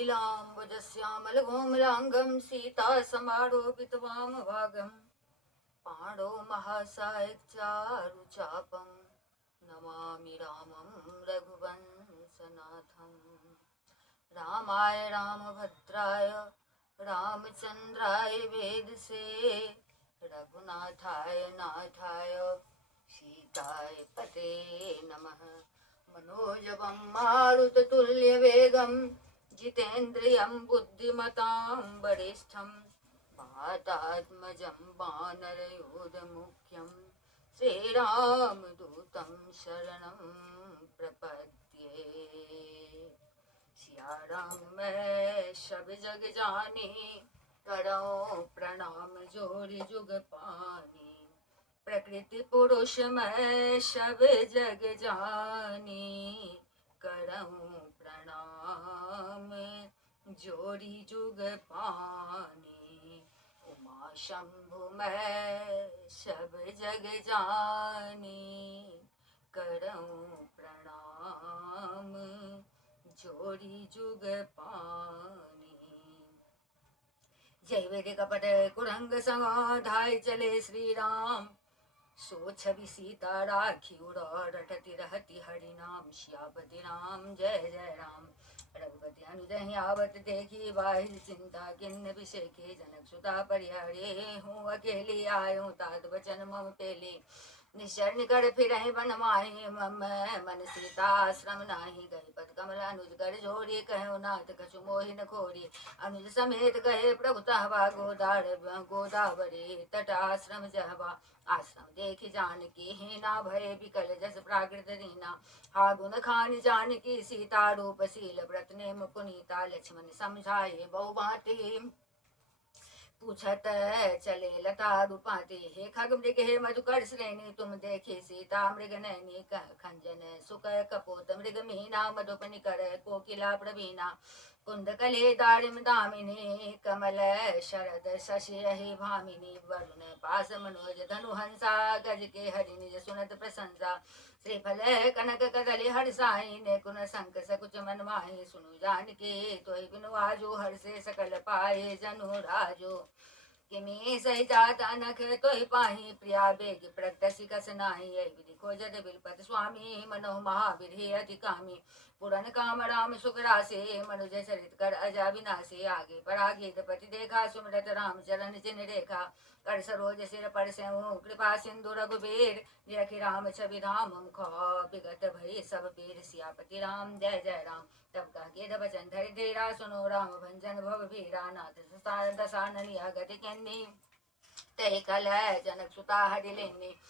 नीलाम्बुजश्यामलकोमलाङ्गं सीतासमारोपितवामभागं पाणौ महासायकचारुचापं नमामि रामं रघुवंशनाथं। रामाय रामभद्राय रामचन्द्राय वेदसे रघुनाथाय नाथाय सीताय पते नमः। मनोजवं मारुततुल्यवेगं जितेन्द्रियं बुद्धिमतां वरिष्ठं वातात्मजं वानरयूथमुख्यं श्रीरामदूतं शरणं प्रपद्ये। सिया राम मैं सब जग जानी, करो प्रणाम जोरि जुग पानी। प्रकृति पुरुष मैं सब जग जानी, करऊं प्रणाम जोड़ी जुग पानी। उमा शंभु मैं सब जग जानी, करऊं प्रणाम जोड़ी जुग पानी। जय वेद कपट कुरंग संधाय चले श्री राम, सो छवि सीता राखी उड़ा रटती रहती हरि नाम। श्यापति राम जय जय राम, रघुपति अनुजहि आवत देखी बाहिर चिंता किन्न विषय के। जनक सुता परिहरे हूँ अकेली आयो तात बचन मम पेली। निश्चर निकट फिर बन माही मम मन सीता आश्रम नाही। गए पद कमल अनुज कर जोड़ी कहो नाथ कछु मोहि न खोरी। अनुज समेत गए प्रभु तहवा गोदावरी तट आश्रम जहवा। आश्रम देखि जानकी हीना भये विकल जस प्राकृत रीना। हा गुण खान जानकी सीता रूप शील व्रत नेम पुनीता। लक्ष्मण समझाए बहु बाटी, पूछत चले लता रूपाती। हे खग मृग हे मधुकर श्रेणी, तुम देखे सीता मृग नैनी। खंजन सुक कपोत मृग मीना, मधुपनि कर कोकिला प्रवीणा। कुंद कले दारिम दामिनी, कमल शरद शशि रही भामिनी। वरुण पास मनोज धनु हंसा, गज के हरि निज सुनत प्रशंसा। श्रीफल कनक कदली हर्षाई, ने कुन संक सकुच मन माही। सुनु जानकी तोहि बिनु आजो, हर्षे सकल पाए जनु राजो। किमी सही जात अनख तोहि पाही, प्रिया बेग प्रगटसी कस नाही। विधि खोजत बिलपत स्वामी, मनोह महावीर अति कामी। पुरन काम राम सुख रासे, मनुज चरित कर अजा विनासे। आगे पढ़ा गीतपति देखा, सुमरत राम चरण चिन्ह रेखा। कर सरोज सिर पर सेऊ, कृपा सिंधु रघुबीर। जयखि राम छवि राम मुख, विगत भई सब पीर। सियापति राम जय जय राम, तब कह गेद बचन धरि धीरा। सुनो राम भंजन भव भीरा, नाथ दसाननिया गति केन्नी। तय कल जनक सुता हरि लेनी।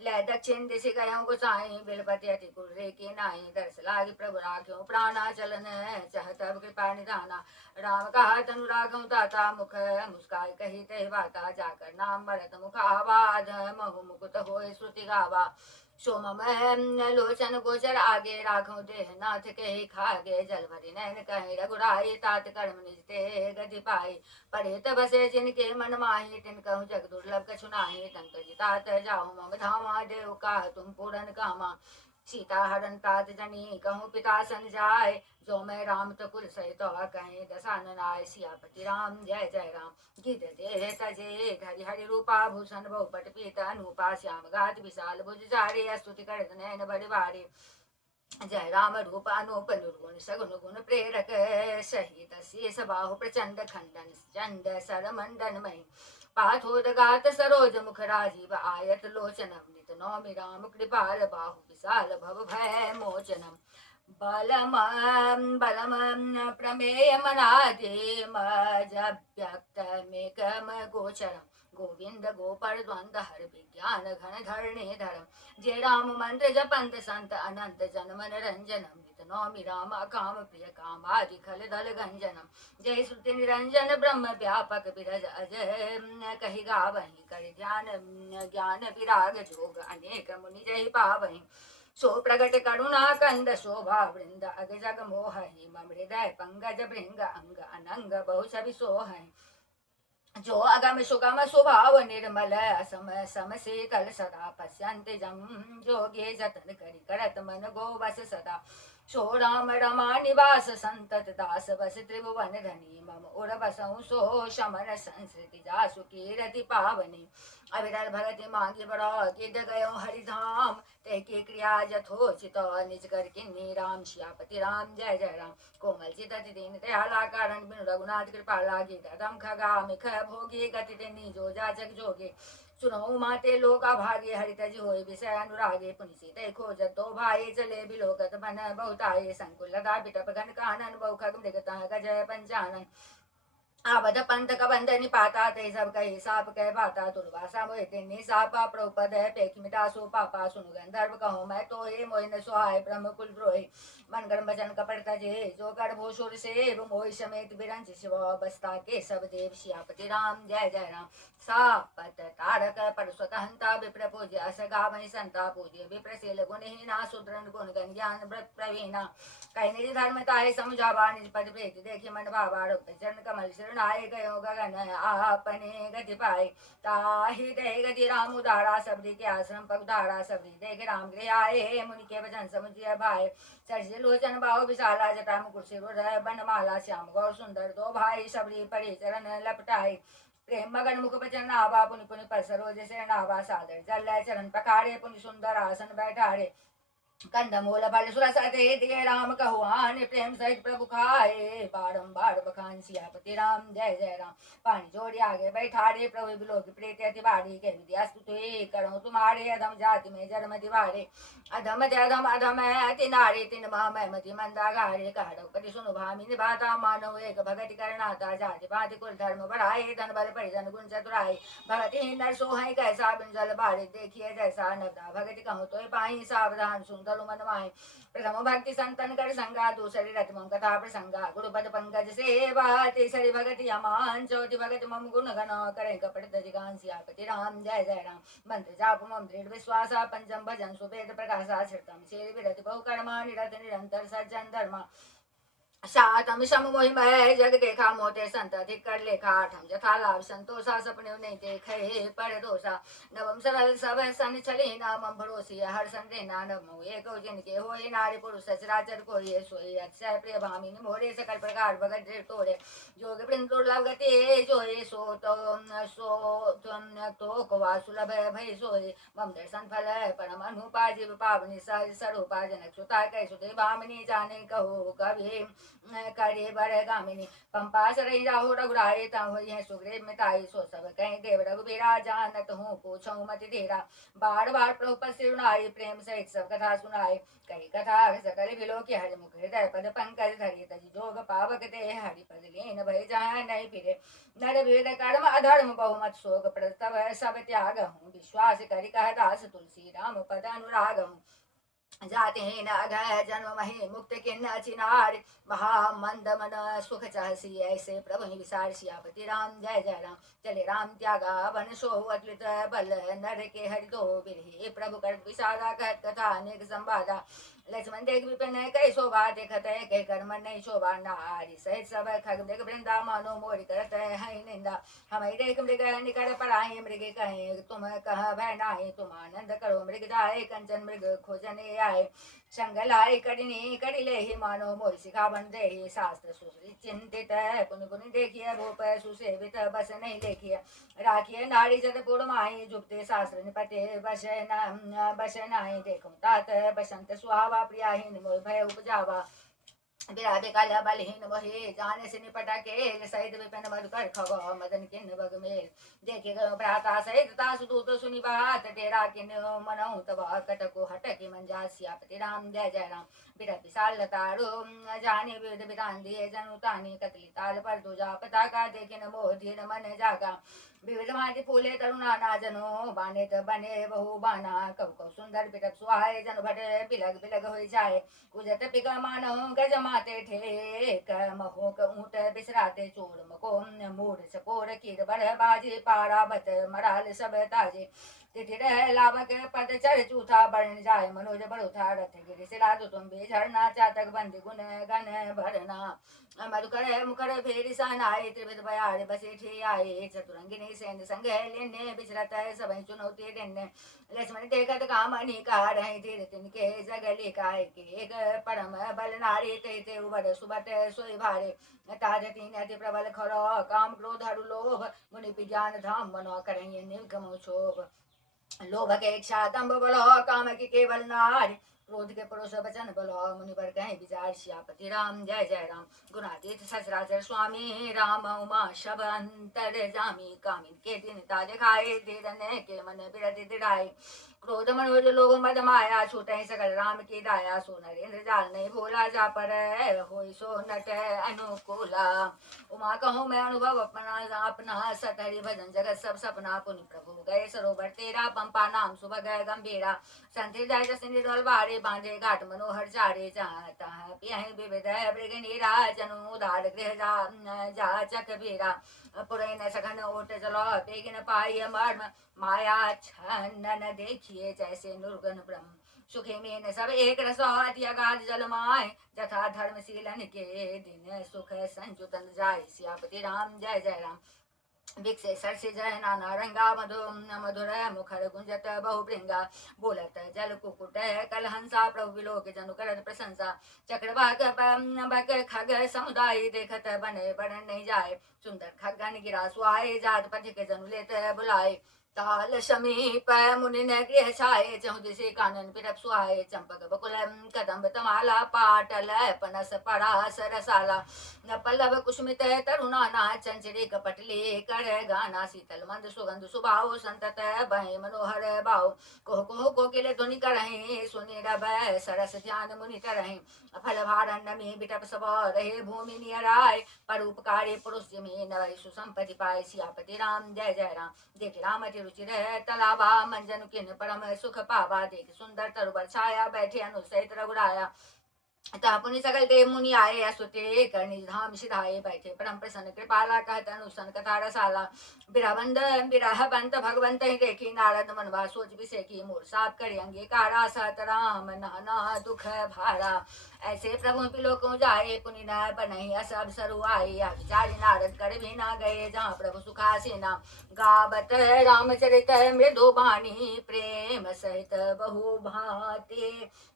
ले दक्षिण दिशि गयो गोसाई, बिलपति अति कुर्रे की नाई। दर्श लागी प्रभु राख्यो प्राणा, चलन चहत कृपा निधाना। राम कहा तनु राघव दाता, मुख मुस्काय कही तहि बाता। जाकर नाम भरत मुख आवाज, महु मुकुत होय श्रुति गावा। सोमम लोचन गोचर आगे, राघव देह नाथ के खागे। जल भरी नैन कहे रघुराई, तात कर्म निज ते गति पाई। पढ़े तब से जिनके मन माही, तिन कहूँ जग दुर्लभ कछु नाही। तंत जितात जाऊ मम धामा, देव का तुम पूरन कामा। सीता हरण तात जनी कहूँ पिता सन जाय, जो मैं राम तो कुल सहित कहें दसानन आय। सियापति राम जय जय राम, गीत दे तजे धरि हरि रूपा। भूषण बहुपट पीत अनूपा, श्याम गात विशाल भुज चारे। स्तुति करत नैन बड़े बारे, जय राम रूप अनूप निर्गुण सगुन गुण प्रेरक। सहित शेष बाहु प्रचंड खंडन चंड सर मंडन मई। पाथोदगात सरोज मुख राजीव, आयत लोचनम नित नौमि राम। कृपाल बाहु विशाल भव भय मोचनम। बलम बलम प्रमेय मनादिम, व्यक्त मेघम गोचरम। गोविंद गोपर द्वंद हर विज्ञान घन धरणी धरम। जय राम मंत्र जपंत संत अनंत जन मन रंजनम। नित नौमि राम अकाम प्रिय कामादि खल दल गंजनम। जय श्रुति निरंजन ब्रह्म व्यापक बिरज अजय, कहि गावहि कर ध्यान ज्ञान विराग जोग। अनेक मुनि जहि पावहि, सो प्रगट करुणा कंद शोभा वृंद। अग जग मोहि मम हृदय पंकज भृंग, अंग अनंग बहु छवि सोहै। जो अगम सुगम स्वभाव निर्मल, असम सम शीतल सदा। पश्यन्ति जम जोगे जतन करि, करत मन गो बस सदा। सो राम रमा निवास संतत दास बस त्रिभुवन धनी मम उर बसहु सो शमन संस्कृति जासु कीरति पावनी अविरल भगति मांगी बड़ा गिद गयो हरिधाम ते की क्रिया जथोचित निज कर किन्नी राम श्यापति राम जय जय राम कोमल चित दीन दयाला कारण बिनु रघुनाथ कृपाला गीत दम खगा मिख भोगी गति देनी जो जाचक जोगे सुनो माते लोका भागे हरित जी होय विषय अनुरागे पुनि सीते खोज तो भाई चले बिलोकत मन बहुताये संकुल लगा बिटप घन कानन बहु खग मृगता गजय पंचानन आबद पंथ कबंध निपाता ते सब कही साप कह बाता दुर्वासा मोहि तिन्नी सापा प्रपद है पेख मिटा सो पापा सुनु गंधर्व कहो मैं तो हे मोहिन सुहाय ब्रह्म कुल द्रोही मन गर्म बचन कपट तजे जो कर भूषुर से मोहि समेत बिरंच शिव बस्ता के सब देव सियापति राम जय जय राम सापत तारक परसत हंता विप्र पूज्य अस गावहि संता पूज्य विप्रशील गुणहीना सुद्रन गुण गण ज्ञान व्रत प्रवीणा कहीं निज धर्मता है समझावा निज पद प्रीति देखी मन भावा चरण कमल शरणाए गयो गगन आपने गति पाए ताहि दे गति राम उदारा सबरी के आश्रम पग उदारा सबरी देख राम गृह आए मुनि के वचन समुझिय भाई सरसी लोचन बाहु विशाला जटा मुकुट सिर बनमाला श्याम गौर सुंदर दो भाई सबरी परि चरण लपटाए प्रेम मगन मुख बचन नावा पुनि पुनि पर सरोज से नावा सादर जल चरण पखारे पुनि सुंदर आसन बैठारे कंदमूल फल सुरसते दिए राम कहुआन प्रेम सहित प्रभु खाए बारंबार बखान सियापति राम जय जय राम पानी जोड़ी आगे बैठारे प्रभु बिलोक प्रीति अति बारी के विद्या स्तुति करो तुम्हारे अधम जाति में जन्म दिवारे अधम जधम अधम अति नारी तिन मह मति मंदा गारे कहो पति सुनु भामी निभाता मानव एक भगति करनाता जाति पाति कुल धर्म बढ़ाए धन बल परिजन गुण चतुराई भगति नर सोहाई कैसा बिन जल बारी देखिए जैसा नवदा भगति कहूँ तो पाई सावधान सुन तलु मन माहि प्रथम भक्ति संतन कर संगा दूसरी रत्मं कथा प्रसंगा गुरुपद पंकज सेवा तीसरी भगति अमान चौथी भगति मम गुण गण करे कपट दजिगान सियापति राम जय जय राम मंत्र जाप मम दृढ़ विश्वासा पंचम भजन सुवेद प्रकाशा श्रुतम शेर विरति बहु कर्मा निरत निरंतर सज्जन धर्मा सातम सम मोहि मय जग देखा मोटे संत अधिक कर लेखा आठम जथा लाभ संतोषा सपने नहीं देखे पर दोषा नवम सरल सब सन छली नाम भरोसी हर संदेह नानम एक जिनके होए नारी पुरुष सचराचर को ये सोई अक्षय प्रिय भामिनी मोरे सकल प्रकार भगत तोड़े जोग वृंद दुर्लभ गति जो ये सो तो कवा सुलभ भय सोए मम दर्शन फल परम अनुपा जीव पावनी सहज स्वरूपा जनक सुता कै सुते भामिनी जाने कहो कभी करे बर गामिनी पंपा सरई राहु रघुराए ताहु है सुग्रीव मिताई सो सब कहीं देव रघुबीरा जानत हूँ पूछो मति धीरा बार बार प्रभु पर सिरुनाई प्रेम सहित सब कथा सुनाई कई कथा सकल बिलो के हरि मुख हृदय पद पंकज धरि तज जोग पावक ते हरि पद लीन भय जहाँ नहीं फिरे नर वेद कर्म अधर्म बहुमत शोक प्रस्तव सब त्याग हूँ विश्वास करि कह दास तुलसी राम पद अनुराग हूँ जाते हैं न जन्म मही मुक्त किन्न चिनार महामंद मन सुख चाहसी ऐसे प्रभु विसार सियापति राम जय जय राम चले राम त्यागा वन सो अद्वित बल नर के हरिदो बिरही प्रभु कर विषादा कहत कथा अनेक संवादा लक्ष्मण देख विपिन कई शोभा देखत है कई कर्म नहीं शोभा नारी सहित सब खग देख वृंदा मानो मोरी करत है निंदा हमें देख मृग निकट पराई मृग कहे तुम कह भय नाही तुम आनंद करो मृग दाए कंचन मृग खोजने आए संगल आए कड़िनी कड़िले ही मानो मोर सिखा बन दे शास्त्र सुश्री चिंतित पुनि पुनि देखिए भूप सुसेवित बस नहीं देखिए राखिए नारी जत पूर्णमाई जुपते शास्त्र निपते बस नाही देखो तात बसंत सुहावा प्रियाहीन मोह भय उपजावा विराधे काला बलहीन मोहे जाने से निपटा के सहित विपिन मधुकर खग मदन किन्न बग मेल देखे गयो भ्राता सहित तासु दूत सुनि बात तेरा किन मनहु तब कटको हटकी मंजा सियापति राम जय जय राम विरह विशाल तारो जाने विविध विधान दिए जनुतानी कतली ताल पर दूजा पताका देखे न मोह धीर मन जागा विविध भांति फूले तरुणा नाजनो बाने बने बहु बाना कौ कौ सुंदर पिटक सुहाए जन भट बिलग बिलग हो जाए कुजत पिक मानो गज माते ठेक महो ऊँट बिसराते चोर मको मूर सकोर कीर बर बाजे पारा बत मराल सब ताजे तिथिर लाभक पद चर चूथा बरण जाय मनोज बड़ुथा रथ गिरि सिला तुम झरना चातक बंद गुण गण भरना मधुकर मुकर भेरी सहनाए त्रिविध बयार बसे ठे आए चतुरंगिनी सैन्य संग लेने बिचरत सब चुनौती देने लक्ष्मण देखत कामनी कार धीर तिनके जगली काय के परम बल नारी ते ते उबर सुबत सोई भारे ताज तीन अति प्रबल खरो काम क्रोध हरु लोभ मुनि विज्ञान धाम मनो करें निर्गम क्षोभ लोभ के इच्छा दम्भ बलो काम की केवल नारी क्रोध के परोस वचन बलो मुनिवर कहें विचार सियापति राम जय जय राम गुणातीत सचराचर स्वामी राम उमा शब अंतर जामी कामिन के दिन ताज खाए धीरने के मन बिरति दिड़ाए क्रोध मनोज लोभ मद माया छूटे सकल राम की दाया सो नरेंद्र जाल नहीं भोला जा पर होई सो नट अनुकूला उमा कहूँ मैं अनुभव अपना अपना सतहरि भजन जगत सब सपना पुनि प्रभु गए सरोवर तेरा पंपा नाम सुबह गए गंभीरा संति जय जस निर्मल बारे बांधे घाट मनोहर चारे चाहता है पियहि विविध मृग नीरा जनु उदार गृह जा चक बीरा पुरैन सघन ओट चलो बेगिन पाई मर्म माया छन्न देखिए जैसे निर्गुण ब्रह्म सुखे में सब एक रसो अति अगाध जल माय जथा धर्मशीलन के दिन सुख संजुतन जाय सियापति राम जय जय राम विकसे सरसे जय नाना रंगा मधुर मुखर गुंजत बहुभृंगा बोलत जल कुकुट कलहंसा प्रभु विलोक जनु करत प्रशंसा चक्रवाक बक खग समुदाय देखत बने बड़न नहीं जाए सुंदर खगन गिरा सुहाए जात पथिक जनु लेत बुलाए ताल समीप मुनि न गृह छाए चहु दिशे कानन पिरप सुहाए चंपक बकुल कदम्ब तमाला पाटल पनस परास रसाला न पल्लव कुसुमित तरुणाना चंचरे कपटले कर गाना शीतल मंद सुगंध सुभाव संतत बहे मनोहर भाव कोह कोकिल ध्वनि करहे सुनि रब सरस ध्यान मुनि करहे फल भारण्य में बिटप सब रहे भूमि नियराय परोपकारी पुरुष में नवै सुसंपत्ति पाए सियापति राम जय जय राम देख राम रुचिर तलावा मंजन किन परम सुख पावा देख सुंदर तरुबर छाया बैठे अनुसहित रघुराया पुनि सकल देव मुनि आए असुते करनी धाम सिधाए बैठे परम प्रसन्न कृपाला कहत अनुसन कथा रसाला बिरह बंत भगवंत ही देखी नारद मनवा सोच विषय की मोर साप करे अंगीकारा सत राम नाना दुख भारा ऐसे प्रभु पिलोक जाए पुनि न बनहि असब सरु आए विचारी नारद कर भी ना गए जहाँ प्रभु सुखासीना गावत रामचरित मृदु बानी प्रेम सहित बहु भाते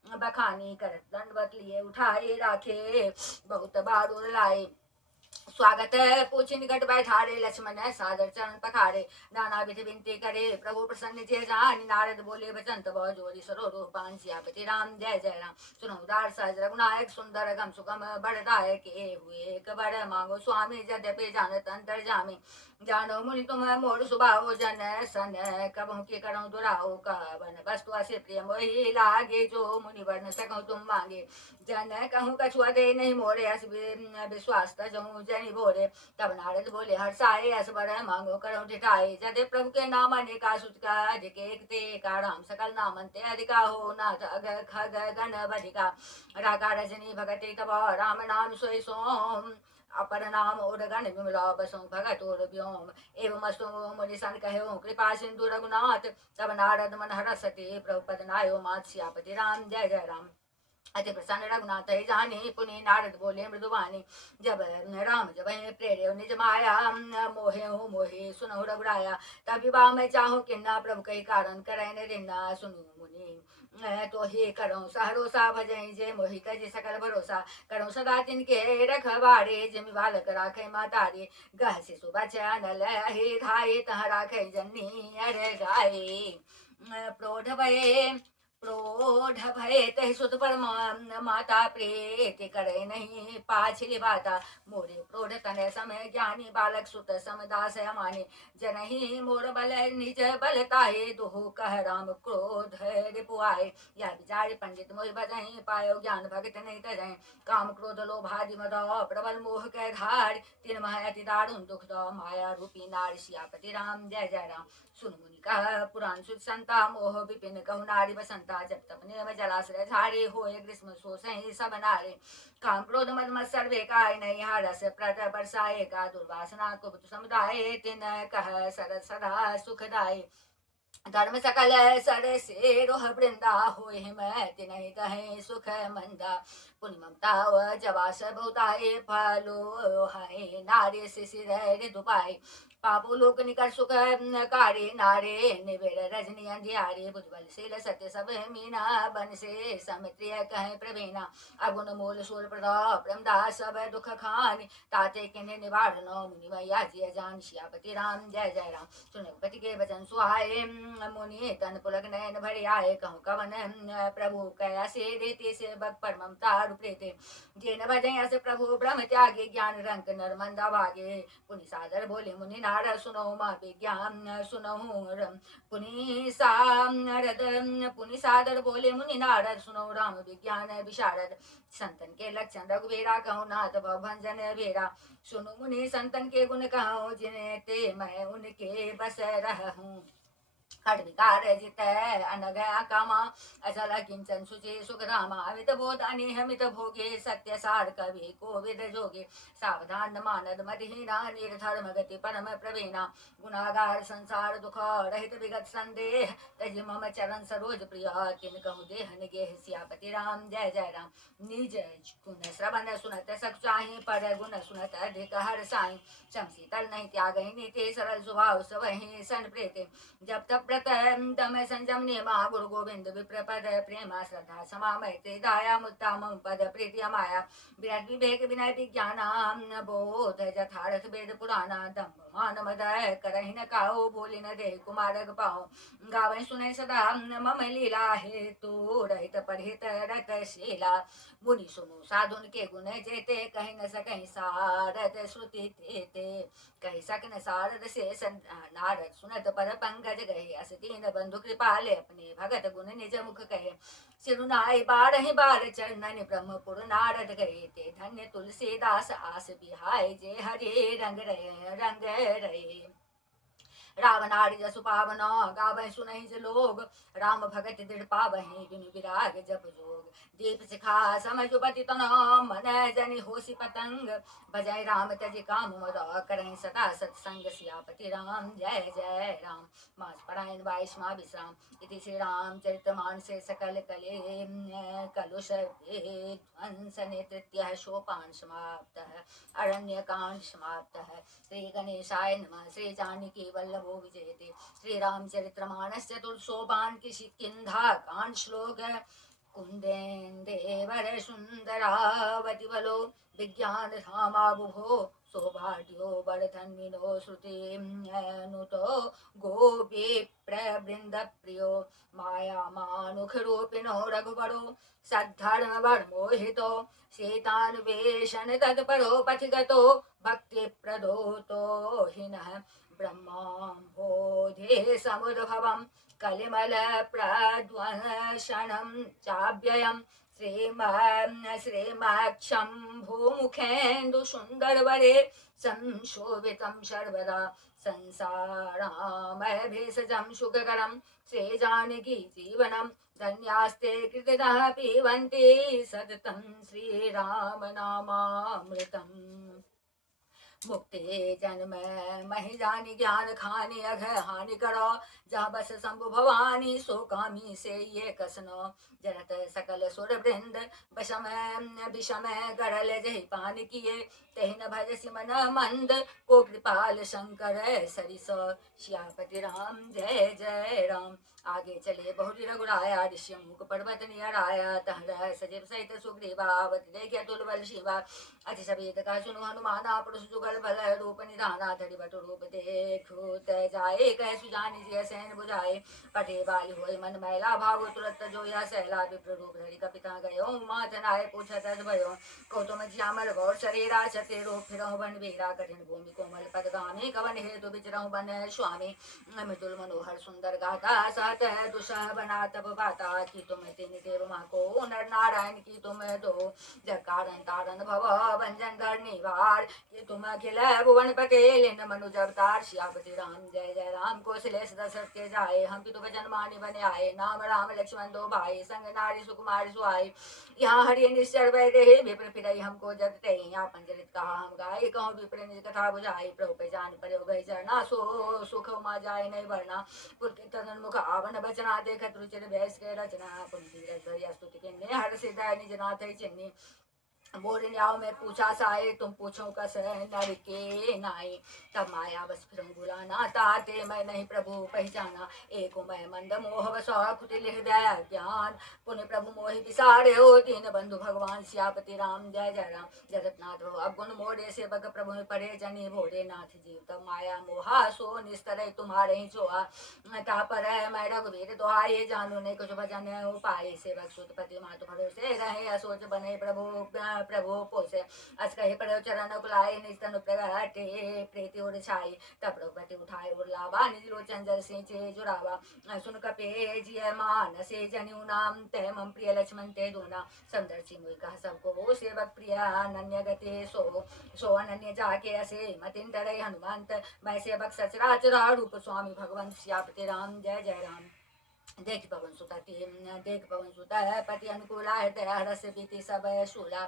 बखानी करत दंडवत लिए उठाए राखे बहुत बारूर लाए स्वागत पूछी निकट बैठारे लक्ष्मण सादर चरण पखारे नाना विधि विनती करे प्रभु प्रसन्न थे जान नारद बोले बचन तब जोरी सरो रूपान सियापति राम जय जय राम सुनो उदार सहज रघुनायक सुंदर गम सुगम बड़दायक हुए कबर मांगो स्वामी जद्यपि जानत अंतर जामी जानो मुनि तुम मोर सुभाओ जन सन कबहु के करो दुराओ कवन वस्तु असे प्रिय मोहि लागे जो मुनि वर्ण सकूं तुम मांगे जन कहूँ कछुआ दे नहीं मोरे अस विश्वास तजहूँ जनि बोले तब नारद बोले हर्षाए अस बर मांगो करो ठिठाए जदे प्रभु के नाम अनेका सुत का अधिक एक ते का राम सकल नामंते अधिका हो नाथ अग खग गण बधिका रागा रजनी भगते तब राम नाम सोई सोम अपर नाम ओरगन विमला बसों भगत और व्योम एवं अस्तु मुनि सन कहो कृपा सिंधु रघुनाथ तब नारद मन हरसते प्रभु पद नायो मात सियापति राम जय जय राम अति प्रसन्न रघुनाथ जाने पुनि नारद बोले मृदुवाणी जब राम जब प्रेरे निज माया मोहे हो मोहे सुनो रघुराया तब विवाह में चाहो किन्ना प्रभु कई कारण करे रिन्ना सुनु मुनि तो ही करो सहरोसा भजई जे मोहि कजी सकल भरोसा करो सदा तिनके रखवारे जिमि बालक राखे मातारे गह शिशु बचन लहे धाये तह राखे जन्नी अर गाये प्रौढ़ भये तहि सुत पर माता प्रीति करे नहीं पाछली बाता मोरे प्रौढ़ तनय समय ज्ञानी बालक सुत समदास अमाने जनहि मोर बल निज बलताहे दुहु कह राम क्रोध रिपुआए या विचारी पंडित मोहि बजहि पायो ज्ञान भगत नहीं तजहि काम क्रोध लोभादि मद प्रबल मोह के धार तीन मह अति दारुण दुख दो माया रूपी नारी सियापति राम जय जय राम सुन मुनि कह पुराण सुत संता मोह विपिन कहु नारी बसंता जब तप नियम जलाश्रय झारे होए ग्रीष्म सोसहि सब नारे काम क्रोध मद मत सर्वे काय नहीं हारस प्रत बरसाए का दुर्वासना कुबत समुदाय तिन कह सरद सदा सुखदाय धर्म सकल सर से रोह वृंदा होए मैं तिनहि कहे सुख मंदा पुनि ममता जवास बहुताए फलो है नारे शिशिर ऋतु पाए पापो लोक निकर सुख कारे नारे निबेर रजनी अंधियारे बुझबल शील सत्य सब मीना बन से समित्रिय कहे प्रवीणा अगुण मूल शूल प्रताप ब्रह्मदास सब दुख खान ताते किन्हे निवारण मुनि मैया जिय जान सियापति राम जय जय राम सुनपति के वचन सुहाए मुनि तन पुलक नयन भरि आए कहूँ कवन प्रभु कया से देते से भक्त पर ममता रूपते जिन भजय से प्रभु ब्रह्म त्यागे ज्ञान रंग नरमंदा भागे पुनि सादर बोले मुनि नारद सुनो माँ विज्ञान सुनो पुनि सादर बोले मुनि नारद सुनो राम विज्ञान विशारद संतन के लक्षण रघुबीरा कहूँ नाथ भव भंजन बेरा सुनो मुनि संतन के गुण कहूँ जिन्हें ते मैं उनके बस रहूं खड्विकार जित अनग कामा अचल किंचन सुचि सुखधामा अमित बोधानि हमित भोगे सत्य सार कवि कोविद जोगे सावधान मानद मतिहीना निर्धर्म गति परम प्रवीणा गुणागार संसार दुख रहित विगत संदेह तज मम चरण सरोज प्रिय तिन कहु देह निगेह सियापति राम जय जय राम निज गुण श्रवण सुनत सख चाहि पर गुण सुनत अधिक हर साई शमशीतल नहीं त्याग नीति सरल स्वभाव सवहि सन प्रेते जब तब व्रत दम संयम नियमा गुरु गोविंद विप्रपद प्रेमा श्रद्धा समा मैत्री दया मुत्ता मम पद प्रीति माया विराट विवेक विनय विज्ञान बोध यथार्थ वेद पुराना दम्भ मान मद करहि न काओ बोली न दे कुमारग पाओ गावे सुने सदा मम लीला हेतु रहित परहित रतशीला मुनि सुनु साधुन के गुण जेते कहि न सकहि सारद श्रुति ते कहि सकन सारद से नारद सुनत पर पंकज गहे अस दीन बंधु कृपाले अपने भगत गुण निज मुख कहे सिरुनाई बारहि बार चरणन ब्रह्मपुर नारद गए ते धन्य तुलसीदास आस बिहाय जे हरे रंग रहे रावणारि जसु पावन गावै सुनहि लोग राम भगत दृढ़ पावहि बिनु विराग जप जोग दीप शिखा समझुपति तन मन जनि होसी पतंग भजय राम तज काम मद करहि सदा सत्संग सियापति राम जय जय राम मास परायण 22वां विश्राम इति श्री रामचरितमानस सकल कले कलुष ध्वंसने तृतीयः सोपान समाप्तः अरण्यकांड समाप्तः श्री गणेशाय नमः श्री जानकी वल्लभो विजयते श्री रामचरितमानस चतुर्सोपान की किंधा कांड श्लोक कुंदेन्देवर सुंदरावति बलो विज्ञान धामाबुभो सौभाग्यो वर्धन्विनो श्रुति नुतो गोपी प्रवृंद प्रियो माया मानुख रूपिणो रघुवरो सद्धर्म वर्मोहितो सीतान्वेषण तत्परो पथिगतो भक्ति प्रदोतो हिनः ब्रह्माम्भोधे समुद्भवम् कलिमल प्रध्वंसनं चाव्ययम् श्रीमाक्षं भूमुखेन्दु सुन्दरवरे संशोभितं सर्वदा संसारामय भेषजं सुखकरं श्रीजानकी जीवनं धन्यास्ते कृतनः पिबन्ति सततं श्रीराम नामामृतम् मुक्ति जन्म महि जानी ज्ञान खानी अघ हानि करो जहाँ बस शंभु भवानी सो कामी से ये कसनो जरत सकल सुर वृंद बशम विषम गरल जहि पान किए तहिन भज सिमन मंद को कृपाल शंकर सरिस श्यापति राम जय जय राम आगे चले बहुरी रघुराया ऋषि मुख पर्वत नियर आया तहर सजीव सहित सुग्रीवावत देखे तुलबल शिवा अति सवेद का सुनु हनुमाना पुरुष जुगल बल रूप निधाना धरि बटु रूप देखो तय जाए कह सुजानि जिय सैन बुझाए पटे बाली होय मन मैला भागो तुरत जो या सहला विप्र रूप धरि कपिता गयो माथ नाय पूछत भयो कौतुम श्यामल गौर शरीरा छते रूप फिरहु बन बीरा कठिन भूमि कोमल पदगामी कवन हेतु विचरहु बन स्वामी मृदुल मनोहर सुंदर गाथा सहत दुसह बना तब बाता की तुम तिन देव माँ को नर नारायण की तुम दो जग कारण तारण भव भंजन कर निवार कि तुम अखिल भुवन पटेल इन मनुज अवतार सियापति राम जय जय राम कौशलेश दशरथ के जाए हम पितु भजन मानि बने आए नाम राम लक्ष्मण दो भाई संग नारी सुकुमारी सुहाई यहाँ हरि निश्चर वै रहे विप्र फिरई हमको जग ते यहाँ पंजरित कहा हम गाय कहूँ विप्र निज कथा बुझाई प्रभु पहचान पर गई चरना सो सुख उमा जाय नहीं भरना पुर मुख आवन बचना देखत रुचिर भैंस के रचना पुंजी स्तुति के हर सिद्धाय निज नाथ चिन्नी मोर न्याव में पूछा साए तुम पूछो कस नर के नाई तब माया बस फिर बुलाना ताते मैं नहीं प्रभु पहचाना एक मैं मंद मोह बसा कुटिल हृदय ज्ञान पुण्य प्रभु मोहि विसारे हो तीन बंधु भगवान सियापति राम जय जय राम जगतनाथ हो अब गुण मोरे से बग प्रभु में पड़े जनी भोरे नाथ जीव तब माया मोहा सो निस्तर तुम्हारे ही छोआ तापर मैं रघुवीर दोहाए जानू ने कुछ भजन उपाय सेवक सुतपति मातु भरोसे रहे असोच बने प्रभु पोसे अस कहे पर चरण कुलाए निज तनु प्रगटे प्रीति और छाई तब रघुपति उठाए और लावा निज लोचन जल सिंचे जुरावा सुन कपे जिय मान से जनु नाम ते मम प्रिय लक्ष्मण ते दूना संदर्शी मुई कह सबको सेवक प्रिय अनन्य गते सो अनन्य जाके असे मतिन डरे हनुमंत मैं सेवक सचराचर रूप स्वामी भगवान सियापति राम जय जय राम देख पवन सुता है पति अनुकूला हृदय हरस बीती सब शूला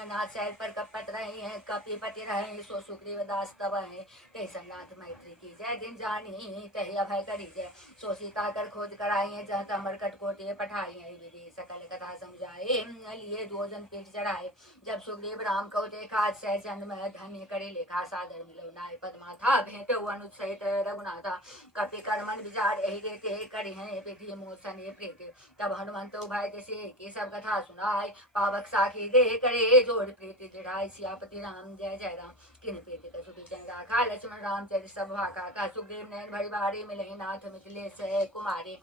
नाथ शैल पर कपट रहे हैं कपिपति रहे सो सुग्रीव दास तब है ते संनाथ मैत्री की जय दिन जानी तही अभय करी जय सो सीता कर खोज कराई है जहाँ तमर कटकोटे पठाई है विधि सकल कथा समझाए लिए दो जन पीठ चढ़ाए जब सुग्रीव राम को देखा सहजन में धन्य करे लेखा सादर मिलो नाय पद्मा था भेंट अनुज सहित रघुनाथा कपि कर्मन विचार यही देते करी है विधि मोसन ये प्रीति तब हनुमंत उभय से की सब कथा सुनाई पावक साखी दे करे जोड़ प्रीति दृढ़ाई सियापति राम जय जय राम किन प्रीति का सुबीचन राखा लक्ष्मण राम चरित सब भाका का सुखदेव नयन भरी बारी मिले नाथ मिथिलेश कुमारी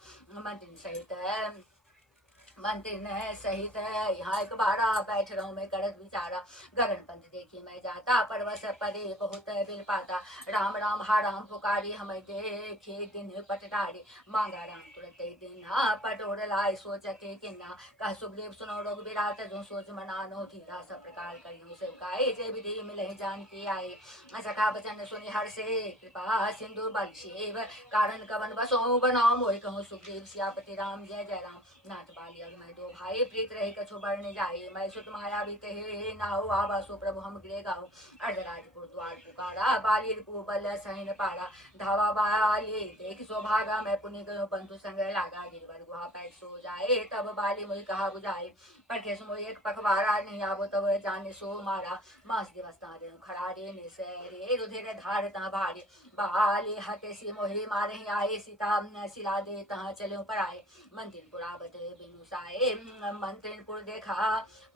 मंत्री सहित यहाँ एक बारा बैठ रहा हूँ मैं करत विचारा गगन पंथ देखी मैं जाता परवश पदे बहुत बिल पाता राम राम हा राम पुकारी हमें देखे दिन पटटारी मांगा राम तुरंत ही दिन पटोर लाए सोचते किन्ना कह सुखदेव सुनो लोग विराट जो सोच मनानो धीरा सब प्रकार करियो सेवकाए जय विधि मिले जान के आए सखा बचन सुनि हर से कृपा सिंधु बलशेव कारण कवन बसो बनाओ मोहि कहूँ सुखदेव सियापति राम जय जय राम नाथ बाली मैं दो भाई प्रीत रहे कछु बढ़ने जाए मैं सुत माया भी ते नाऊ आवासो प्रभु हम गिरे गाओ अर्धराजपुर द्वार पुकारा बाली बल सहन पारा धावा बाली देख सो भागा मैं पुनि गयो बंधु संग लागा गिरवर गुहा पैठ सो जाए तब बाली मोहि कहा बुझाए पर खेस मोहि एक पखवारा नहीं आवो तब जाने सो मारा मास दिवस तारे खड़ा रे निसरे रुधिर धार ता भारी बाली हते सी मोहि मारे आए सीता सिला दे तहाँ चले पर आए मंदिर पुरावत बिनुसाए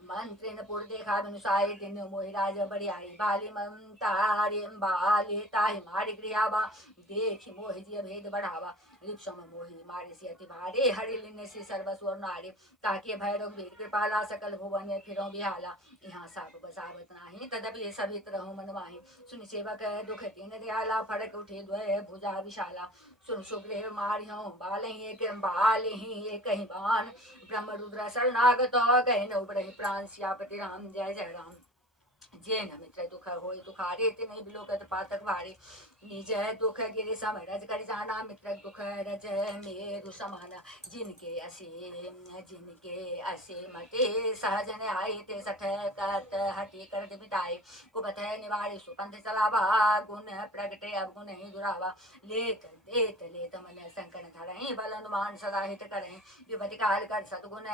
मंत्रिनपुर देखा बिनुसाए दिन मोहिराज बड़ियाई बाली ममतारी बाली ताहि मारी गृहावा देखी मोहि जिय भेद बढ़ावा रिक्षम मोहि मारे से अति भारे हरि लिने से सर्वस्वर नारी ताकि भैरव वीर कृपाला सकल भुवन फिरो बिहाला यहाँ साप बसावत नाही तदपि सभी तरह मनवाही सुन सेवक दुख तीन दयाला फड़क उठे द्वय भुजा विशाला सुन सुग्रीव मारियो बाल ही एक ही बान ब्रह्म रुद्र शरणागत गए न उबरहि प्राण सियापति राम जय जय राम जे न मित्र दुख होई दुखारे ते नहीं बिलोकत पातक भारी निज दुख गिरि समय रज कर जाना मित्र दुख रज मेरु समान जिनके असे मते सहजन आए ते सठ कत हटी कर मिटाए कुपथ निवारी सुपंथ चलावा गुण प्रगटे अब गुण ही दुरावा लेत मन संकट धरहि बल अनुमान सदा हित करहि विपति काल कर सतगुण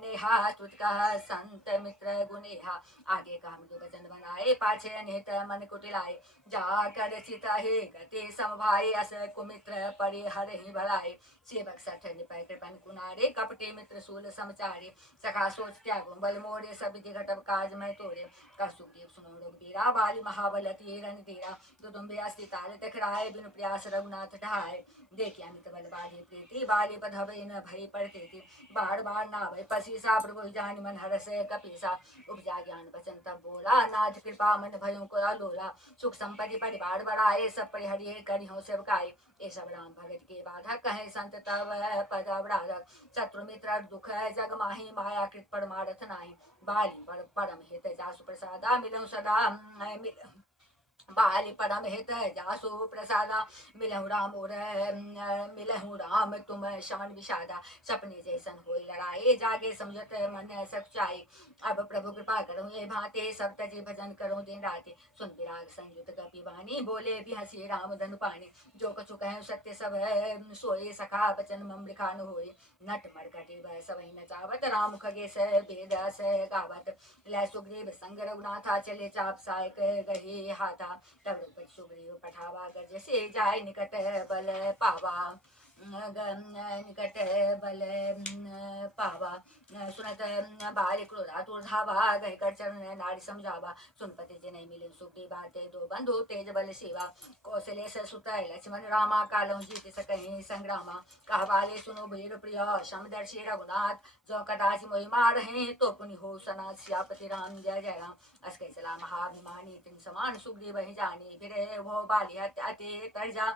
नेहा स्तुत कह संत मित्र गुनेहा आगे का हम वचन बनाए पाछे अनित मन कुटिलाए जा कर चित हे गति समभाई अस कुमित्र परिहर ही भलाए सेवक सठ निपय कृपन कुनारे कपटे मित्र सूल समचारे सखा सोच त्यागो बल मोरे सब घटब काज में तोरे का सुग्रीव सुनो रघुबीरा बाली महाबल तीरन तीरा दुदुम्बे अस्ति ताल तखराए बिनु प्रयास रघुनाथ ढाए देखिया मित बल बाली प्रीति बाली पधवे न भई पड़ते बार बार ना भई पसीसा प्रभु जान मन हरस कपीसा उपजा ज्ञान बचन तब बोला नाथ कृपा मन भयो को लोला सुख संपत्ति परिवार बढ़ाए सब परिहरिये करि हो सेवकाई ये सब राम भगत के बाधा कहे संत तब पद अवराधक शत्रु मित्र दुख जग माही माया कृत परमारथ नाही बाली परम हित जासु प्रसादा मिलऊं सदा बाली परम हित जासु प्रसादा मिलहु राम तुम शान विषादा सपने जैसन होई लड़ाई जागे समझत मन सच्चाई अब प्रभु कृपा करो ये भांति सब तजी भजन करो दिन राति सुन विराग संयुत कपि वाणी बोले भी हंसी राम धनु पानी जो कछु कहे सत्य सब सोए सखा बचन मम लिखान होए नट मरकटी वह सब नचावत राम खगे से भेद से गावत लै सुग्रीव संग रघुनाथा चले चाप सायक गहे हाथा तब रघुपति सुग्रीव पठावा गज से जाय निकट बल पावा निकट बल पावा सुनत बाल क्रोधातुर धावा गह कर चरण नारी समझावा सुनपति जिन मिले सुखी बाते दो बंधु तेज बल सेवा कौशले सुत लक्ष्मण रामा कालौ जीत सकहि संग्रामा कहवाले सुनो वीर प्रिय समदर्शी रघुनाथ जो कदाचि मोहि मारहि तो पुनि हो सनाथ सियापति राम जय जय राम अस्कै चला महाभिमानी तिन समान सुग्रीव ही जानी फिर वो बाली अति तरजा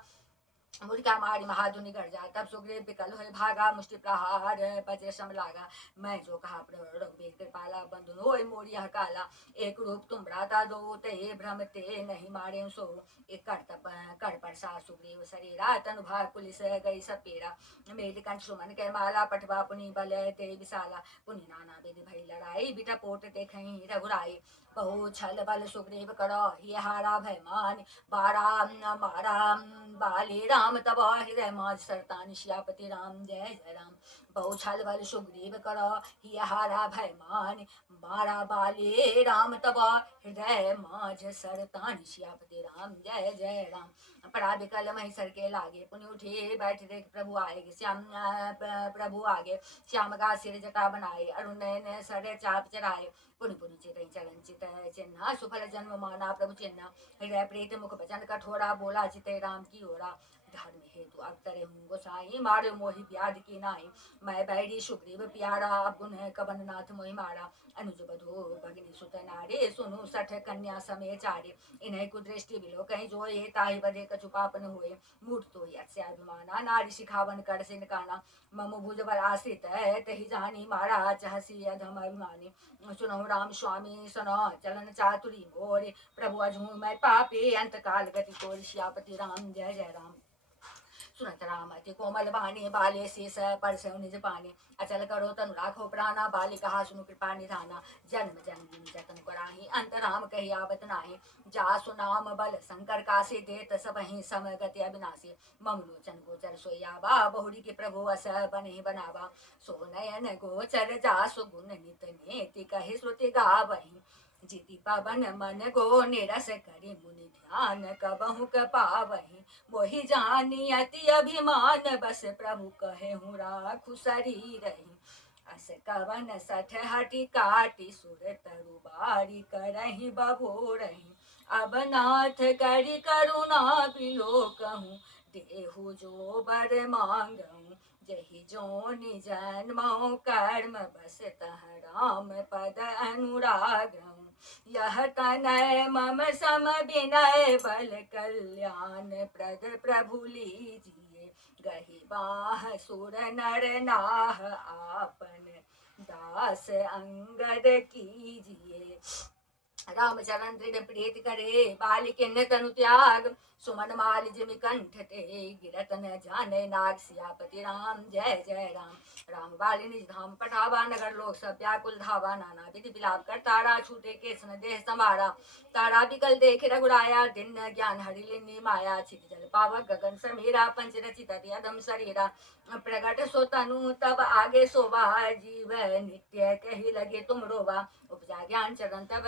मुर्गा मारी महाधुनि गर्जा तब सुग्रीव विकल हुए भागा मुष्टि प्रहार वज्र सम लागा मैं जो कहा रघुवीर कृपाला बंधु होय मोरिया काला एक रूप तुम भ्राता दो ते भ्रम ते नहीं मारे सो एक कर परसा सुग्रीव शरीरा तनु भार पुलिस गई सपेरा मेरी कंठ सुमन के माला पठवा पुनि बल ते विशाला पुनि नाना विधि भई लड़ाई बिटा पोट देखहि रघुराई बहु छल बल सुग्रीव करो ही हारा भय मान बारा मारा बाली राम तब हृदय माज सरतान श्यापति राम जय जय राम बहु छल बल सुग्रीव करो ही हारा भय मान मारा बाली राम तब हृदय माज सरतान श्यापति राम जय जय राम पड़ा विकल महिषर के लागे पुनि उठे बैठ देख प्रभु आएगे श्याम प्रभु आगे श्याम गा सिर जटा बनाए अरुण नयन सर चाप चराए पुनि पुनि चित चरण चित चिन्ह सुफल जन्म माना प्रभु चिन्ह हृदय प्रीत मुख भजन कठोरा बोला चित राम की ओरा धर्म हेतु अवतरे हूँ गोसाई मारे मोहि व्याध की नाई मैं बैरी सुग्रीव प्यारा अब गुण कवन नाथ मोहि मारा अनुज बधो भगनी सुत नारे सुनु सठ कन्या समय चारे इन्हें कुदृष्टि बिलो कहीं जो ये ताहि बधे कछु पापन हुए मूठ तो यस्याभिमाना नारी शिखावन कर सिन काना मम भुज बर आश्रित है तहि जानी मारा चहसी अधम अभिमानी सुनो राम स्वामी सुनो चलन चातुरी मोरे प्रभु अजू मैं पापी अंत काल गति तोर श्यापति राम जय जय राम सुनत राम अति कोमल बानी बाले शीस पर निज पानी अचल करो तनु राखो प्राणा बाली कहा सुनु कृपा निधाना जन्म जन्म जतन कराही अंत राम कही आवत नाही जा सुनाम बल शंकर काशी देत सब ही समगति अविनाशी मम लोचन गोचर सोयावा बहुरी के प्रभु अस बने बनावा सो नयन गोचर जा सुगुण नित नेति कहि श्रुति गावही जीति पवन मन गो निरस करी मुनि ध्यान कबहु पावही मोहि जानी अति अभिमान बस प्रभु कहे हूँ राखु शरीर अस कवन सठ हटि काटि सुर तरु बारी करही बबोरही अब नाथ करि करुणा बिलो कहूँ देहु जो बर मांगऊँ जहि जो निजन्मो कर्म बस तह राम पद अनुरागऊँ यह तनय मम सम विनय बल कल्याण प्रद प्रभु लीजिए गही बाह सुर नर नाह आपन दास अंगद कीजिए रामचरण दृढ़ प्रीति करे बालिके तनु त्याग सुमन माल जिमि कंठ ते गिरत न जाने नाग सियापति राम जय जय राम राम बाली निज धाम पठावा नगर लोक सब व्याकुल धावा नाना विधि विलाप कर तारा छूटे केसन देह समारा तारा विकल देख रघुराया दिन ज्ञान हरि लिन्नी माया छित जल पावक गगन समीरा पंच रचित अदम शरीरा प्रगट सो तनु तब आगे शोभा जीव नित्य कही लगे तुम रोवा उपजा ज्ञान चरण तब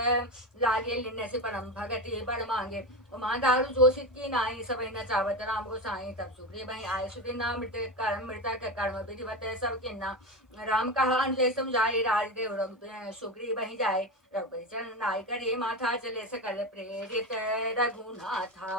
लागे लिन्ने से परम भगति बड़ मांगे उमा दारू जोशित की नाई सब नचावत राम गोसाई तब सुग्रीव आए सुदिना मृतक कर्म विधिवत सब किन्ना राम कहा अंजलि समझाए राजदेव रघु सुग्रीव जाए रघुपति चरण नाय करे माथा चले सकल प्रेरित रघुनाथा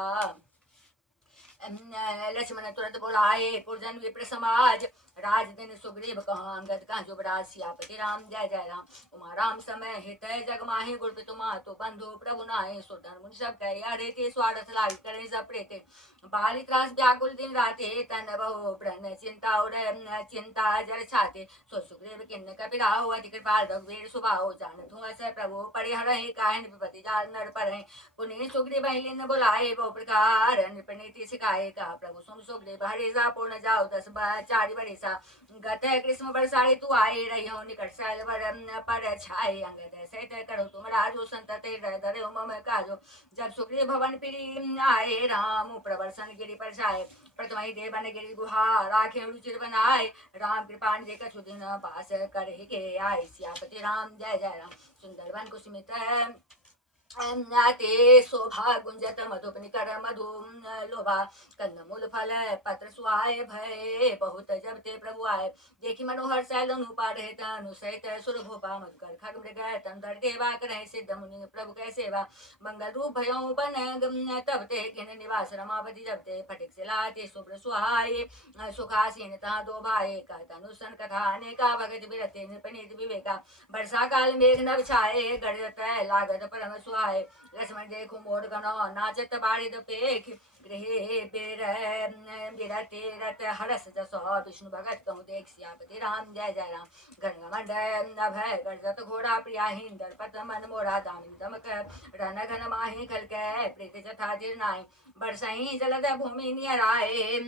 लक्ष्मण तुरंत बोलाए पुरजन विप्र समाज राज दिन सुग्रीव कहाँ अंगद कहाँ जुबराज सियापति राम जय जय राम। उमा राम समय हित जग माहि गुर तुमा तो बंधु प्रभु नाहि सुरधन मुनि सब कहे अरे ते स्वार्थ लाग करे सब प्रेते बाली त्रास व्याकुल दिन राते तन बहु प्रण चिंता और चिंता जल छाते सो सुग्रीव किन्न कपिराहो अधिक कृपाल रघुवीर सुबाहो जान तू ऐसे प्रभु परिहरहि काहिन विपति जाल नर परहि पुनि सुग्रीव लिन बुलाए बहु प्रकार नृपनीति सिखाए का प्रभु सुन सुग्रीव हरिजा पूर्ण जाओ 10 चारि बरिसा गत कृष्ण बरसाई तू आए रहियो निकट शैल पर छाए अंगद सहित करो तुम राजो संतते धरे मम काजो जब सुग्रीव भवन प्रिय आए राम प्रवर्सन गिरि पर छाए प्रथम देवन गिरि गुहा राखे रुचिर बनाए राम कृपा निधि कछु दिन पास कर के आए सियापति राम जय जय राम। सुंदर वन कुसुमित ते शोभा गुंजत मधुपनिकर मधु लोभा कंदमूल फल पत्र सुहाय भय बहुत जब ते प्रभु आए देखी मनोहर शैल अनुपा रहे तनु सहित सुरभोपा मधुकर खग मृग तन धर देवा करे सिद्ध मुनि प्रभु कै सेवा मंगल रूप भयो बन तब ते किन निवास रमावती जब ते फटिक सिला ते शुभ्र सुहाय सुखासीन ता दो भाई का तनुसन कथा अनेका भगत विरते निपनीत विवेका वर्षा काल मेघ नभ छाए गढ़त लागत परम सुहाए लक्ष्मण देखो मोर गनो नाचत बारिद पेख गृहे बिरते रत हरस जसो विष्णु भगत कहूँ देख सियापति राम जय जय राम। घनमंड नभय गर्जत घोड़ा प्रिया हिंदर पत मन मोरा दामिन दमक रन घन माही खलक प्रीत जथा जीर्णाई बरसही जलद भूमि नियराए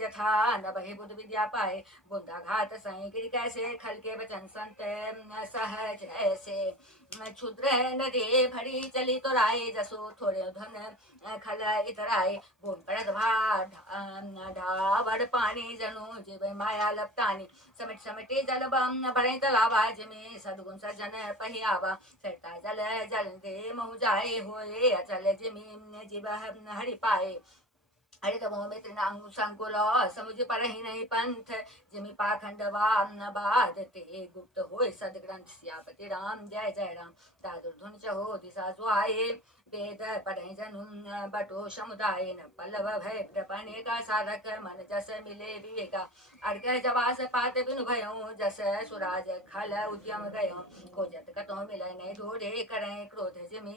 जथा न बहि बुध विद्या पाए बुंदा घात सही गिर कैसे खल के बचन संत सहज ऐसे क्षुद्र नदी भरी चली तो राय जसो थोड़े धन खल इतराए भूमि परत ढावड़ पानी जनु जीव माया लपटानी समिट समिटे जल भरे तलावा जिमे सदगुण सजन पहियावा सरता जल जल दे महु जाए होए अचल जिमी जीव हरि पाए हरि तमो मित्र नांगु संकुल समुझ पर ही नहीं पंथ जिमि पाखंडवा न बाधते गुप्त होय सदग्रंथ सियापति राम जय जय राम। दादुर धुन चहो दिशा सुहाए वेद पढ़े जनु बटो समुदाय न पल्लव भय प्रपने का साधक मन जस मिले विवेका अर्घ जवास पात बिनु भयो जस सुराज खल उद्यम गयो खोजत कतो मिलै नहीं धोरे करें क्रोध जिमि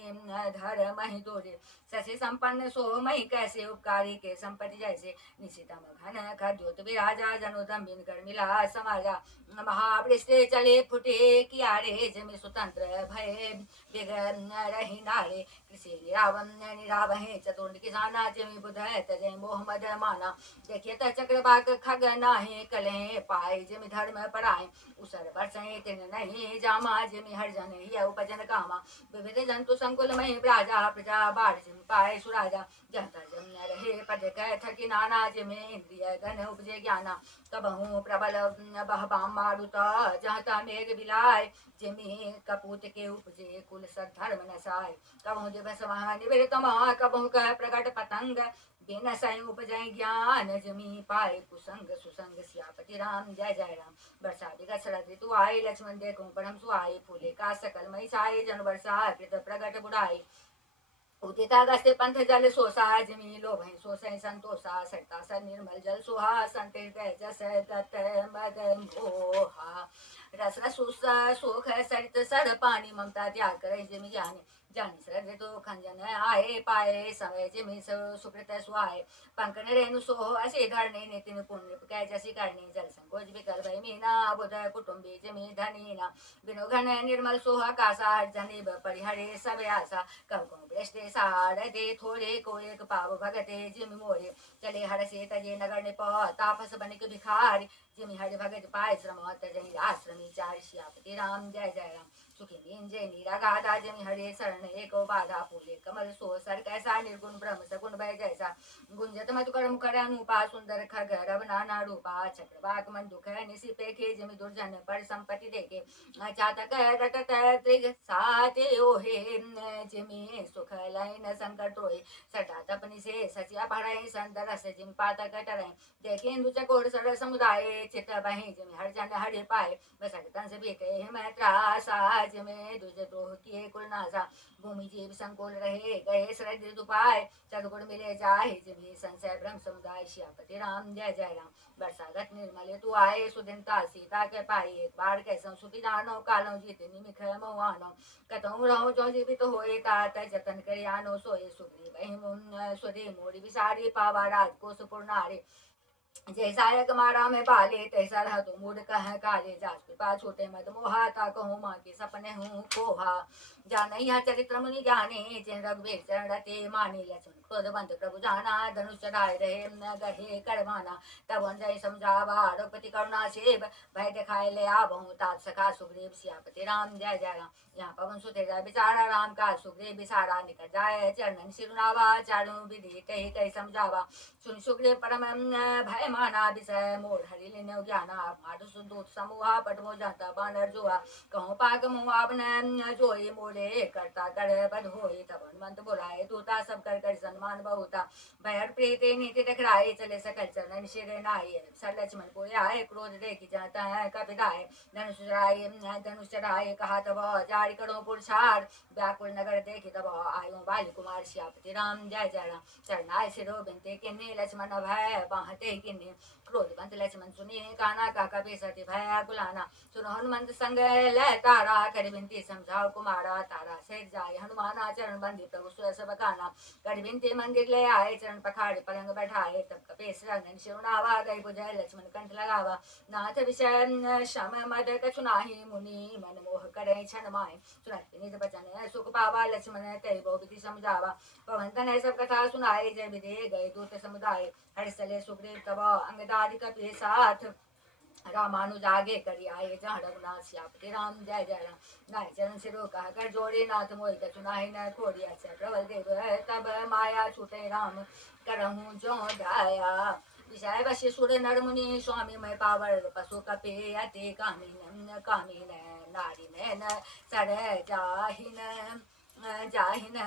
धर महि दोरे शशि संपन्न सो मही कैसे उपकारी के संपत्ति जैसे निशितम घन खद्योत विराजा जनुदम बिन कर मिला समाजा महावृष्टि चले फुटे कियारे जिमि स्वतंत्र भय बिगन रही नारे कृषि निरावहे चतुर्थ किसाना जिमि बुध तजय मोह मद माना देखिए त चक्रवाक खग नाहे कले पाए जिमि धर्म पराए उसर बरसे तिन नहीं जामा जिमि हर जन ही उपजन कामा विविध जंतु संकुल मही राजा प्रजा बाढ़ जिमि पाए सुराजा जहता जम रहे पद कह थकी नाना जिमि इंद्रिय गण उपजे ज्ञाना कबहू प्रबल बहबाम मारुत जहता मेघ बिलाय जिमि कपूत के उपजे कुल सद्धर्म नसाय कबहू दिवस वहाँ निवृतम कबहू कह प्रकट पतंग बिन सय उपजय ज्ञान जिमि पाए कुसंग सुसंग सियापति राम जय जय राम। वर्षा विगत शरद ऋतु आए लक्ष्मण देखो परम सुहाए फूले का सकल मई साए जन वर्षा कृत प्रगट बुढ़ाई उदिता गस्ते पंथ जल सोसा जिमि लोभै सोसै संतोषा सरिता स निर्मल जल सुहा संतीर्थ जस दत्त मद मोहा रस रस सुख सरित सर पानी ममता त्याग करे जिमि ज्ञानी जानी श्रद्ध तो खंजन आए पाए समय जिमि सुकृत सुहाए पंकन रेणु सोह असे धरणी नितिन पुण्य कै जसी करणी जल संकोच विकल भय मीना बुध कुटुंबी जिमि धनीना बिनु घन निर्मल सोह कासा जनि परिहरे सब आशा कब को बेस्ते सार दे थोड़े को एक पाव भगते जिमि मोरे चले हर से तजे नगर निप तापस बनिक भिखारी जिमि हरि भगत पाए श्रम तजहि आश्रमी चार सियापति राम जय जय राम। सुखी नींजे नीरा गाधा जिमि हरे शरण एको बाधा फूले कमल सो सर कैसा निर्गुण ब्रह्म सगुण भय जैसा गुंजत मधुकर मुखर अनुपा सुंदर खग रव नाना रूपा चक्रवाक मन दुख निशि पेखे जिमि दुर्जन पर संपत्ति देखे चातक रटत त्रिग साते ओहे जिमि सुख लैन संकट रोए सटा तपनि से सचिया पढ़ाई संदरस जिमि पातक टरै देखे इंदु चकोर सर समुदाय चित्त बहि जिमि हर जन हरि पाए बसक तन से बीते हिम त्रासा राज्य में द्विज द्रोह किए कुल नासा भूमि जीव संकुल रहे गए सरद उपाय सदगुण मिले जाए जिन्हें संशय ब्रह्म समुदाय श्यापति राम जय जय राम बरसागत निर्मल तू आए सुदिनता सीता के पाई एक बार कैसो सुखी जानो कालो जीत निमिख महुआनो कतहु रहो जो जीवित होए तात जतन कर आनो सोए सुग्रीव सुरी मोरी विसारी पावा राज को सुपुरनारे जैसा एक मारा में बाले तैसा रह तो मूड कह काले जास कृपा छोटे मत मोहा ता कहूँ माँ के सपने हूँ कोहा जान यह चरित्र मुनि ज्ञाने जिन रघुवीर चरण रते माने लक्ष्मण क्रोध बंद प्रभु जाना धनुष चढ़ाए रहे गढ़े करवाना तब अंजय समझावा रघुपति करुणा सेव भय दिखाए ले आवहूँ तात सखा सुग्रीव सियापति राम जय जय राम यहाँ पवन सुते जाए बिचारा राम का सुग्रीव बिसारा निकट जाए चरणन सिरुनावा चारू विधि कही कही समझावा सुन सुग्रीव परम भय माना विषय मोर हरि लेने ज्ञाना माधु सुदूत समूहा पटमो जाता बानर जुआ कहूँ पाक मुआ बन जोई मोरे करता कर बद होई तब हनुमंत बुलाए दूता सब कर कर सम्मान बहुता भयर प्रीति नीति टकराए चले सकल चरण शिरे नाये सर लक्ष्मण को आए क्रोध देखी जाता है कपिदाय धनुष चढ़ाए कहा तब जारी करो पुरुषार व्याकुल नगर देखी तब आयो बाली कुमार श्यापति राम जय जय राम चरणाय सिरो बिनते किन्नी लक्ष्मण भय बाहते किन्नी क्रोधवंत लक्ष्मण सुनिए काना काका बेसती भय बुलाना सुनो हनुमंत संग ले तारा कर बिनती समझाओ कुमारा तारा सहित जाए हनुमाना चरण बंदी प्रभु सुरस बकाना कर बिनती मंदिर ले आए चरण पखाड़े पलंग बैठाए तब कपेश रंगन शिवनावा गई बुझाए लक्ष्मण कंठ लगावा नाथ विषय शम मद कछु नाही मुनि मन मोह करे क्षण माय सुनत निज बचन सुख पावा लक्ष्मण तय बहु विधि समझावा पवन तनय सब कथा सुनाए जय विदे गए दूत समुदाय हर्षले सुग्रीव तब अंगदादि कपि साथ रामानुज आगे करी आए जहाँ रघुनाथ श्यापति राम जय जय राम नाय चरण सिरो कह कर जोड़े नाथ मोहि कछु नाहि न खोड़ी अच्छा प्रबल देव तब माया छूटे राम करहूँ जो जाया विषय वश्य सुर नर मुनि स्वामी मैं पावर पशु कपे अति कामीन नारी नैन सर जाहिन जाहिन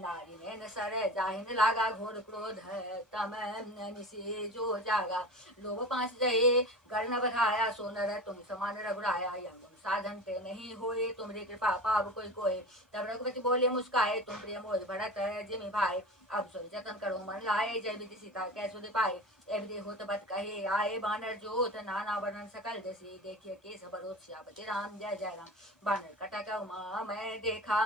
नारी नैन सर जाहिन लागा घोर क्रोध तम निशि जो जागा लोभ पांच जये गर्ण बधाया सोनर तुम समान रघुराया या गुण साधन पे नहीं होए तुमरी कृपा पाव कोई कोई तब रघुपति बोले मुस्काए तुम प्रिय मोज भरत जिमि भाई अब सोई जतन करो मन लाए जय विधि सीता कैसुधि पाए एवं होत बत कहे आए बानर जोत नाना वर्णन सकल जैसी देखिए केस बरोत श्यापति राम जय जय राम बानर कटक उमा मैं देखा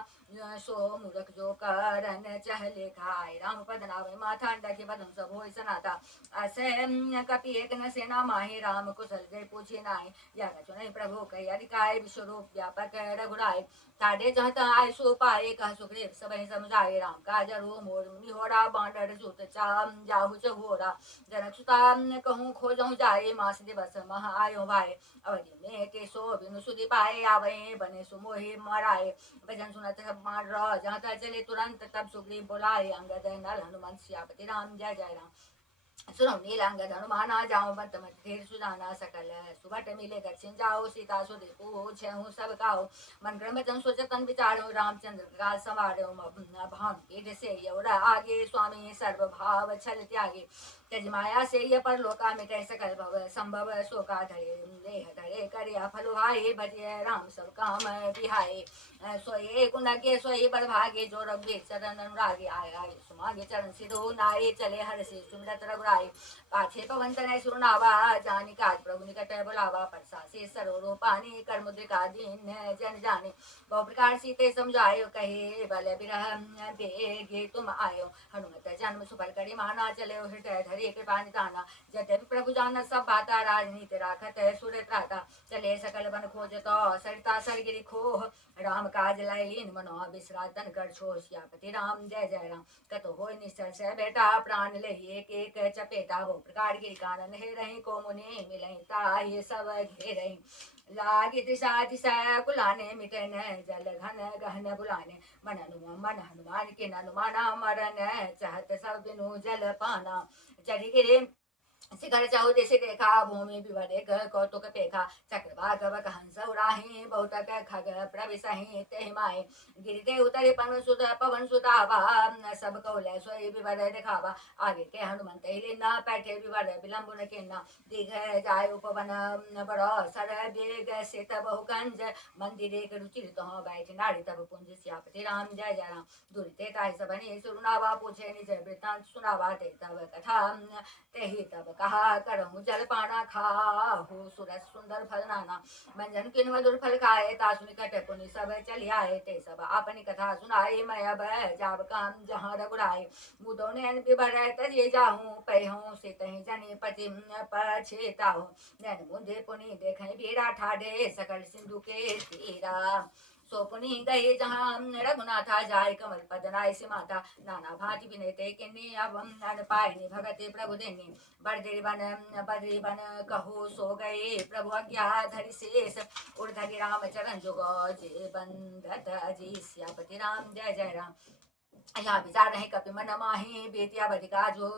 सो मूर्ख जो करन चह लेखाय राम पद नावे माथा अंडा बदन सब होय सनाता असे कपि एक न सेना माहि राम कुशल जय पूछे नाय या कछु नहीं प्रभु कही अधिकाय विश्वरूप व्यापक रघुराय ताडे जहत आय सो पाए कह सुग्रीव सबहि समझाए राम का जरू मोर निहोरा बांडर जुत चाम जाहु चहोरा जनक सुता कहूँ खोजऊँ जाए मास दिवस मह आयो भाई अवधि में के सो बिनु सुधि पाए आवे बने सुमोहि मराए भजन सुनत सब मान रह जहाँ तक चले तुरंत तब सुग्रीव बोलाए अंगद नल हनुमंत श्यापति राम जय जय राम सुनो नीलांगद हनुमान आ जाओ मत मत धीर सुजाना सकल सुबट मिले दक्षिण जाओ सीता सुधि पूछहूँ सब गाओ मन क्रम वचन सोचतन विचारो रामचंद्र का संवारो भान पीठ से यौरा आगे स्वामी सर्व भाव छल त्यागे त्यज माया से ये पर लोका मिटे सकल भव संभव शोका धरे देह धरे करिया फलुहाए भजिय राम सब काम बिहाए सोए कुंडके सोए बड़ भागे जो रघुवीर चरण अनुरागे आए आए सुमागे चरण सिधो नाये चले हर से सुमरत रघुराई पाछे पवन तनय सुरनावा जानी काज प्रभु निकट बुलावा परसा से सरोरो पानी कर मुद्रिका दीन जन जाने बहु प्रकार सीते समझायो कहे बल बिरह बेगे तुम आयो हनुमत जन्म सुफल करी माना चले हृदय धरे कृपा निताना जद्यपि प्रभु जान सब बाता राजनीति राखत सुर त्राता चले सकल बन खोजत सरिता सरगिरी खोह राम काज लाइन मनो विश्रातन कर छो श्यापति राम जय जय राम कतो हो निश्चल से बेटा प्राण ले एक एक चपेटा वो प्रकार गिर कानन हे रही को मुनि मिलई ताये सब घेरई लागी दिशा दिशा कुलाने मिटन जल घन गहन बुलाने मन हनुमान के अनुमाना मरन चाहत सब बिनु जल पाना चढ़ी गिरे शिखर चाहु दिशि देखा भूमि विवरे कौतुक पेखा चक्रवाक बक हंस उड़ाही बहुत खग प्रविशहि तेहि माहि गिरते उतरे पवन सुतावा सब कौले सोई विवर दिखावा आगे के हनुमंत हिलिना पैठे विवर विलंब न किन्ना दिघ जाय उपवन बड़ सर बेग सित बहु कंज मंदिर एक रुचिर तह बैठ नारी तब पुंज सियापति राम जय जय राम दुरिते ताहि सबनि सुनावा पूछे निज वृतांत सुनावा ते तब कथा तेहि तब कहा करहूँ जल पाना खाहू सुरस सुंदर फल नाना मंजन किन मधुर फल खाए तासु निकट पुनि सब चली आए ते सब अपनी कथा सुनाई मैं अब जाब काम जहाँ रघुराए मुदो नैन बिबर तरिए जाहूँ पहूँ से तही जनी पति पछेताहूँ नैन मुंदे पुनि देखें बीरा ठाडे सकल सिंधु के तीरा सोपुनी गए जहाँ रघुनाथा जाय कमल पदनाय से माता नाना भांति विनते किन्नी अब नन पायनी भगते प्रभु देनी बद्री बन कहु सो गए प्रभु आज्ञा धरि शेष उर्धरि राम चरण जुगो जे बंदत अजी सियापति राम जय जय राम यहाँ विचार नहीं कपि मन माही बेतिया बधिका जो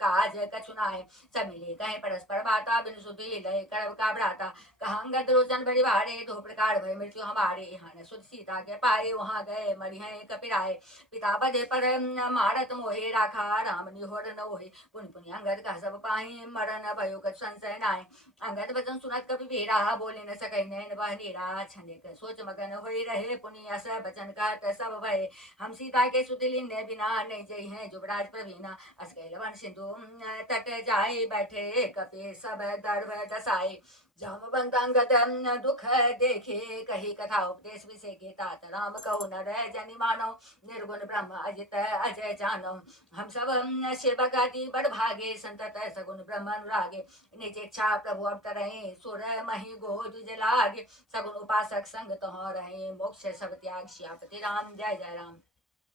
काज कछुनाए सब मिले कहे परस्पर बाता बिन सुधी लय करब का भ्राता कहंगद रोचन बड़ी भारे दो प्रकार भय मृत्यु हमारे यहाँ न सुध सीता के पाए वहाँ गए मरी हैं कपिराए पिता बधे पर मारत मोहे राखा राम निहोर न होए पुनि पुनि अंगद कह सब पाही मरन भयो कछ संशय नाय अंगद वचन सुनत कपि बेरा बोले न सकै नैन बह नीरा छने सोच मगन होई रहे पुनि अस बचन कहत सब भय हम सीता के सुदिलिन बिना नहीं जई हैं जुबराज प्रवीणा अस कहलवन सिंधु तट जाए बैठे कपि सब दर्भ दसाए जाम बंगांगद दुख देखे कही कथा उपदेश विषय के तात राम कहु नर जनि मानो निर्गुण ब्रह्म अजित अजय जानो हम सब सेवक आदि बड़ भागे संतत सगुण ब्रह्म अनुरागे निज इच्छा प्रभु अब तरहे सुर मही गोद लागे सगुण उपासक संग तह रहे मोक्ष सब त्याग सियापति राम जय जय राम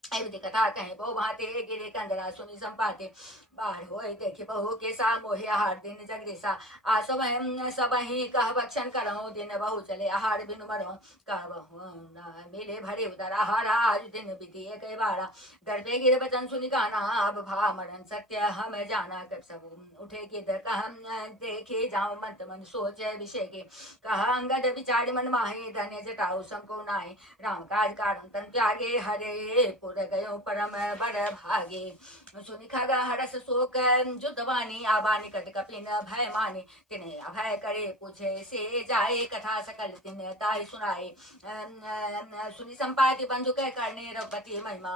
ऐवती कथा कहे बहु भाते गिरे कंदरा सुनी संपाते बाहर होए देखे बहु के सा मोहे आहार दिन जगदीशा आ सब ही कह भक्षण करहूँ दिन बहु चले आहार बिनु मरहूँ कह बहु न मिले भरे उदर आहार आज दिन बीती एक बारा गर्भे गिर बचन सुनी गाना अब भा मरण सत्य हम जाना कब सब उठे के दर कह देखे जाऊँ मंत मन सोच विषय के कह अंगद विचार मन माहे धन्य जटाऊ संको नाहे राम काज कारण तन त्यागे हरे पुर गयो परम बड़ भागे सुनि खग हरस शोक जुद्धवानी आबा निकट कपिन भय माने तिन्हें अभय करे पूछे से जाए कथा सकल तिन ताहि सुनाए सुनि संपाति बंधु कह करने रघुपति महिमा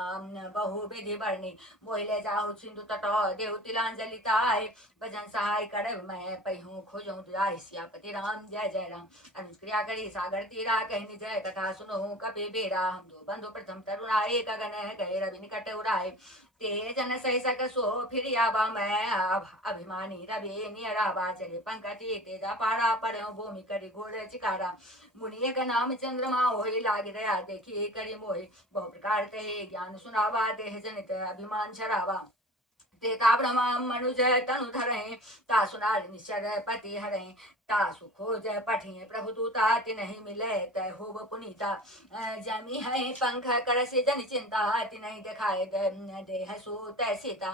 बहु विधि वर्णि मोहिले जाहु सिंधु तट देव तिलांजलि ताय भजन सहाय कर मैं पहिहूँ खोजूँ तुराय सियापति राम जय जय राम अनुक्रिया करी सागर तीरा कहनी जय कथा सुनो कपि बेरा हम दो बंधु प्रथम तरुणाए गगन गए रवि निकट उड़ाए ते जन सही सक सो फिर आवा मैं अभिमानी रवि नियरावा चले पंकति तेजा पारा पड़ो भूमि करी घोर चिकारा मुनि का नाम चंद्रमा होई लाग दया देखी करी मोहि बहु प्रकार ते ज्ञान सुनावा देह जनित अभिमान छरावा तेता ब्रह्म मनुज तनु धरे ता सुनार निश्चर पति हरे ता सुखोज पठिए प्रभु दूता तिन्हि मिले तय होव पुनीता जमी है पंख कर से जन चिंता तिन्हि दिखाए देह सो तय सीता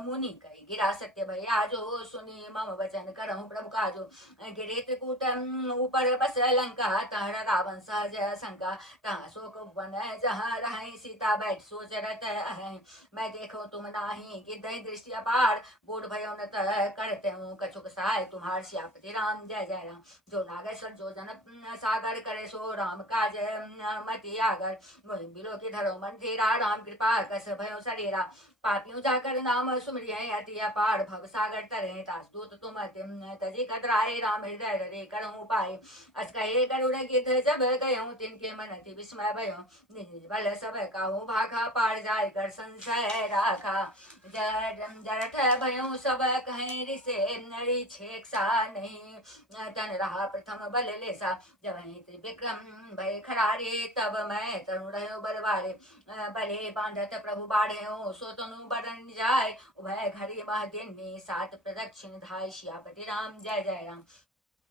मुनि कई गिरा सत्य भय आजो सुनी मम वचन करहु प्रभु काजो गिरे त्रिकूट ऊपर बस लंका तहर रावण सहज शंका तहाँ शोक वन जहाँ रहे सीता बैठ सोच रत मैं देखो तुम नाही गिद्धि दृष्टि अपार बूढ़ भयो न करते हूँ कछुक सहाय तुम्हार सियापति राम जय जय राम जो नागेश्वर जो जन सागर करे सो राम काज मति आगर मोहि बिलो की धरो मन धीरा राम कृपा कस भयो शरीरा पापियों जाकर नाम सुमरिय अति अपार भव सागर तरे तास दूत तुम तजी कतराए राम हृदय रे करहूँ पाए अस कहे गरुड़ गिद्ध जब गयो तिनके मन अति विस्मय भयो निज निज बल सब काहू भाखा पार जाय कर संशय राखा जरठ भयो सब कहें ऋषे नरी छेक सा नहीं तन रहा प्रथम बल लेसा जब त्रिविक्रम भय खरारे तब मैं तरुण रहो बलवारे बले बांधत प्रभु बाढ़े सो तनु बरन जाय उभय घड़ी मह दिन में सात प्रदक्षिण धाय सियापति राम जय जय राम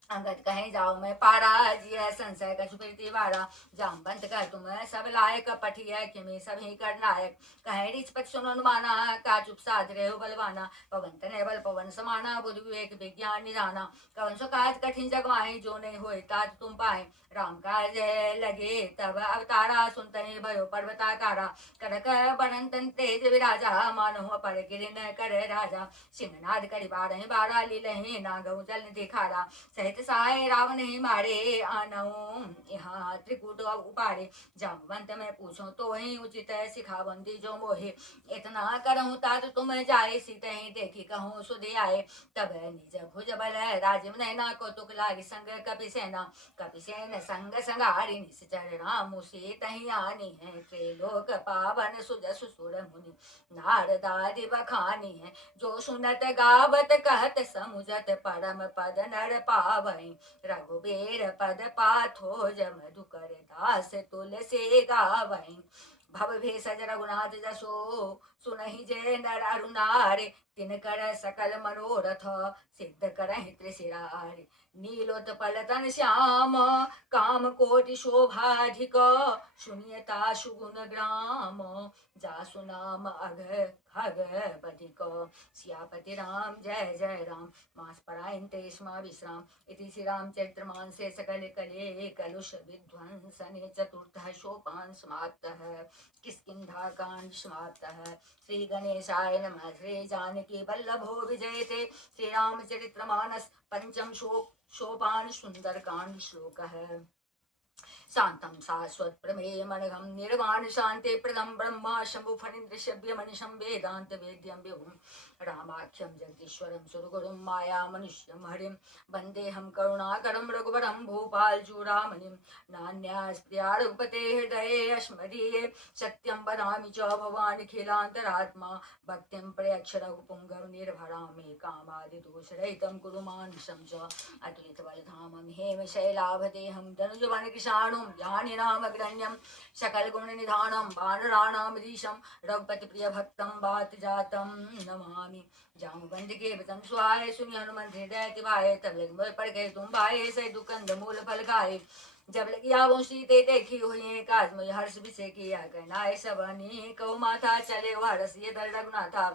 अंगद कहीं जाओ मैं पारा जी है संशय कछु प्रीति वारा जामवंत कह तुम सब लायक पठी है कि मैं सब ही कर नायक कहीं रिच पच सुनो माना का चुप साध रहे हो बलवाना पवन तने बल पवन समाना बुद्धि विवेक विज्ञान निधाना कवन सो काज कठिन जगवाए जो नहीं होए तात तुम पाए राम काज लगे तब अवतारा सुनते भयो पर्वताकारा करक बनंतन तेज विराजा मानो पर गिरिन कर राजा सिंहनाद करि बारह बारा लीलहि नागौ जल निधि खारा सहित सहाय रावण ही मारे आनऊ यहाँ त्रिकूट उपारे जामवंत में पूछो तो ही उचित सिखावंती जो मोहे इतना करहूँ तात तुम जाए सीते ही देखी कहूँ सुधि आए तब निज भुज बल राजीव नैना कौतुक लागी संग कपि सेन संग संगारी निश्चर राम सीत ही आनी है त्रिलोक पावन सुजस सुर मुनि नारदादि बखानी है जो सुनत गावत कहत समुझत परम पद नर पावई रघुबीर पद पाथो जम दुकर दास तुलसी गावई भव भेषज रघुनाथ जसो सुनहि जय नर अरुणारे तिनकर सकल मनोरथ सिद्ध करहि त्रिशिरारे नीलोत्पल तन श्याम काम कोटि शोभाधिक शून्यता सुगुण ग्राम जासु नाम अघ खग बधिक सियापति राम जय जय राम मास परायण तेष्मा विश्राम इति श्री रामचरितमानसे सकल कले कलुष विध्वंसने चतुर्थ सोपान समाप्तः किष्किंधा कांड समाप्तः श्री गणेशाय नमः श्री जानकी वल्लभो विजयते श्री रामचरितमानस पंचम सोपान सुंदर कांड श्लोक है शांतं शाश्वत प्रमेय मनघम निर्वाण शांति प्रदम ब्रह्मा शंभु फणीन्द्र शव्य मनिषं वेदांत वेद्यं विभुम रामाख्यम जगदीश्वरम सुरगुरुम माया मनुष्यम हरिम वंदेहम करुणाकरम रघुवरम भूपाल चूड़ामणिम नान्यास्प्रिया रघुपते हृदये अस्मदीये सत्यं वदामि च भवान् खिलान्तरात्मा भक्तिं प्रयच्छ रघुपुंगव निर्भरामि कामादिदोषरहितं कुरु मानसं च अतुलितबलधामं हेमशैलाभदेहं धनुजवन किशाणुं ज्ञानिनामग्रण्यं सकलगुणनिधानं वानराणामधीशं रघुपतिप्रियभक्तं वातजातं नमामि जामवंत के बचन सुहाए सुनि हनुमंत हृदय तिवाए तब लग पड़ गए तुम भाए से दुकंद मूल फल खाए जब लगी आवो सीते देखी हुई काज में हर्ष विषय किया कहना सबनी कौ माथा चले हरस ये दर रघुनाथा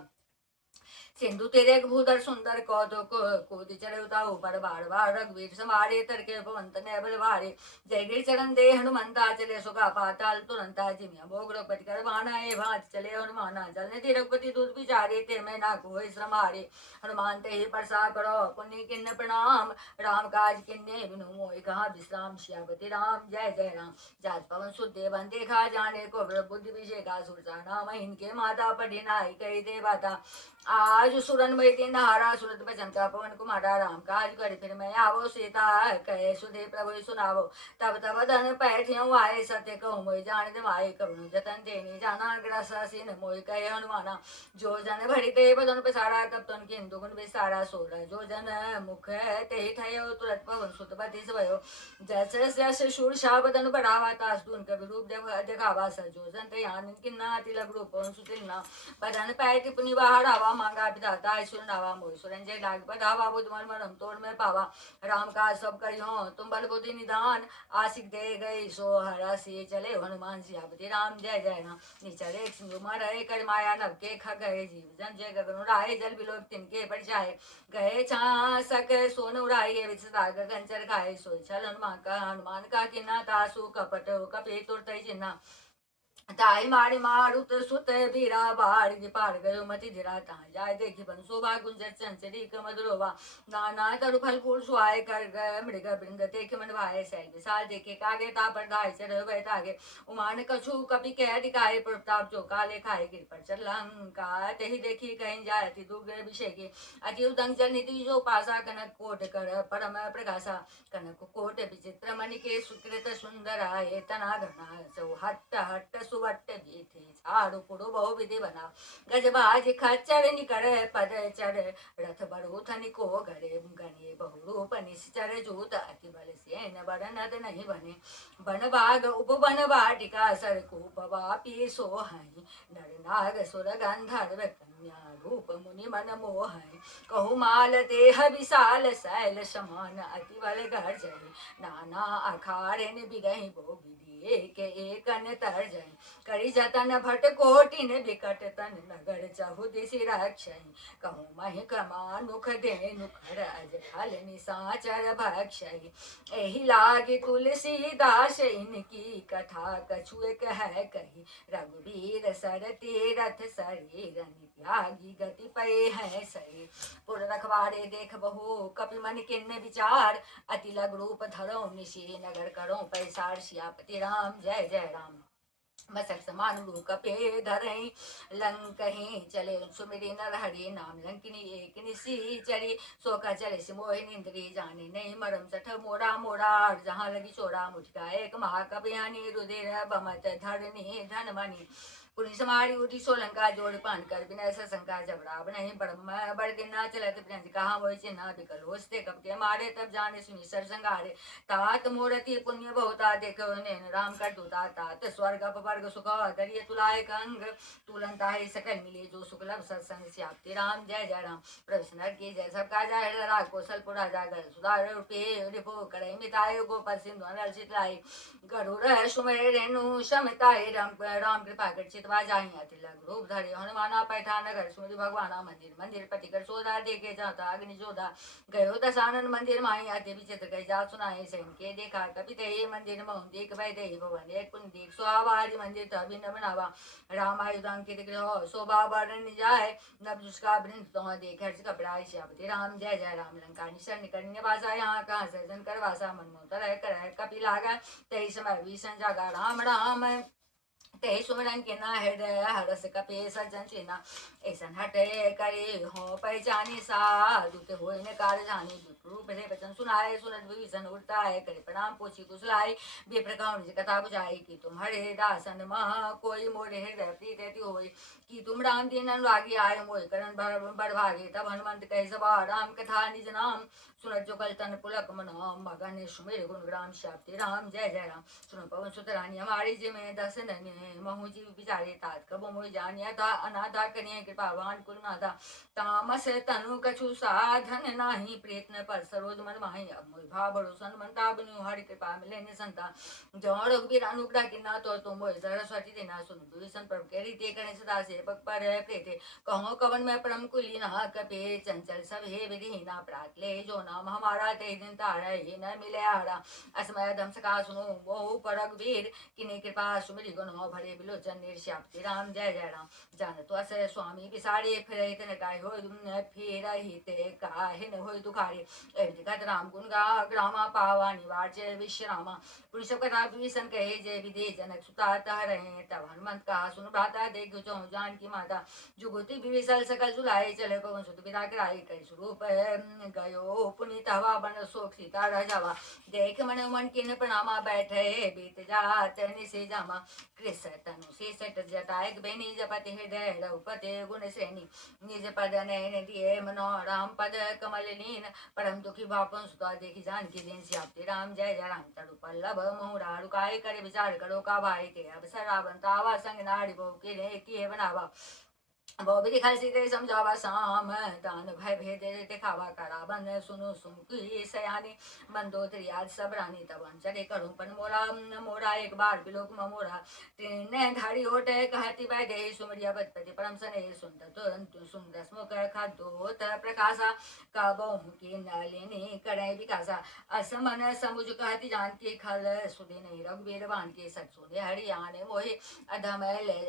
सिंधु तेरे भूधर सुंदर कौतुक कूद चढ़े उताऊ पर बार बार रघुवीर समारे तरके पवंत ने बलवारे जय गिर चरण दे हनुमंता चले सुखा पाताल तुरंता जिमिया भोग रघुपति कर बाना ए भात चले हनुमाना जलने दी रघुपति दूध बिचारे ते मैं ना कोई श्रम हारे हनुमान ते ही परसा करो पुण्य किन्न प्रणाम राम काज किन्ने बिनु मोहि कहा विश्राम श्यापति राम जय जय राम जात पवन सुदेवन देखा जाने को बुद्धि विषेका सुरसा नाम इनके माता पढ़ी नाई कही दे बाता आज सुरन में नहारा सुरत बचन का पवन कुमारा राम काज कर फिर मैं आवो सीता कहे सुधे प्रभु सुनावो तब तब धन पैठियों आए सत्य कहूँ मोहि जान दिमाए करुण जतन देनी जाना ग्रसिन मोहि कहे हनुमाना जो जन भरी ते बदन पसारा तब तन के हिंदू गुण विसारा सोरा जो जन मुख ते थयो तुरत पवन सुत बति भयो जस जस शूरशा बदन बढ़ावा तास दून कवि रूप दिखावा सजो जन तयान किन्ना तिलक रूप सुतिलना बदन पैठ पुनि बाहर आवा मांगा पिता ईश्वर नावा मोहि सुरंजय लाग बढ़ावा बुद्ध मन मनम तोड़ में पावा राम का सब करियो तुम बल बुद्धि निदान आशिक दे गई सो हरा से चले हनुमान सियापति राम जय जय राम निचले सिंधु मरे कर माया नव के ख गए जीव जन जय गगन उड़ाए जल बिलोक तिनके पड़ जाए गए छासक सोन उड़ाए विचता गगन चर खाए सोई छल हनुमान का किन्ना तासु कपट कपे तुरत चिन्हा ताई मारी मारुत सुत बीरा बार पार गयो मति धीरा तहाँ जाय देखी बंसोबा गुंजर चंचरी कमदरोवा नाना तरु फल फूल सुहाय कर गए मृग वृंद देख मन भाए सैल विशाल देखे कागे तापर धाय चढ़ गए तागे उमान कछु कपि कह दिखाए प्रताप जो काले खाए गिर पर चल लंका तेहि देखी कहीं जाय अति दुर्ग विषय के अति उदंग जल निधि जो पासा कनक कोट कर परम प्रकाशा कनक कोट विचित्र मणि के सुकृत सुंदर आये तना घना सौ हट्ट हट्ट सुवट्ट जीथे झाड़ू पुड़ो बहु विधि बना गजबाज खच्चर निकर पद चर रथ बड़ो थनि को घरे गणे बहुरूप निश्चर जूत अति बल सेन बड़ नद नहीं बने बन बाग उपवन वाटिका सर को पवापी सोहई नर नाग सुर गंधर्व कन्या रूप मुनि मन मोह कहु माल देह विशाल शैल समान अति बल घर जय नाना अखाड़न बिरही बो विधि एक तर जय करी जतन भट कोटिन बिकट तन नगर चहु दिशि रक्षय कहूँ महि क्रमानुख धेनु खर अज खल निशाचर भक्षय एहि लागे तुलसीदास इनकी कथा कछुए कह कही रघुवीर सर तीरथ शरीर त्यागी गति पै है सही पुर रखवारे देख बहु कपि मन किन्न विचार अति लग रूप धरो निशि नगर करो पैसार सियापति राम जय जय राम मसक समान रूप पे धरई लंकही चले सुमिरी नर हरि नाम लंकिनी एक निसी चरी सोका चले सिमोहि इंद्री जाने नहीं मरम सठ मोरा मोरा जहाँ लगी चोरा मुझका एक महाकपियानी रुधिर बमत धरनी धन मणि पुनि समारी उठी सोलंका जोड़ पान कर बिना सशंका जब रावण नहीं ब्रह्म बड़ गिना चलत बिना कहा मोहि चिन्ह विकल होस्ते कपटे मारे तब जाने सुनी सर संगारे तात मोरति पुण्य बहुता देखो नैन राम कर दूता तात स्वर्ग अपवर्ग सुख दरिय तुलाय कंग तुलंता है सकल मिले जो सुकलभ सत्संग श्याप्ति राम जय जय राम प्रभु की जय सबका जय राग कौशलपुर जागर सुधार रूपे रिपो करे मिताय गोपाल सिंधु अनल चितलाई गरुड़ सुमेर रेणु शमिताय राम राम कृपा कर चितवा जाहि अति लग रूप धरे हनुमाना पैठा नगर सुमति भगवाना मंदिर मंदिर पतिकर सोधा देखे जाता अग्नि जोधा गयो दशानन मंदिर माही अति विचित्र कही जा सुनाए सैन के देखा कपि ते मंदिर महु देख भय दे भवन एक पुन देख सुहावारी मंदिर तभिन्न बनावा राम आयुधांकित गृह शोभा वर्णन जाय नब जिसका वृंद तो देख हर्ष कपड़ा श्यापति राम जय जय राम लंका निशर निकन्य वासा यहाँ कहाँ सर्जन कर वासा मनमोहन कर कपि लागा तही समय भीषण जागा राम राम ते सुमरन के ना हृदय हरस कपे सज्जन चेना ऐसन हटे करे हो पहचानी साधु ते हो न कार जानी रूप से वचन सुनाए सुनत विभीषण उठता है करे प्रणाम पोछी कुशलाए विप्र कौन कथा बुझाई कि तुम्हारे दासन मह कोई मोरे हृदय प्रीत होई कि तुम राम दीन अनुरागी आए मोय करण बड़ भागे तब हनुमंत कहे सभा राम कथा निज नाम सुनत जो कल तन पुलक मन मगन सुमेर गुण ग्राम श्याप्ति राम जय जय राम सुन पवन सुत रानी हमारी जी में दसन महु जी विचारे तात कबो मोहि जानिया था अनाथा कन्या कृपावान कुल नाथा तामस तनु कछु साधन नाही प्रयत्न पर सरोज मन माही अब मोहि भाव भरोसन मनता बनु हरि कृपा मिले निसंता जो रघुवीर अनुग्रह किन्ना तो तुम मोहि सरस्वती देना सुन विभीषण प्रभु केरी ते कणे सदा सेवक पर प्रेते कहो कवन में परम कुलीना कपे चंचल सब हे विधिना प्रात ले जो नाम हमारा ते दिन तारा ही न मिले हारा असमय दम सका सुनो बहु परग वीर किने कृपा सुमिरि गुण भरे बिलोचन निर्श्याप्ति राम जय जय राम जान तो अस स्वामी बिसारे फिर तन काय हो फिर हिते काहे न होय दुखारे एवं राम गुण गा ग्रामा पावा निवार जय विश्रामा पुरुष कथा विभीषण कहे जय विधे जनक सुता तह रहे तब हनुमंत कहा सुन भ्राता देख जो जान की माता जुगुति विभीषण सकल जुलाए चले पवन सुत पिता कराई कई स्वरूप गयो पुनीत हवा बन शोक सीता रह जावा देख मन मन किन प्रणामा बैठे बीत जात निसे जामा कृष तनु से सट जटाय बेनी जपति हृदय रघुपति गुण श्रेणी निज पद नयन दिए मनो राम पद कमल लीन परम दुखी बापन सुता देखी जान की दिन श्याप्ति राम जय जय राम तड़ु पल्लभ मोहरा रुकाय करे विचार करो का भाई ते अवसर रावण तावा संग नारी बहु के बनावा बहु दिखाई सीते समझावा साम दान भय भेद दिखावा करावन सुनु सुमुखी सयानी मंदोदरी आज सब रानी तब चले करूं पन मोरा मोरा एक बार बिलोक मोरा तीन धारी होटे कहती वै दे सुमरिया पति परम सने सुंदर स्मुख खादोत प्रकाशा कबों की नलिनी करे विकासा असमन समुझ कहती जानती खल सुधे नहीं रघुवीर बान के सच सुने हरियाणे मोहे अधम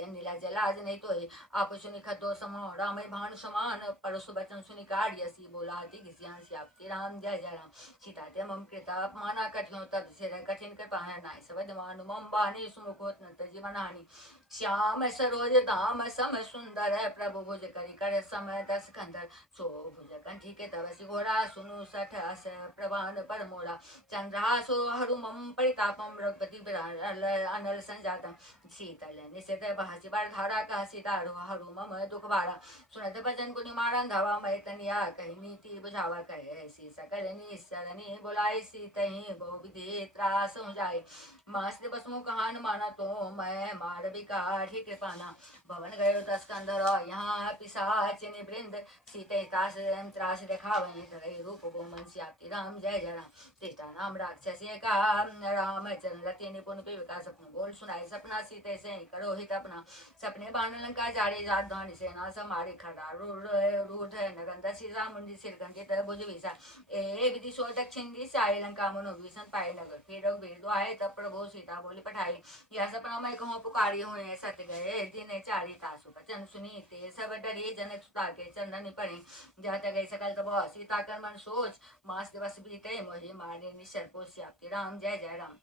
नीला जलाज नहीं तो आप सुनि खदो समो राम भानु समान परसु बचन सुनि कार्यसी बोलाती घिसियान श्याप्ति राम जय जय राम सीता ते मम कृता अपमाना कठिनो तब सिर कठिन कृपा है नाय सबद मानु मम बानी सुमुखोत न जीवन हानि श्याम सरोज दाम सम सुंदर प्रभु भुज करी कर समय दस कंधर सो भुज कंठी के तवसी घोरा सुनु सठ अस प्रवान पर मोरा चंद्रहासो हरु मम परितापम रघुपति अनल संजातम शीतल निषेध भाषि बार धारा का सीतारो हरु मम दुख बारा सुनत भजन गुनि मारन धावा मैं तनिया कही नीति बुझावा कहे ऐसी सकल निसरणी बुलाई सी तही बहु विधि त्रास हो जाए मास्ते बसमो कहान माना तो मैं मार विकाठी कृपाना भवन गयो दस कंदर यहाँ पिशाच वृंद सीते तास त्रास देखावे धरे रूप गोमन श्याप्ति राम जय जय राम तेटा नाम राक्षसी का रामचंद्र रति निपुण विका सपन बोल सुनाई सपना सीते से करो हित अपना सपने बाण लंका जारी जात धानी सेना समारी खड़ा रूढ़ नगंध सीता मुंडी सिर गंजित भुज विसा ए विधि सो दक्षिण दिशा लंका मनो भीषण पाए नगर फिर रघुवीर दुआए तब प्रभु सीता बोली पठाई यह सपना मैं कहूँ पुकारी हुए सत्य गए दिन चारी तासु बचन सुनी ते सब डरे जनक सुता के चंदन पड़े जात गए सकल तब सीता कर मन सोच मास दिवस बीते मोहि मारे निशर पोष्याप्ति राम जय जय राम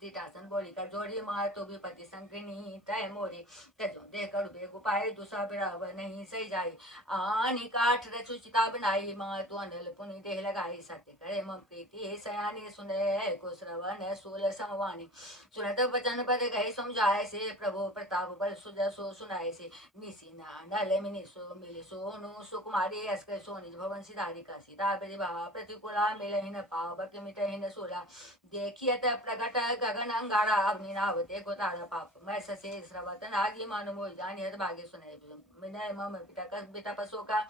तीतासन बोली कर जोड़ी मार तो भी पति संकनी तय मोरे तजो दे कर बेगु पाए दूसरा बिराव नहीं सही जाई आनी काठ रचु चिता बनाई माँ तो अनल पुनि देह लगाई सत्य करे मम प्रीति सयानी सुने को श्रवण सोल समवानी सुनत वचन पद गए समझाए से प्रभु प्रताप बल सुज सो सुनाए से निशिना नल मिनि सो मिली सोनु सुकुमारी अस्कर सोनिज भवन सिधारिका सीता प्रतिभा प्रतिकूला मिलहिन पावक मिटहिन सोला देखिए प्रकट गगन अंगारा अग्निनावते गोतारा पाप मैं ससे श्रवत नागी मान मोह जानी हत भाग्य सुनाई विनय मम पिता पशो का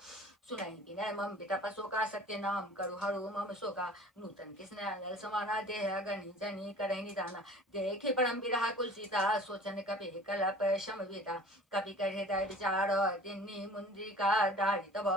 सुनाई विनय मम पिता पशो का सत्य नाम करु हरु मम शोका नूतन कृष्ण अनल समाना देह गणी जनी करहि निदाना देखे परम विरहा कुल सीता सोचन कपि कलप शम वेता कपि कर हृदय विचार तिन्नी मुंद्रिका डारी तब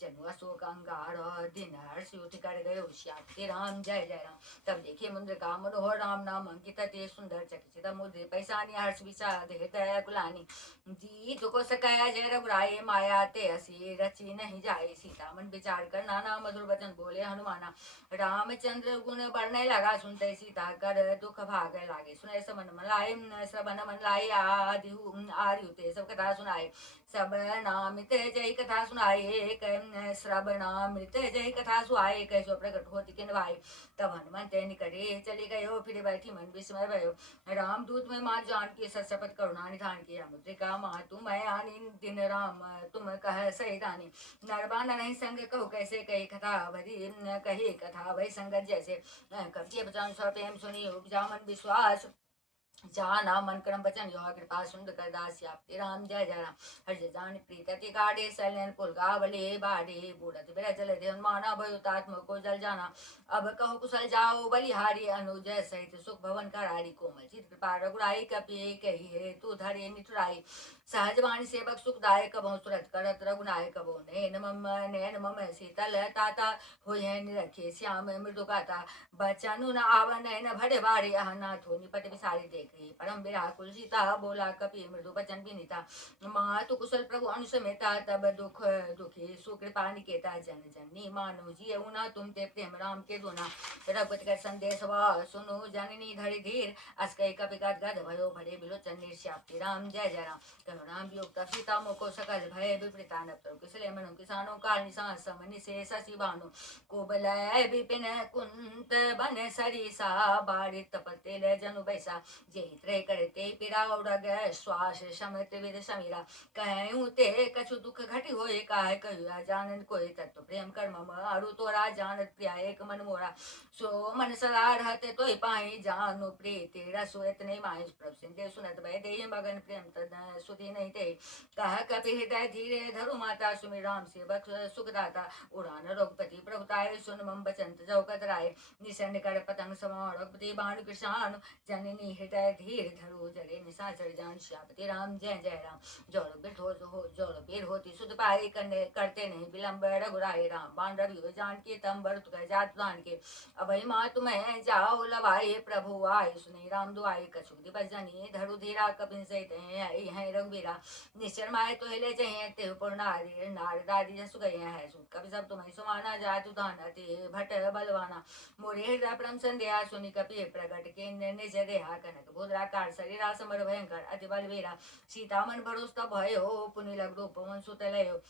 जनु अशोक अंगार दिन हर्ष उठ कर गयो श्याप्ति राम जय जय राम तब देखे मुंद्र का मनोहर राम नाम अंकित ते सुंदर चकित मुद्रे पैसानी हर्ष विषाद हृदय कुलानी जी तुको सकया जय रघुराई माया ते हसी रची नहीं जाए सीता मन विचार कर नाना मधुर वचन बोले हनुमाना रामचंद्र गुण बढ़ने लगा सुनते सीता कर दुख भाग लागे सुने समन मलाय श्रवण मन लाई आदि आर्युते सब कथा सुनाए सब नामित जय कथा सुनाए श्रवणामृत जय कथा सुहाए कैसो प्रकट होती किन भाई तब हनुमंत निकटे चले गयो फिर बैठी मन विस्मय भयो रामदूत में मां जान की सशपथ करुणा निधान किया मुद्रिका माँ तुम आनी दिन राम तुम कह सही दानी नरबान नहीं संग कहो कैसे कही कथा भरी कही कथा वही संगत जैसे कवि बचान प्रेम सुनी उपजा मन विश्वास जाना मन क्रम वचन यो कृपा सुंद कर दास व्याप्ति राम जय जय राम हर्ष जान प्रीतति गाढ़े सैलन पुलगा बले बाढ़े बूढ़त बिरा जल दे माना भयो तात्म को जल जाना अब कहो कुशल जाओ बलिहारी अनुजय सहित सुख भवन करारी कोमल चित कृपा रघुराई कपि कही हे तू धरे निठुराई सहज वाणी सेवक सुखदायक कबो सुरत करत रघुनाय कबो नैन मम शीतल ताता हो निरखे श्याम मृदु गाता बचनु न आवन नैन भरे बारे अहनाथ हो निपट विसारी देख परम विराह कुल सीता बोला कपि मृदु बचन विनीता मातु कुशल प्रभु अनुसमेता तब दुख दुखी सुकृपा निकेता जन जननी मानो जी उना तुम ते प्रेम राम के दोना रघुपति कर संदेश सुनो जननी धरि धीर अस्कै कपि गद भयो भरे बिलोचन निर्श्याप्ति राम जय जय राम करुणाम युक्त सीता मोको सकल भय विपरीता नप्तर कुशले मनु किसानों काल निशान समनि से शशि भानु को बलय विपिन कुंत बन सरिसा बारित तपते ले जनु बैसा जेहि त्रय करते पिरा उड़ग श्वास समत विद समीरा कहूँ ते कछु दुख घटी होए काहे कहूँ जानन कोई तत्व प्रेम कर्म अरु तोरा जानत प्रिया एक मन मोरा सो मन सदा रहते तो पाई जानु प्रीति रसो इतने माहिस प्रभु सिंधे सुनत भय दे मगन प्रेम तद सुधी नहीं ते कह कपि हृदय धीरे धरु माता सुमि राम सेवक सुखदाता उड़ान रघुपति प्रभुताय सुन मम बचन जौ कतराय निशन कर पतंग समा रघुपति बाण कृषाण जननी हृदय धीर धरो जरे निशाचर जान श्यापति राम जय जय राम जोड़ बीर होती सुध पाई करते नहीं विलंब रघुराई राम बाण रवि जान के तम भरत जात जान के अभय माँ तुम्हें जाओ लवाए प्रभु आय सुने राम दुआई कछु दिवस जनी धरु धीरा कपिन सहित है रघुवीरा निश्चर माए तो हिले चाहिए ते नारी नारदारी जसु गए हैं सुन कभी सब तुम्हें सुमाना जातु दान अति भट बलवाना मोरे हृदय परम संध्या सुनि कपि प्रगट के निज देहा कनक भुद्राकार शरीरा समर भयंकर अति बलवीरा सीता मन भरोस भयो पुनि लग रूप मन सुत लयो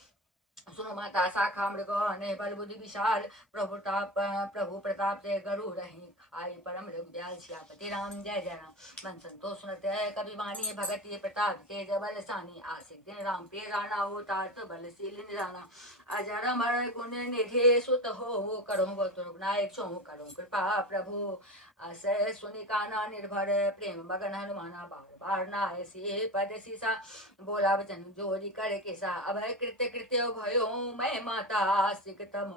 सुनो माता शाखा मृग ने बल बुद्धि विशाल प्रभु प्रताप से गरु रही खाई परम रघुदयाल सियापति राम जय जय राम। मन संतोष सुनते कभी वाणी भगति प्रताप तेज बल सानी आसिक दिन राम पे राणा हो तात बलशील निराना अजर अमर गुण निधि सुत हो करो नायक छो करो कृपा प्रभु अस सुनि काना निर्भर प्रेम मगन हनुमाना बार बार नाय से पद सीसा बोला वचन जोरी करे किसा अभय कृत्य कृत्य भयो मैं माता आशिक तम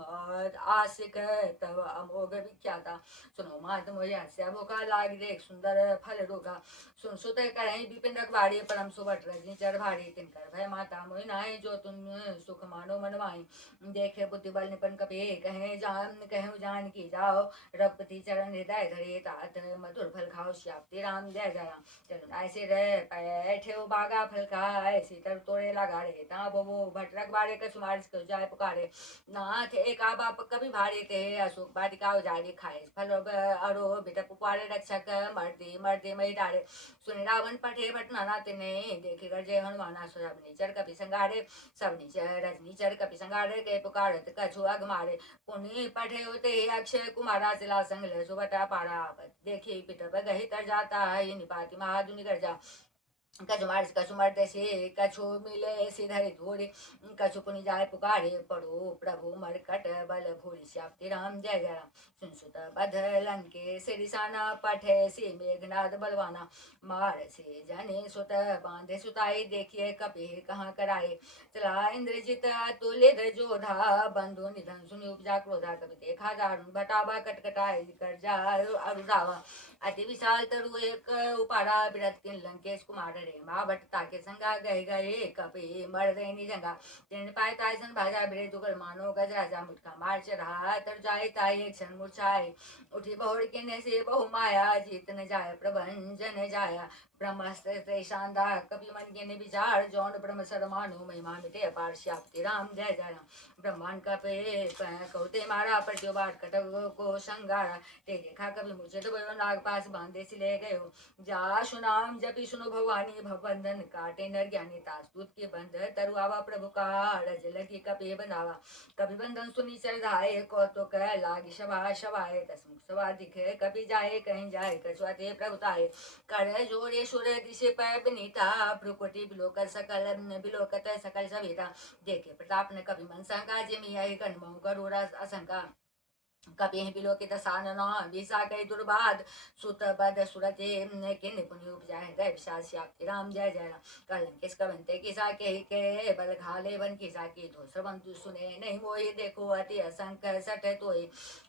आशिक तव अमोघ विख्याता सुनो मात मोहस्य भूखा लाग देख सुंदर फल रोगा सुन सुत करहि विपिन रखवारी परम सुबट रजनी चर भारी तिनकर भय माता मोहि नाहि जो तुम सुख मानो मन माहि देखे बुद्धि बल निपन कपि कहे जान की जाओ रघुपति चरण हृदय धरे तात मधुर फल खाओ श्याप्ति राम जय जय राम। चलो ऐसे रहे बैठे बागा फल खाए सीतर तोड़े लगा रे ता बो भट रखवारे कसुमारिस को जाय पुकारे नाथ एक बाप कभी भारे ते अशोक बाटिका उजाड़ी खाए फल अरो बेटा पुपारे रक्षक मरते मई डारे सुने रावण पठे भट नाना तिने देखे कर जय हनुमाना सब नीचर कपि संगारे सब नीचर रजनीचर कपि संगारे गए पुकारत कछु अग मारे पुनि पठे होते अक्षय कुमारा सिला संग ले सुबटा पारा देखी पिट गही तर जाता है निपाति महादुनि कर जा कछु मारिस कछु मरते से कछु मिले सिधरि धोरे कछु पुनि जाय पुकारे पढ़ो प्रभु मरकट बल भूरि श्याप्ति राम जय जय राम। सुन सुत बध लंके सिरिसाना पठे से मेघनाद बलवाना मार से जने सुत बांधे सुताई देखिए कपि कहाँ कराए चला इंद्रजित तुलित जोधा बंधु निधन सुनि उपजा क्रोधा कपि देखा दारुण भटावा कटकटाई कर जा अरुधावा अति विशाल तरु एक उपाड़ा बिरत किन लंकेश कुमार रे माँ भट्ट ताके संगा गए गए कपि मर रहे निजंगा तीन पाए तायसन भाजा बिरे जुगल मानो गज राजा मुटका मार चढ़ा तर जाए ताई एक क्षण मूर्छाए उठी बहुड़ किन्ने से बहु माया जीत न जाय प्रभंजन जाया ब्रह्मस्त्र शानदार कपि मन के विचार जौन ब्रह्म सरमानु महिमा मिटे अपार श्याप्ति राम जय जय राम। ब्रह्मांड का पे कहते मारा पर जो बार कटक को संगारा ते देखा कभी मुझे तो भयो नाग पास बांधे से ले गए हो जा सुनाम जपी सुनो भवानी भवबंधन काटे नर ज्ञानी तास्तुत के बंध तरुआवा प्रभु का रज लगी कपे बनावा कभी बंधन सुनी चल धाये कौतुक लागी शवा शवाए दसमुख सवा दिखे कभी जाए कहीं जाए कछुआते प्रभुताए कर जोरे सुर दिशे पै बनीता भ्रुकुटी बिलोकर सकल बिलोकत सकल सविता देखे प्रताप ने कभी मन संगा जिमि गणमो गरुड़ा असंका कपि बिलोकित सानन विषा कई दुर्बाद सुत बद सुरते किन्नि पुनि उपजाय गए विशाल श्याप्ति राम जय जय राम। कलन किस कवंते किसा के बल घाले बन किसा की धो श्रवंतु सुने नहीं मोहि देखो अति असंख सट तोय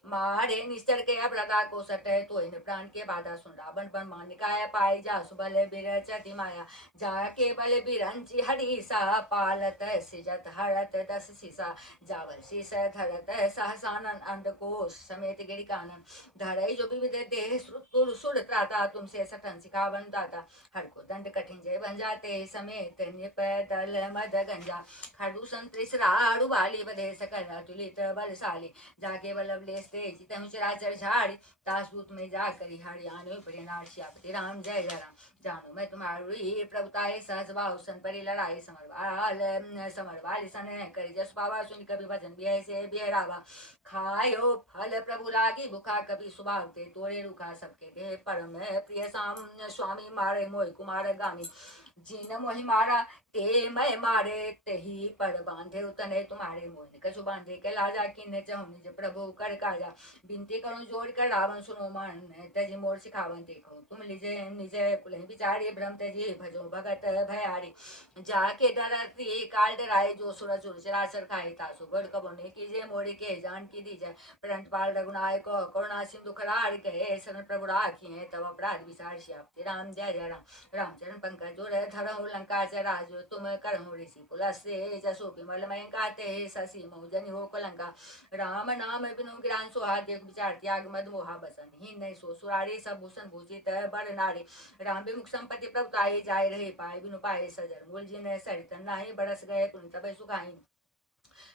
मारे निस्तर के अपराधा को सट तोय प्राण के बाधा सुन रावण बन मानिकाय पाई जा सुबल बिर चति माया जाके बल बिरंची हरिसा पालत सिजत हरत दस सीसा जावल शीस धरत सहसानन अंडकोश समेत गिरिकानन धरई जो विविध देह सुर सुर त्राता तुमसे सठन सिखावन दाता हर को दंड कठिन जय बन जाते समेत निप दल मद गंजा खरदूषण त्रिसराड़ु वाली बधे सकल अतुलित बलशाली जाके बल्लभ लेस्ते चितम चराचर झाड़ी तासूत में जा करी हरियाणु परिणाम श्यापति राम जय जय राम। जानो मैं तुम्हारी प्रभुताए सहज भाव सन परी लड़ाई समरवाली सन करी जस पावा सुन कभी भजन भी से बिहरावा खायो फल प्रभु लागी भूखा कभी सुभाव ते तोरे रुखा सबके दे परम प्रिय स्वामी मारे मोहि कुमार गामी जिन मोहि मारा ते मैं मारे तेही पर बांधे उतने तुम्हारे मोह कछु बांधे के लाजा किन्ने चाहूं निज प्रभु कर काजा बिनती करूं जोड़ कर रावण सुनो मान तजी मोर सिखावन देखो तुम लिजे निजे कुलहि विचारी भ्रम तजी भजो भगत भयारी जाके डरती काल डराए जो सुर चुर चराचर खाए तासु बड़ कबोने कीजे मोरी के जान की दीजय परंत पाल रघुनाय को करुणा सिंधु खरार कहे शरण प्रभु राखिए तब अपराध विसार श्याप्ति राम जय जय राम। रामचरण पंकज जोर धरहु लंका चराज तुम करहु ऋषि पुलस्ते जसो विमल मय काते शशि मौजनि हो कलंका राम नाम बिनु गिरान सुहाग विचार त्याग मद मोहा बसन ही नहीं सो सुरारी सब भूषण भूषित बर नारी राम विमुख संपत्ति प्रभुताई जाय रहे पाए बिनु पाए सजर मूल जिन सरित नाहि बरस गए पुनि तब सुखाई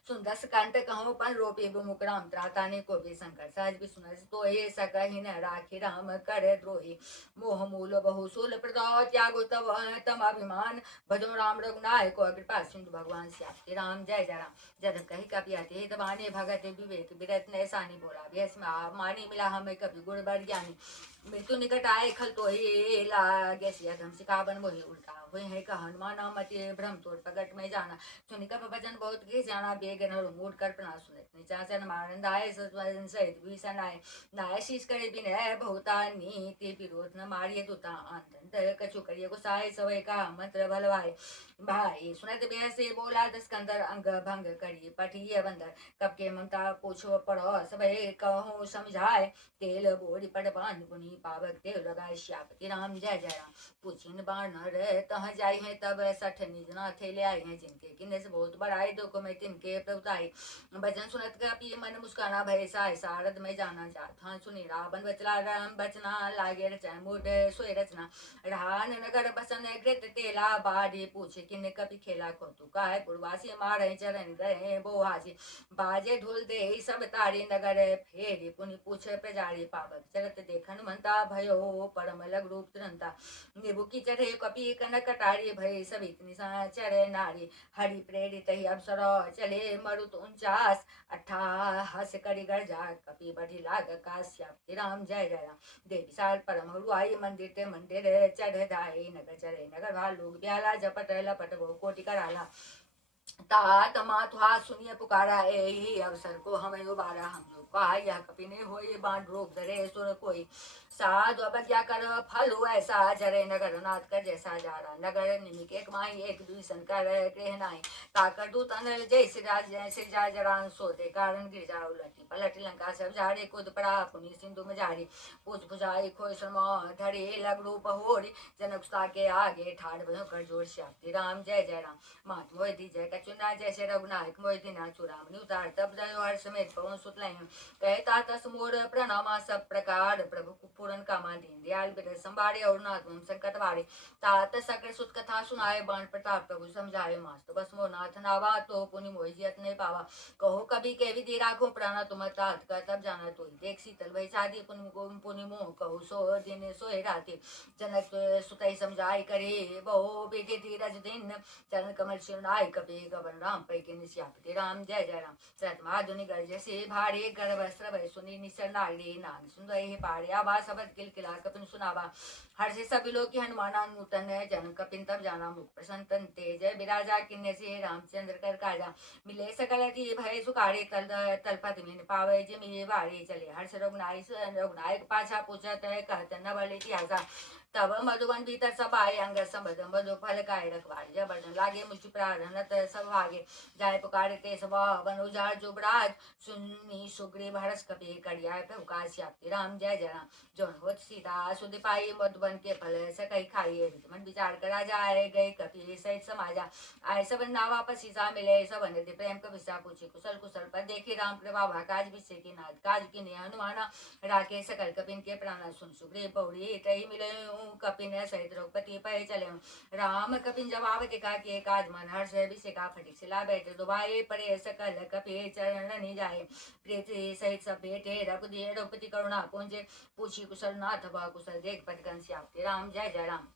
सुंदर कंठ कहूँ पण रोपी विमुख राम त्राताने को भी शंकर सहज भी सुनस तो ये सकहि न राखी राम कर द्रोही मोह मूल बहु सूल प्रदाव त्यागो तब तम अभिमान भजो राम रघुनायक को कृपा सिंधु भगवान श्याम राम जय जय राम जद कही कपि अति तबाने भगत विवेक विरत न सानी बोला व्यस मानी मिला हमें कभी गुण बर ज्ञानी मृत्यु निकट आए खल तो ही लागे सिया धम सिकावन मोहि उल्टा हुए है का हनुमान मति भ्रम तोड़ प्रगट में जाना सुनि कप भजन बहुत के जाना बेग नर मूड कल्पना सुनत निचाचन मारंद आए सजन सहित भीषण आए नाय शीश करे बिन बहुता नीति विरोध न मारिय दुता आंतन कछु करिय गुसाए सवय का मंत्र भलवाए भाई सुनत बेसे बोला दस कंदर अंग भंग करी पठिय बंदर कब के ममता पूछो पड़ो सबे कहूँ समझाए तेल बोरी पटवान पुनि पावक तेल लगाए श्यापति राम जय जय राम पूछिन बानर तह जाई है तब सठ निजना थे ले आए हैं जिनके किन्ने से बहुत बड़ाई दुख में तिनके प्रभुताई भजन सुनत का पी मन मुस्काना भय साय सारद में जाना जात हाँ सुनी रावण बचला राम बचना लागे रचन मुड सोय रचना रान नगर बसन कृत तेला बाड़ी पूछे किन्ने कभी खेला को तू का है पूर्वासी मारे चरण गए बोहासी बाजे ढोल दे सब तारी नगर फेरी पुनि पूछे प्रजारी पावक चलत देखन मनता भयो परम लग रूप तुरंता निबुकी चढ़े कपि कनक कटारी भय सभी चढ़े नारी हरि प्रेरित ही अवसर चले मरुत 49 अट्ठाहस करी गर्जा कपि बढ़ी लाग काश्याप्ति राम जय जय राम देवी साल परम हरुआई मंदिर ते मंदिर चढ़ धाई नगर चढ़े नगर भालू ब्याला जपट लपट बहु कोटि कराला तात माथुआ सुनिए पुकारा यही अवसर को हमें उबारा हम जो कहा यह कपि ने हो ये बाण रोक धरे सुर कोई साधु अवज्ञा कर फल हो ऐसा जरे नगर नाथ कर जैसा जा रहा नगर निमिक एक माही एक दूषण कर गृह नाई ताकर दूत अनल जय सिराज जैसे जा जरान सोते कारण गिर जा उलटी पलट लंका सब झाड़े कुद पड़ा पुनि सिंधु में झाड़ी पूछ बुझाई खोई सुरमा धरे लग रूप होरी जनक के आगे ठाड़ बनो कर जोर श्याप्ति राम जय जय राम मात मोहि दी जय कचुना जैसे रघुनायक मोहि दीना चुरामनि उतार तब जयो हर समेत पवन सुत लय कहता तस मोर प्रणामा सब प्रकार प्रभु पूरन कामा दीन दयाल बिरह संभारे और नाथ संकट वारे तात सकल सुत कथा सुनाए बाण प्रताप प्रभु समझाए मास्त बस मोर नाथ नावा तो पुनि मोहि जियत नहीं पावा कहो कभी के विधि राखो प्राणा तुम तात का तब जाना तो देख शीतल भई साधी पुनि मोह कहो सो दिन सोए राते जनक सुतई समझाई करे बहु विधि धीरज दिन चरण कमल शिवनाय कपि गवन राम पै के निश्यापति राम जय जय राम सतमाधुनि गर्ज से भारे गर्भ वस्त्र भय सुनि निसर नारी नान सुंदर हे पारे आवा सबद किल किला कपिन सुनावा हर से सभी लोग की हनुमाना नूतन जन कपिन तब जाना मुख प्रसन्न तेज विराजा किन्ने से रामचंद्र कर काजा मिले सकल की भय सुखारे तल तलपत में पावे जिमि वारे चले हर्ष रघुनायक पाछा पूछत कहत न बल इतिहासा तब मधुबन भीतर सब आए अंग संबद मधु फल काय रखवारी जबरदन लागे मुझ प्राणत सब भागे जाय पुकारे ते सब वन उजाड़ जुबराज सुनी सुग्रीव हरस कपि करिया प्रभु श्याप्ति राम जय जय राम जौन होत सीता सुधि पाई मधुबन के फल सकई खाइए मन विचार करा जाए गए कपि सहित समाजा आय सब नावा पसीसा मिले सब नदि प्रेम कपिसा पूछे कुशल कुशल पर देखे राम कृपा काज विषय की नाथ काज की ने हनुमाना राके सकल कपिन के प्राण सुन सुग्रीव पौड़ी तही मिले कपिन सहित द्रौपदी पै चले राम कपिन जवाब के का के काज मन हर्ष विषय का फटिक सिला बैठे दुबाए पड़े सकल कपि चरण नि जाए प्रीति सहित सब बेटे रघुपति करुणा पुंजे पूछी कुशल नाथ कुशल देख पटकन श्याप्ति राम जय जय राम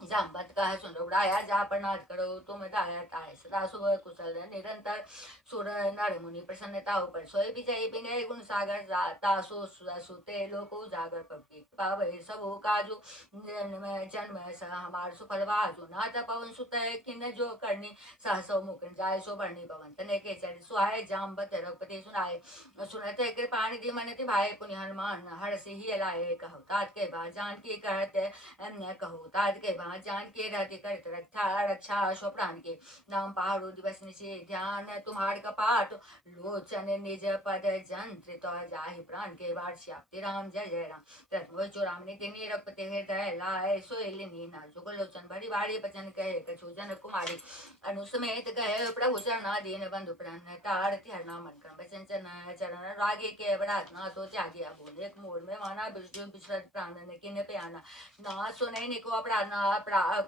जाम्बत कह सुन उड़ाया जा प्रणाद करो तुम दाया ताय सदा शुभ कुशल निरंतर सुर नर मुनि प्रसन्नता ऊपर सोय विजय विनय गुण सागर तासो सुते लोको जागर पब्लिक पावे सबो काजू जन्म सह हमार सुफल बाजू नाथ पवन सुत किन जो करनी सहसो मुकुन जाय सो बरनी पवन तने के चर सुहाय जाम्बत रघुपति सुनाए सुनत कृपाणि दी मनति भाई पुनि हनुमान हर से ही लाए कहो तात के बाद जान की कहते कहो तात के बाद जान के रहते करत रक्षा शो प्राण के नाम पहाड़ो दिवस निशे ध्यान तुम्हार कपाट लोचन निज पद जंत्र तो जाहि प्राण के बार श्याप्ति राम जय जय राम तत्व चुराम ने तेने रखते हृदय लाए सोयलिनी ना जुगल लोचन भरी भारी बचन कहे कछु जन कुमारी अनुसमेत कहे प्रभु चरणा दीन बंधु प्रण तार तिहरना मन कर बचन चरण रागे के बरात ना तो त्यागिया बोले एक मोड़ में माना बिरजु बिछड़ प्राण ने किन पे आना ना सुने निको अपराध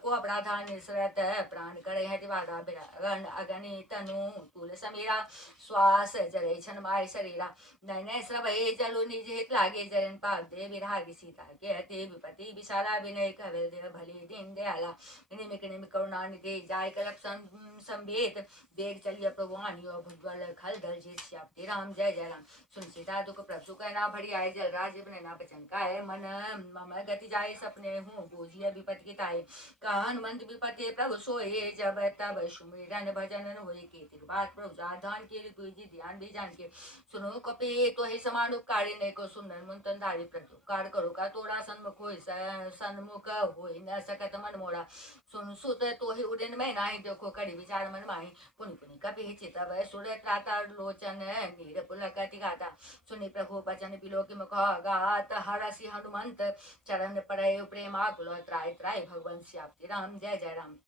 को अपराधा निसरत प्राण करे हटि बाधा अगनि तनु तुल समी सुमीरा श्वास जरे छन माय शरीरा नैने श्रवये जलु निज हित लागे जरन पाप दे विरागी सीता के अति विपति विशाला विनय कविल देव भली दीन दयाला निमिक निमिक करुणा निधि जाय कलप संवेद देख चलिए प्रभुवानियो भुजबल खल दल जीत श्याप्ति राम जय जय राम सुन सीता दुख प्रभ सुख ना भरी आए जल राज बने ना बचन काए मन मम गति जाए सपने हूँ बूझिए विपति की ताए कहन मंद विपति प्रभु सोए जब तब सुमिरन भजन होए के बात प्रभु जाधान की जी ध्यान भी जान के सुनो कपि तो ही समान उपकारी ने को सुनन मुंतन धारी प्रतुकार करो का तोड़ा सन्मुख होई सन्मुख होई न सकत मन मोड़ा सुन सुत तो ही उदिन में नाही देखो कड़ी विचार मन माही पुनि पुनि कपि चितव सुर त्राता लोचन नीर पुलकति गाता सुनि प्रभु बचन बिलो की मुख गात हरसि हनुमंत चरण पड़े प्रेमा कुल त्राय त्राय भगवंत श्याप्ति राम जय जय राम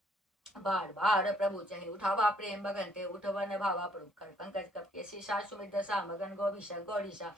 बार बार प्रभु चहे उठावा प्रेम मगनते उठवन भावा प्रभु कर पंकज कप के शीशा सुमित दशा मगन गोविशा गौरीशा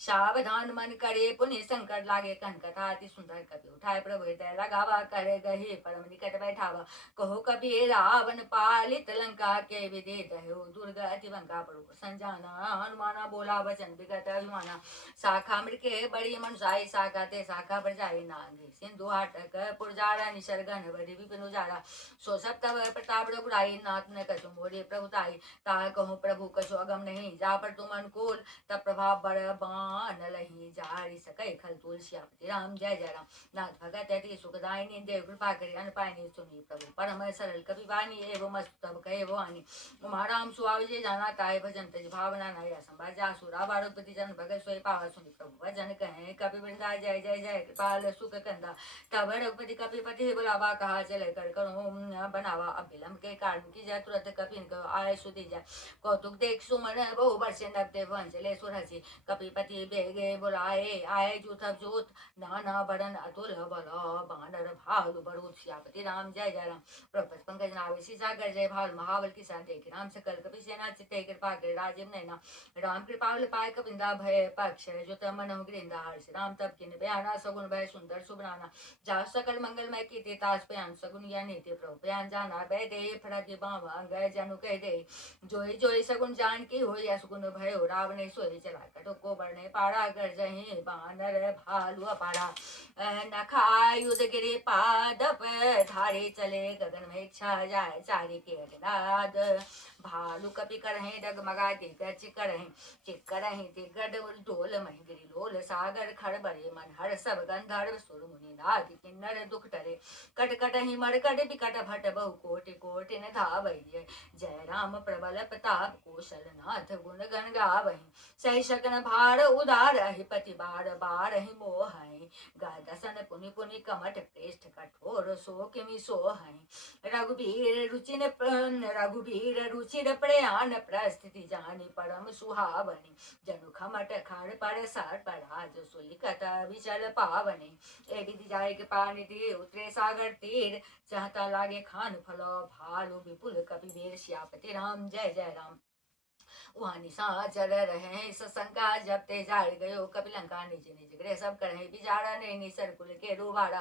सावधान मन करे पुनि संकट लागे कन कथा अति सुंदर कपि उठाए प्रभु हृदय लगावा करे गहे परम निकट बैठावा कहो कपि रावण पालित लंका के विदित हो दुर्गा अति बंका प्रभु संजाना हनुमाना बोला वचन विगत अभिमाना शाखा मृके बड़ी मनुषाई शाखा ते शाखा पर जाई नांदी सिंधु हाटक पुरजारा निसर्गन बड़ी विपिन उजारा सो सब तब प्रताप रघुराई नाथ न कछु मोरे प्रभुताई ता कहूँ प्रभु कछु अगम नहीं जा पर तुम अनुकूल तब प्रभाव बड़ बान लही जारी सकै खल तुलसियापति राम जय जय राम नाथ भगत अति सुखदायिनी देव कृपा करी अनपायनी सुनी प्रभु परम सरल कपि वाणी एवं मस्तु तब कहे वाणी उमा राम सुआव जे जाना ताय भजन तज भावना नया संभाजा सुरा बारुपति जन भगत सोई पावा सुनी प्रभु भजन कहे कपि वृंदा जय जय जय कृपाल सुख कंदा तब रघुपति कपि पति बुलावा कहा चले कर करो बनावा अब विलम्ब के कारण की जाय तुरंत कपिन को आय सुधी जाय कौतुक देख सुमन बहु वर्ष नबते वंचले सुरसी कपिपति बेगे बुलाए आए जूथब जूत नाना बड़न अतुल बल बानर भालु बरूद श्यापति राम जय जय राम प्रपस पंकज नावेशी सागर जय भाल महाबल की सान देख राम सकल कपि सेना चित्ते कृपा कर राजीव नैना राम कृपाल पाय कपिंदा भय पक्ष जुत मन गृंदा हर्ष राम तब किन बयाना सगुन भय सुंदर सुबराना जा सकल मंगलमय की ताज प्यान सगुन या नीति प्रभु प्यान जाना बह दे फड़ा के बावा गए जनु कह दे जोई जोई सगुन जान की हो या सगुन भयो रावणे सोई चला कटो को बरने पारा कर जही बानर भालु अपारा नखा युद्ध गिरे पादप धारे चले गगन में इच्छा जाए चारी के नाद भालु कपि करहे डगमगा दिग्गज चिकरहे दिग्गज ढोल महिगिरी लोल सागर खड़बरे मन हर सब गंधर्व सुर मुनि नाद किन्नर दुख टरे कट कट ही मरकट बिकट भट बहु कोटि कोटि न धावैये जय राम प्रबल प्रताप कौशल नाथ गुण गण गावहि सही शकन भार उदार अहि पति बार बार ही मोह गादसन पुनि पुनि कमट प्रेष्ठ कठोर सो किमि सोहहि रघुबीर रुचिर प्रयाण प्रस्थिति जानि परम सुहावनि जनु खमट खड़ पर सर पराज सुलिकत विचल पावनि ए विधि जाय के पानिधि उतरे सागर तीर चाहता लागे खान फलो भालु विपुल कपि वीर श्यापति राम जय जय राम वहाँ निशाचर रहे सशंका जब ते जाड़ गयो कपिलंका निज निज गृह सब करहे बिचारा ने निसर कुल के रूबारा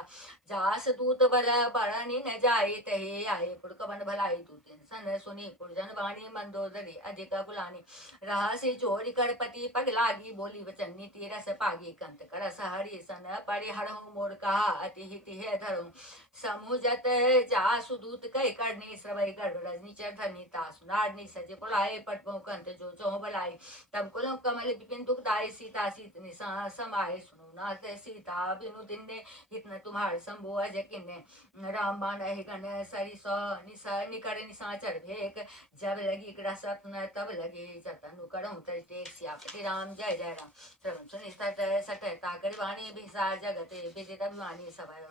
जास दूत बल बरनी न जाए तहे आए पुरकबन भलाई दूतिन सन सुनी पुरजन वाणी मंदोदरी अधिक बुलानी रहा से चोरी कर पति पग लागी बोली वचन नीति रस पागी कंत कर सहरी सन परिहरहु मोर कहा अति हिति है धरहु समुजत जासु दूत कह करनी श्रवै गर्भ रजनी चर धरनी तासु नारनी सजे बुलाए पटमो कंत जो चौ बलाई तब कुलम कमल विपिन दुखदाई सीता सीत निशा समाये सुनो नाथ सीता बिनु दिन ने इतना तुम्हार संभो अजय किन्ने राम बाण गण सरिस निकर निशाचर भेक जब लगी ग्रसत न तब लगे जतनु करऊं तटे श्यापति राम जय जय राम श्रवण सुनि सट ताकर वाणी भिसा जगते विदित अभिमानी सभय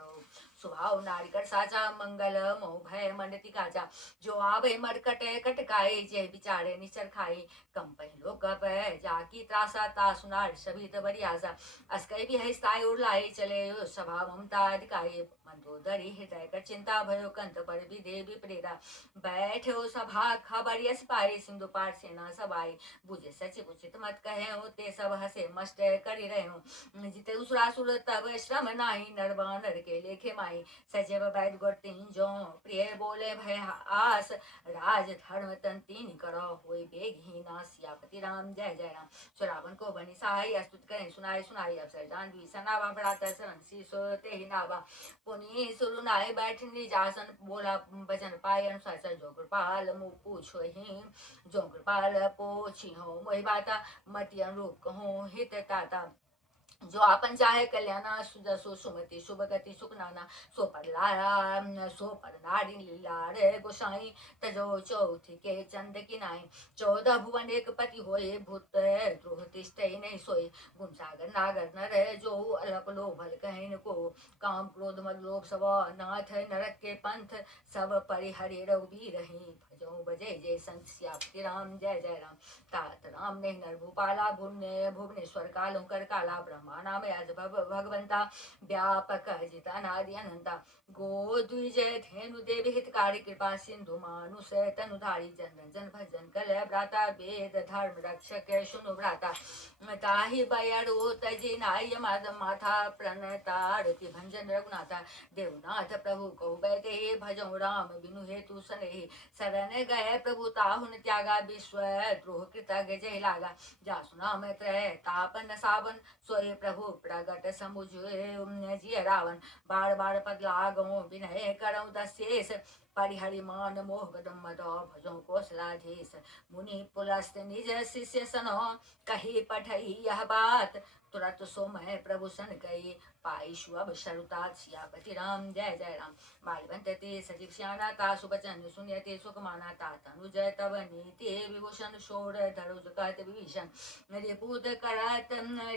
स्वभाव नारिकर साचा मंगल मोह भय मंडति काचा जो आवे मरकट कटकाए जय बिचारे निचर खाए कम पहलो कप जाकी त्रासा ता सुनार सभी तबरी आशा अस्कई भी है स्थाई उड़लाए चले सभा ममता अधिकाए मंदोदरी हृदय कर चिंता भयो कंत पर भी देवी प्रेरा बैठो सभा खबर यस पाए सिंधु पार सेना सबाई बुझे सचिव उचित मत कहे होते सब हसे मस्त करी रहे हो जिते उसुरासुर तब श्रम नाही नरवानर के लेखे माई सजब बैठ गोतीन जो प्रिय बोले भय आस राज धर्म तन तीन करो होई बेगी मीना सियापति राम जय जय राम। सो रावण को बनी सहाय स्तुत करें सुनाए सुनाई अवसर जानवी सनावा बढ़ाता शरण सी सोते ही नावा पुनी सुरुनाए बैठ निजासन बोला भजन पाए अनुशासन जो कृपाल मुँह पूछो ही जो कृपाल पोछी हो मोहि बाता मति अनुरूप कहूँ हित ताता जो आपन चाहे कल्याणा सुजसो सुमति शुभ गति सुख नाना सो पर लाया सो पर नारी लीला रे गोसाई तजो चौथी के चंद की नाई 14 भुवन एक पति होए भूत द्रोह तिष्ठ नहीं सोए गुण सागर नागर नर जो अलप लोभल कहन को काम क्रोध मद लोभ सब नाथ नरक के पंथ सब परिहरे रघुबीर रही भजो बजय जय संत सियापति राम जय जय राम। तात राम ने नर भूपाला भुवनेश्वर कालों कर काला ब्रह्मा नाम आज भगवंता व्यापक जिता अनादि अनंता गो द्विजय धेनु देवी हितकारी कृपा सिंधु मानुष तनुधारी जन जन भजन कल भ्राता वेद धर्म रक्षक सुनु भ्राता ताहि बयरो तजि नाय माथा प्रणतारति भंजन रघुनाथा देवनाथ प्रभु को बैठे भजो राम बिनु हेतु सने शरण गए प्रभु ताहुन त्यागा विश्व द्रोह कृतज्ञ जय लागा जासु नाम त्रय तापन सावन सोए प्रभु प्रगट समुझ जिय रावण बार बार पद लागो विनय करऊँ दशेष परिहरि मान मोह बदम मदो भजो कौशलाधीश मुनि पुलस्त निज शिष्य सनो कही पठई यह बात तुरत सो मैं प्रभु सन गई पाई शुभ शरुतात सियापति राम जय जय राम। मालवंत ते सजीव श्याना ता सुबचन सुनियते सुख माना ता तनु जय तव नीति विभूषण शोर धरुज कहत विभीषण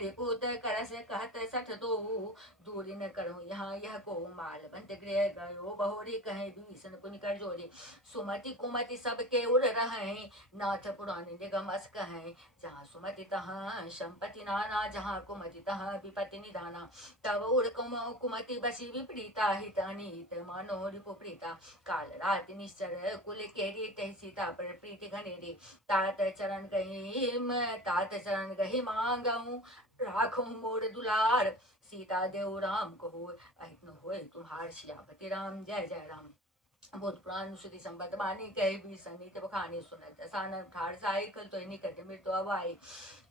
रिपुत करस कहत सठ दो दूरी न करो यहाँ यह को मालवंत गृह गयो बहोरी कहे विभीषण पुनि कर जोरी सुमति कुमति सब के उड़ रहे नाथ पुरानी निगम अस कहे जहाँ सुमति तहाँ संपत्ति नाना जहाँ कुमति तहाँ विपत्ति निधाना तब उड़ कुमति बसी विपरीता हितानीत मानो रिपु प्रीता काल रात निश्चर कुल केरी तह सीता पर प्रीति घनेरी तात चरण गही मांगऊ राखो मोर दुलार सीता देव राम को अहित न होए तुम्हार सियापति राम जय जय राम। भूत पुराण श्रुति संबत बानी कही भी सनीत बखानी सुनत सानन ठाड़ साइकल तो निकट मृत्यु अवाई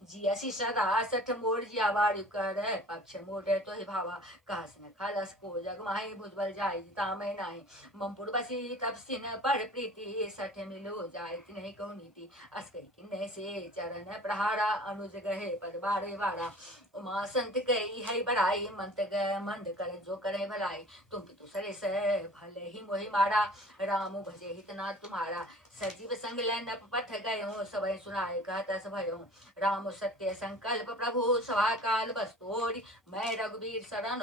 जियसी सदा सठ मोर जिया वारु कर पक्ष मोर तो ही भावा कहस न खालस को जग माही भुजबल जाय जिता मैं नाही ममपुर बसी तब सिन पर प्रीति सठ मिलो जाय नहीं कहु नीति अस्कई किन्ने से चरण प्रहारा अनुज गहे पद बारे वारा उमा संत कई है बड़ाई मंद कर जो करे भलाई तुम पितु सरे से भले ही मोहि मारा राम भजे हितना तुम्हारा सजीव संग नप पथ गयो सबय सुनाए कहत भयो राम सत्य संकल्प प्रभु सभा काल बस तोरी मैं रघुबीर शरण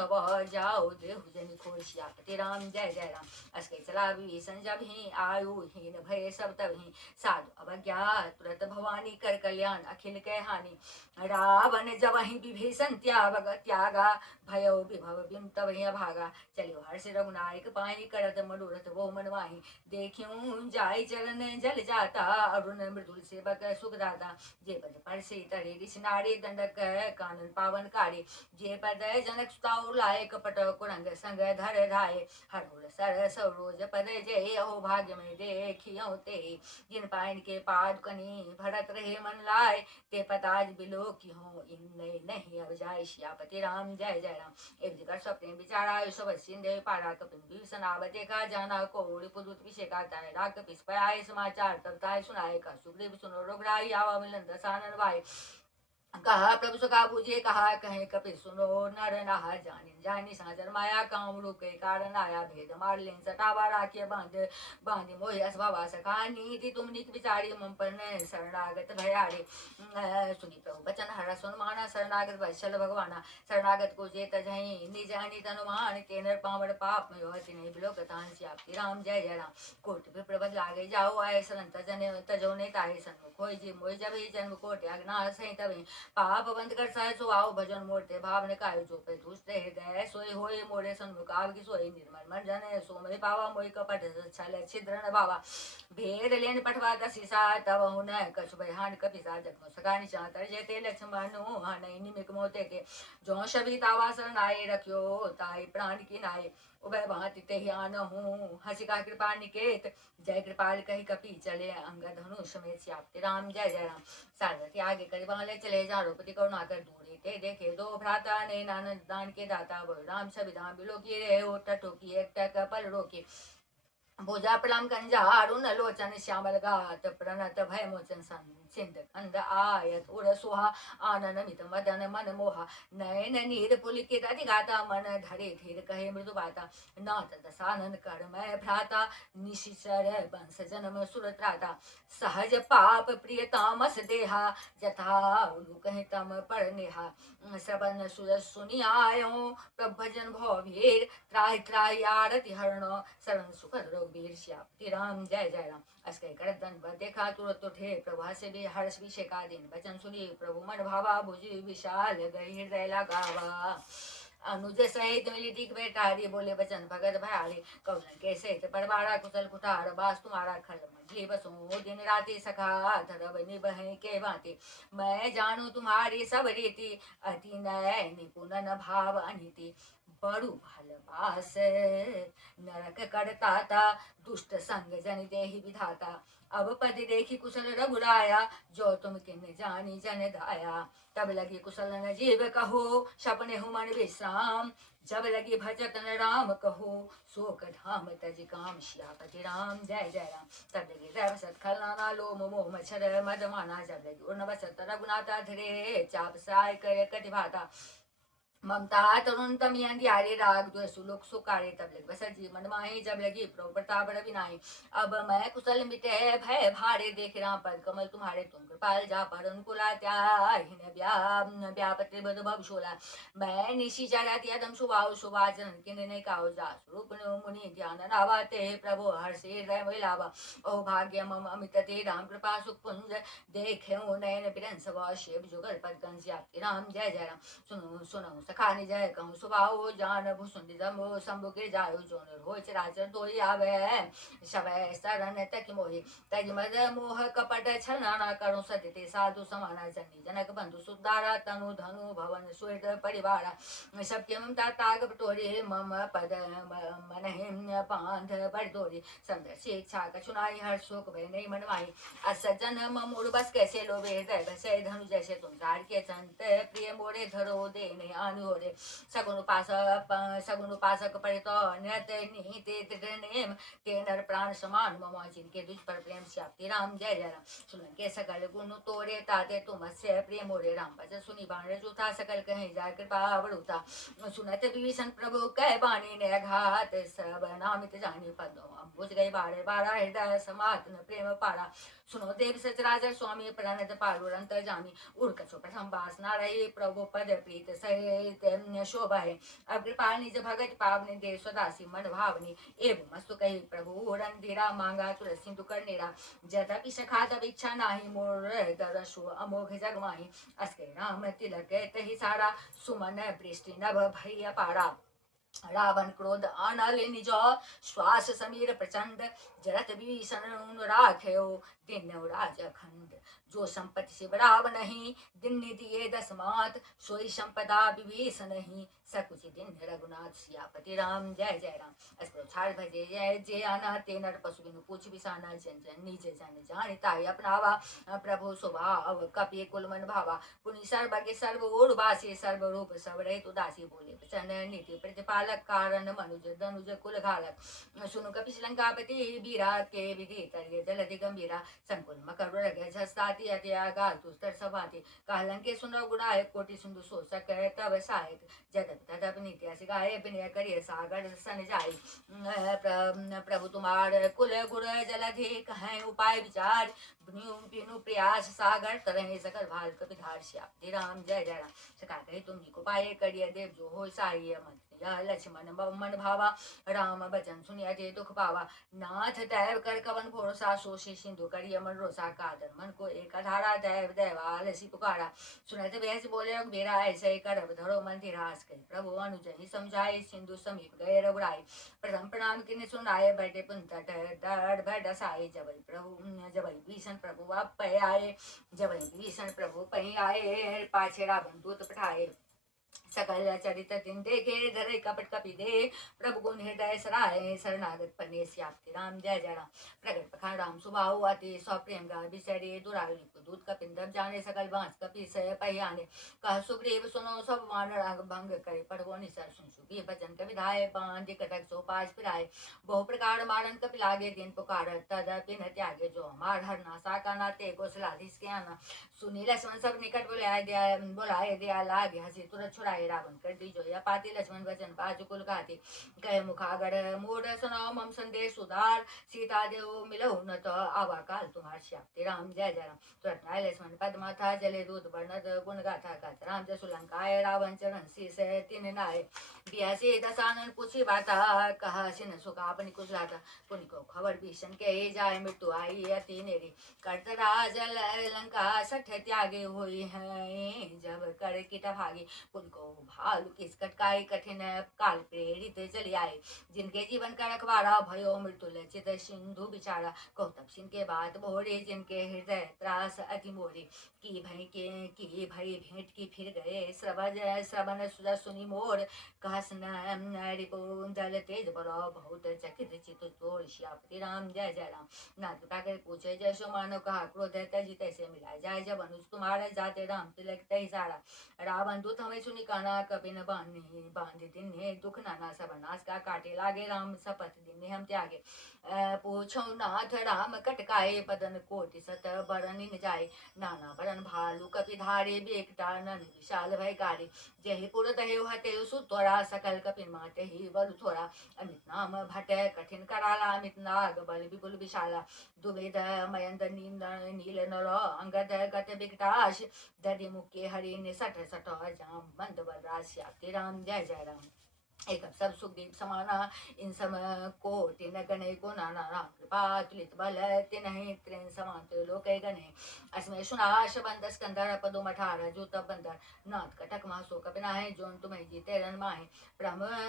जाओ देहु जनि खोर सियापति राम जय जय राम। अस्कै चला विभीषण जब ही आयु हीन भय सब तब ही साधु अवज्ञा तुरत भवानी कर कल्याण अखिल के हानि रावण जब ही विभीषण त्यागा भयो विभव बिन तब ही भागा चलियो हर्ष रघुनायक पाई करत मनोरथ वो मनवाही देखियो जाय चरण जल जाता अरुण मृदुल सेवक सुखदाता जे पद पर से तरे ऋषि नारी दंडक कानन पावन कारी जे पद जनक सुताउ लाए कपट कुरंग संग धर धाये हर सर सरोज पद जय अहो भाग्य में देखियो ते जिन पाइन के पाद कनी भरत रहे मन लाए ते पताज बिलो की हो इन नहीं अब जाय सियापति राम जय जय राम। एक जगह स्वप्न विचारा सब सिंधे पारा कपिन विभीषण आवत देखा जाना कोड़ी पुदुत विषेका ताय राग पिस पाए समाचार तब ताय सुनाए का सुग्रीव सुनो रोगराई आवा मिलन दसानन भाई कहा प्रभु सका बुझे कहा कहे कपि सुनो नर नहा जानी साजर माया काम रूप के कारण आया भेद मार लेन सटावा राखिय बांध मोहि असभावा सखा नीति तुम निक विचारी मम पर शरणागत भयारे सुनी प्रभु बचन हर सुन माना शरणागत वत्सल भगवाना शरणागत को जे तजहि निज अनित अनुमान के नर पावड़ पाप में होती नहीं बिलो कथान सियापति राम जय जय राम। कोट विप्रपद लागे जाओ आए शरण तजो ने ताहे सन्मुख होय जी मोहि जब ही जन्म कोट अग्नाश है तभी पाप बंद कर सहज सुभाव भजन मोरते भाव ने काय जो पे दुष्ट हृदय सोई होई मोरे सन्मुख आवकी सोई निर्मल मन जन सोमय पावा मोई कपट छल छिद्र न बावा भेद लेन पठवा दसीसा तब हुन कछु बहान कपिसा जगमो सगानी चातर जेते लक्ष्मण हनई निमिक मोते के जो शबी तावा शरणाए रखियो ताई प्राण की नाय उभय भांति ते हूँ हसिका कृपा निकेत जय कृपाल कही कपि चले अंग धनु समेत श्याप्ति राम जय जय राम सारथी आगे करी वाले चले जारोपति करुणा कर दूरी ते देखे दो भ्राता ने नानक दान के दाता बोल राम सभी धाम बिलो की रे ओट टोकी एक टक पल रोकी भुजा प्रलम कंजा अरुण लोचन श्यामल गात प्रणत भय मोचन सिंध कंद आयत उर सुहा आनन मित मदन मन मोहा नयन नीर पुलिकित अधिगाता मन धरे धीर कहे मृदु बाता नाथ दसानन कर मैं भ्राता निशिचर बंस जन्म सुरत्राता सहज पाप प्रिय तामस देहा जथा उलु कहे तम पर नेहा श्रवण सुर सुनि आयो प्रभजन भवीर त्राहि त्राहि आरति हरण शरण सुखद रघुवीर श्याम राम जय जय राम अस्कै करदन देखा तुरत उठे प्रभा से भी हर्ष भी शेका दिन बचन सुनी प्रभु मन भावा भुजी विशाल गई हृदय लगावा अनुज सहित मिली टिक बैठारी बोले बचन भगत भयारी कौन के सहित परवारा कुशल कुठार बास तुम्हारा खल मंडली बसो दिन राति सखा धरब निबह के बाते मैं जानू तुम्हारी सब रीति अति नय निपुण न भाव अनिति बड़ू भलवास नरक करता था दुष्ट संग जन देहि विधाता अब पद देखी कुशल रघुराया जो तुम किन जानी जन दाया तब लगी कुशल न जीव कहो सपने हुमन विश्राम जब लगी भजत न राम कहो शोक धाम तज काम श्यापति राम जय जय राम तब लगी रवसत खलनाना लोम मोह मच्छर मद माना जब लगी उर्नवसत रघुनाथा धीरे चाप साय कर कटि भाता ममता तरुण तमी अंधियारे राग द्वेष सुलोक सुकारे तब लग बसर जी मन माही जब लगी प्रताप रविनाई अब मैं कुशल मिटे भय भारे देख राम पद कमल तुम्हारे तुम कृपाल जा पर अनुकुला त्याहिन व्यापति बद भव शोला मैं निशि जराती अदम सुभाव सुभाचन किन ने काव जा स्वरूप मुनि ध्यान रावाते प्रभु हर्षे हृदय मिलावा ओ भाग्य मम अमित ते राम कृपा सुख पुंज देखे नयन बिरंस शिव जुगल पद गंज राम जय जय राम सुनो सुनो सखानी जय कहूँ सुभाओ जान भूसुंडी जम्बो शंभु के जायो जोन हो चराचर दोई आवे शवै शरण तक मोहि तज मद मोह कपट छलना न करो सत्यते साधु समाना जनी जनक बंधु सुदारा तनु धनु भवन स्वेत परिवारा सबके ममता ताग बटोरे मम पद मन पांध बड़ दोरी संग शिक्षा कछुनाई हर शोक भय नहीं मनवाई असजन ममूर बस कैसे लोभे हृदय बसे धनु जैसे तुम तार के चंत प्रिय मोरे धरो दे नहीं रे सगुन उपासक परितो नृत नीते त्रिनेम ते नर प्राण समान मम जिनके दुज पर प्रेम श्याप्ति राम जय जय राम सुन के सकल गुण तोरे ताते तुम से प्रिय मोरे राम भजन सुनी बाण जूथा सकल कहीं जा कृपा बड़ूता सुनत विभीषण प्रभु कह बाणी ने घात सब नामित जानी पदो बुझ गई बारे बारा हृदय समातन प्रेम पारा सुनो देव सचराचर स्वामी प्रणत पालुर अंतर जामी उर्क प्रथम वासना रही प्रभु पद प्रीत सहित शोभा है अब कृपाल निज भगत पावनी दे स्वदासी मन भावनी एवं मस्तु कही प्रभु रंधिरा मांगा तुलसी सिंधु करनेरा जदपि सखा तब इच्छा नाही मोर दरसु अमोघ जगमाही अस्के राम तिलक तहि सारा सुमन वृष्टि नभ भैया पारा रावण क्रोध अनल निज श्वास समीर प्रचंड जरत विभीषण राख्यो दिन राज अखंड जो संपत्ति से बराव नहीं दिन दिए दस मात सोई संपदा विभीषण नहीं सकुच दिन रघुनाथ सियापति राम जय जय राम अस प्रचार भजे जय जय आना ते नर पशु बिनु पूछ बिसाना जन जन निज जन जानिता अपनावा प्रभु स्वभाव कपि कुल मन भावा पुनि सर्वज्ञ सर्व उर्वासी सर्व रूप सब रहित उदासी बोले वचन नीति प्रतिपालक कारण मनुज धनुज कुल घालक सुनु कपि श्रीलंकापति बीरा के विधि तरिये जलधि गंभीरा संकुल मकर रग झस्ताति अति आगाध दुस्तर सभाति कहलंके सुनो गुणाय कोटि सिंधु शोषक तब सहायक जद तदप नित्य सिगाए विनय करिय सागर सन जाई प्रभु तुम्हार कुल गुण जलधि कहें उपाय विचार पीनु प्रयास सागर तरह सकल भाल कपिधार श्याप्ति राम जय जय राम। सका कही तुम ही को पाए करिय देव जो हो साई मन यह लक्ष्मण मन भावा राम बचन सुनिया जे दुख पावा। नाथ दैव कर कवन भरोसा सोशी सिंधु करिय मन रोसा कादर मन को एक धारा दैव दैवाल सी पुकारा। सुनत बेस बोले बेरा ऐसे करब धरो मन धिरास कही प्रभु अनुज ही समझाए सिंधु समीप गए रघुराई। प्रथम प्रणाम किन्हीं सुनाए बैठे पुंतट दर भय दसाए जबई प्रभु जबई भीषण प्रभु आप पै आए जबई भीषण प्रभु पै आए पाछे रावण दूत पठाए। सकल चरित दिन देखे धरे कपट कपि दे प्रभु गुण हृदय सराय शरणागत पन्ने श्याप्ति राम जय जय राम। प्रगट पखान राम सुबाहु अति सप्रेम गा बिसरे दुरायु दूत कपिंदर जाने सकल बांस कपि सह पहियाने। कह सुग्रीव सुनो सब वानर आग भंग करे पढ़वो निसर सुन सुखी बचन कवि धाय बांधि कटक सो पास फिराए। बहु प्रकार मारन कपि लागे दिन पुकार तदपि न त्यागे जो मार हर नासा का नाते कौशलाधीश के आना। सुनी लक्ष्मण सब निकट बोलाए दिया लागे हंसी तुरंत छुड़ाए रावण कर दी जो या पाती लक्ष्मण वचन बाजु कुल गाती। कहे मुखागर मोड़ सुनाओ मम संदेश सुधार सीता देव मिलो न तो आवा काल तुम्हार श्याप्ति राम जय जय राम। तुरंत नाय लक्ष्मण पद माथा जले दूत वर्णद गुण गाथा गाथ राम जय सुलंकाय रावण चरण शीस तीन नाय। बिया से दसानन पूछी बाता कहा सिन सुखा अपनी कुशलाता। पुनि को खबर भीषण के जाय मृत्यु आई अति नेरी। कर्तराज लंका सठ त्यागे हुई है जब कर किट भागी। उनको भालू किस कटकाई कठिन काल प्रेरित चली आए। जिनके जीवन का रखवारा भयो मृत्यु लचित सिंधु बिचारा। कौतब सिंह के बाद भोरे जिनके हृदय त्रास अति मोरे। की भई भेंट की फिर गए श्रवण सुनी मोर। कहसन रिपुदल तेज बरो बहुत चकित चित तोड़ श्याप्ति राम जय जय राम। नाथ कर पूछे जय सो मानो कहा क्रोध तजी तैसे मिला जाय जब अनुज तुम्हारे जाते राम तिलक तही सारा। रावण दूत हमें सुनी काना कपिन बांधे दिन्हे दुख नाना सब नाश का काटे लागे राम शपथ दिन्हे हम त्यागे। पूछो नाथ राम कटकाए पदन कोटि सत बरन जाए। नाना बरन भालू कपि धारे बेकटा नन विशाल भयकारी। जहि पुर दहे हते सुतोरा सकल कपिन माते ही बल थोड़ा। अमित नाम भट कठिन कराला अमित नाग बल विपुल विशाला। दुवेद मयंद नील नर अंगद गत विकटाश। दधि मुख्य हरि ने सठ सठ जाम मंद बलराज श्याप्ति राम जय जय राम। एक सब सुखदेव समाना इन सम को तिन गणे को नाना राम कृपा तुलित बल तिन्हि त्रिन समान लोक गणे। अस्मे सुनाश बंद स्कंदर पदो मठार जो तब बंदर। नाथ कटक मासो कपिनाहे जोन तुम्हें जीते रन माहे।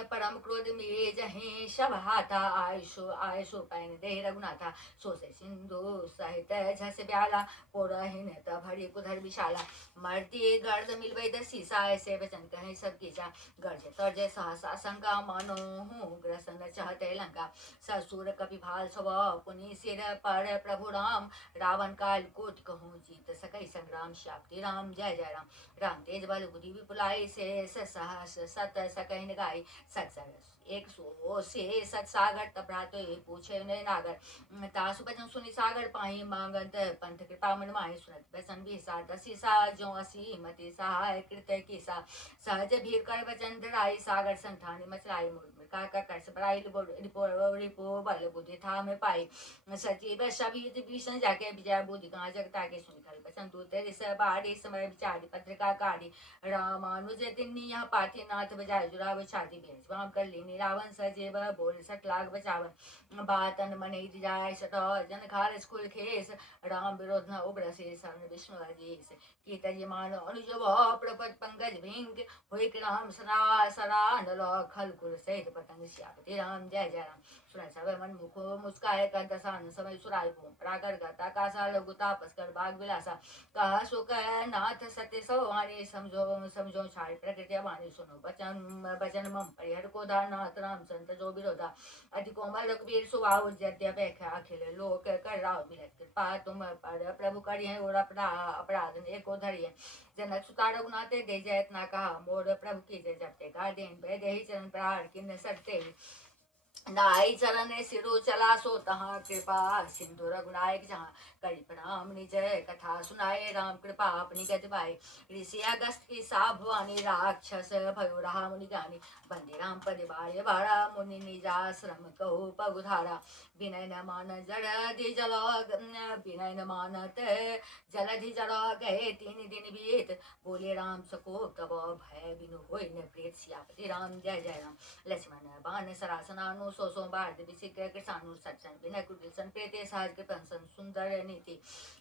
परम क्रोध में जहे शब हाथा आयसो पैन दे रघुनाथा। सोसे सिंधु सहित झस ब्याला पोरहिन तब हरि कुधर विशाला। मर्दी गर्द मिलवे दसी साय से वचन कहे सब कीचा। गर्जे तर्जे सहसा शंका मानो हूँ ग्रसन चाहते लंका। ससुर कपि भाल सब पुनि सिर पर प्रभु राम। रावण काल कोट कहूँ जीत सकई संग्राम श्याप्ति राम जय जय राम। राम तेज बल बुद्धि विपुलाई से सहस सत सकहि गाय। सत एक सो से सत सागर तपरात पूछे ने नागर। तासु बचन सुनि सागर पाही मांगत पंथ कृपा मन माही। सुनत बचन विसा दसी सा जो असी मति सहाय कृत किसा। सहज भीर कर वचन धराई सागर संठानी मचलाई। मुर्गा का कर्ष बड़ाई रिपो बल बुद्धि था में पाई। सचिव सभी भीषण जाके विजय बुद्धि कहाँ जगता के सुन कर वचन दूत ऋष बारी समय विचारी पत्रिका कारी। रामानुज तिन्नी यह पाठी नाथ बजाय जुराव छाती भेज वाम कर ली रावण सजीव बोल सट लाग बचावन। बातन मन जाय सट जन खार स्कूल खेस। राम विरोध न उब्र से शरण विष्णु अजीस। की तजी मान अनुज प्रपद पंकज भिंग। हुई राम सरा नल खल कुल सहित पतंग श्यापति राम जय जय राम। सुन सब मन मुखो मुस्काय कर दसान समय सुराय भूम प्रागर गता कासा लघु तापस कर बाग विलासा। कहा सुख नाथ सत्य सवानी समझो छाय प्रकृति वाणी सुनो बचन मम परिहर को नाथ राम संत जो विरोधा। अति कोमल रघुवीर सुबाहु यद्यपि अखिल लोक कर राव मिलत कृपा तुम पर प्रभु करिए और अपराध एको धरिए। जनक सुता रघुनाथे दे जयत ना कहा मोर प्रभु की जय जपते गा देन दे चरण प्रहार किन्न सटते। नाई चरण सिरु चला सो तहाँ कृपा सिंधु रघुनायक जहाँ करी प्रणाम निज कथा सुनाए राम कृपा अपनी गति पाए ऋषि अगस्त की सा भवानी राक्षस भयो रहा मुनि ज्ञानी बंदे राम पद बारे बाड़ा मुनि निजाश्रम कहो पगुधारा विनय न मान जलधि जल विनय न मानत जलधि जल गए 3 दिन बीत बोले राम सको तब भय बिनु होय न प्रेत सियापति राम जय जय राम लक्ष्मण बाण सरासनानु सो बाढ़ विसिक कृषाणु सज्जन विनय कुटिल प्रेते सहज कृपन सुंदर नीति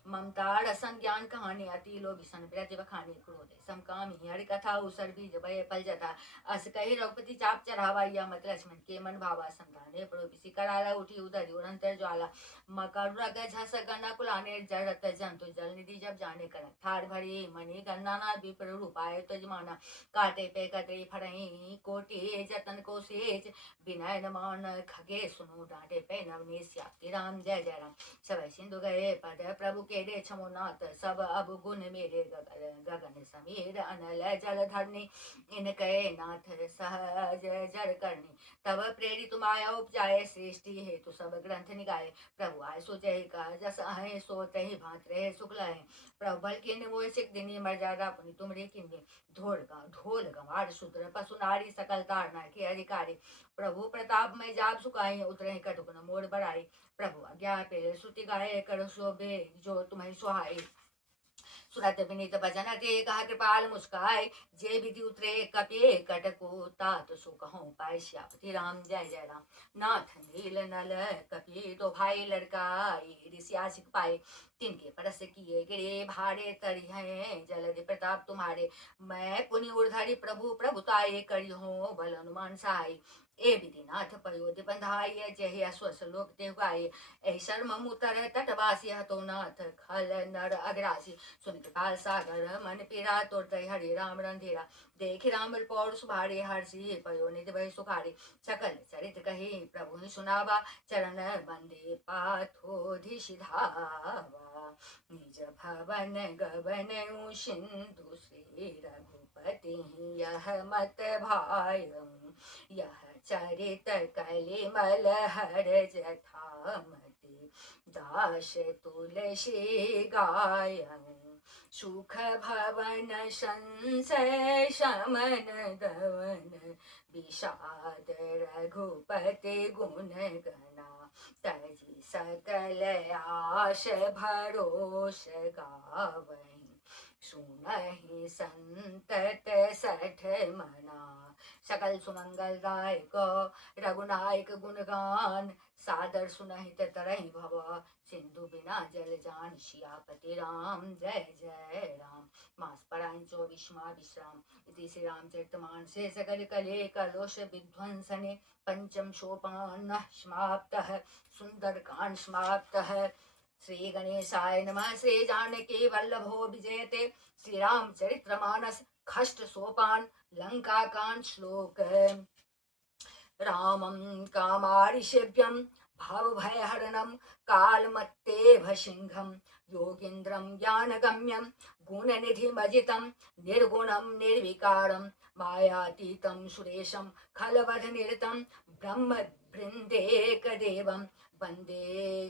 ममता रसन ज्ञान कहानी अति लोभिसन ब्रज बखानी क्रोध समकामी हरि कथा उसर बीज भय पल जता अस कही रघुपति चाप चढ़ावा या मत लक्ष्मण के मन भावा संताने प्रो विसि कराला उठी उधरी उड़ंतर ज्वाला मकर रग झस गना कुलाने जड़त जंतु जल निधि जब जाने कर थार भरी मणि गन्ना ना विप्र रूपाय तजमाना काटे पे कतरी फरही कोटि जतन को सेज विनय न मान खगे सुनो डांटे पे नवनी श्याप्ति राम जय जय राम सब सिंधु गए पद प्रभु के दे छमो नाथ सब अब गुण मेरे गगन समीर अनल जल धरनी इन कहे नाथ सहज जर करनी तब प्रेरित माया उपजाए सृष्टि हेतु सब ग्रंथ निगाए प्रभु आय सो जय का जस आए सो तही भांत रहे शुक्ल है प्रभु बल के मोह सिख दिनी मर्यादा पुनि तुमरे किन्नी ढोल गंवार शूद्र पशु नारी सकल तारना के अधिकारी प्रभु प्रताप में जाप सुखाई उतरे कटुक न मोर बड़ाई प्रभु आज्ञा पे श्रुति गाये कर शोभे जो तुम्हें सुहाई सुरत विनीत भजन ते कहा कृपाल मुस्काय जे विधि उतरे कपे कटको तात सो कहो पाए श्यापति राम जय जय राम नाथ नील नल कपि तो भाई लड़काई ऋषिया सिख पाए तिनके परस किए गिरे भारे तरी हैं जलधि प्रताप तुम्हारे मैं पुनि उर्धरि प्रभु प्रभुताये करी हो बल हनुमान सहाय ए विधिनाथ पयोधि बंधाई जय अश्वस लोक देव गाये ऐसर ममुतर तटवासी हतो नाथ खल नर अग्रासी सुन कृपाल सागर मन पीरा तोड़ हरे राम रंधेरा देख राम पौर सुभारे हर्षि पयो निधि भय सुखारे सकल चरित कही प्रभु ही सुनावा चरण बंदे पाथोधि सिधावा निज भवन गवन सिंधु श्री रघुपति यह मत भाय यह चरित कलिमल हर जथामति दास तुलसी गायन सुख भवन संशय शमन दवन विषाद रघुपति गुण गना तजी सकल आश भरोस गावहीं सुनहि संतत सठ मना सकल सुमंगलदायक रघुनायक गुणगान सादर सुनहित तरहि भव सिंधु बिना जल जान सियापति राम जय जय राम मास परायण 24 विश्राम इति श्री रामचरितमानस से सकल कले कलोष विध्वंसने पंचम सोपान समाप्तः सुंदर कांड समाप्तः श्री गणेशाय नमः श्री जानकी वल्लभो विजयते श्री रामचरितमानस खष्ट सोपान लंका कांड श्लोक रामं कामारिषेभ्यं भावभयहरणं कालमत्तेभ सिंहं योगीन्द्रं ज्ञानगम्यं गुणनिधिमजितं निर्गुणं निर्विकारं मायातीतं सुरेशं खलवधनिरतं ब्रह्मवृन्देकदेवं वन्दे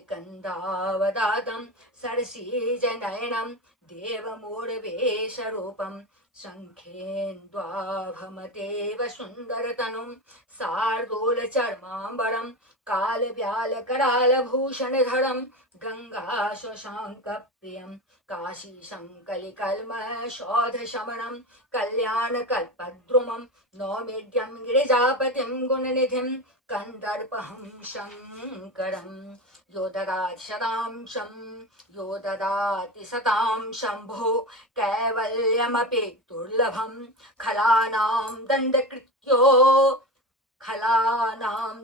कन्दावदातं सरसीजनयनं देवमूढवेशरूपं शङ्खेन्द्वाभमतेव सुन्दरतनुं शार्दूलचर्माम्बरं कालव्यालकरालभूषणधरं गङ्गाशशाङ्कप्रियं काशीशं कलिकल्मषौधशमनं कल्याणकल्पद्रुमं नौमीड्यं गिरिजापतिं गुणनिधिं कन्दर्पहं शङ्करं यो ददाति शतांशं यो ददाति शतां शम्भो कैवल्यमपि दुर्लभं खलानां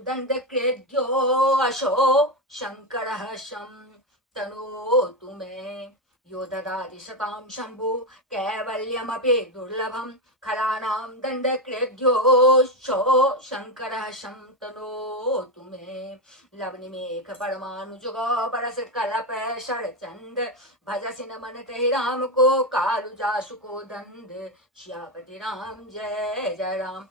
दण्डकृत्यो अशो शङ्करः शं तनोतु मे यो ददाति शतां शम्भो कैवल्यमपि दुर्लभं खलानां दण्डकृद्योशो शङ्करः शं तनोतु मे लवनिमेघ परमानुजुग परस कलप शरचंद भजसिन मन तहि राम को कालु जासु को दंड श्यापति राम जय जय राम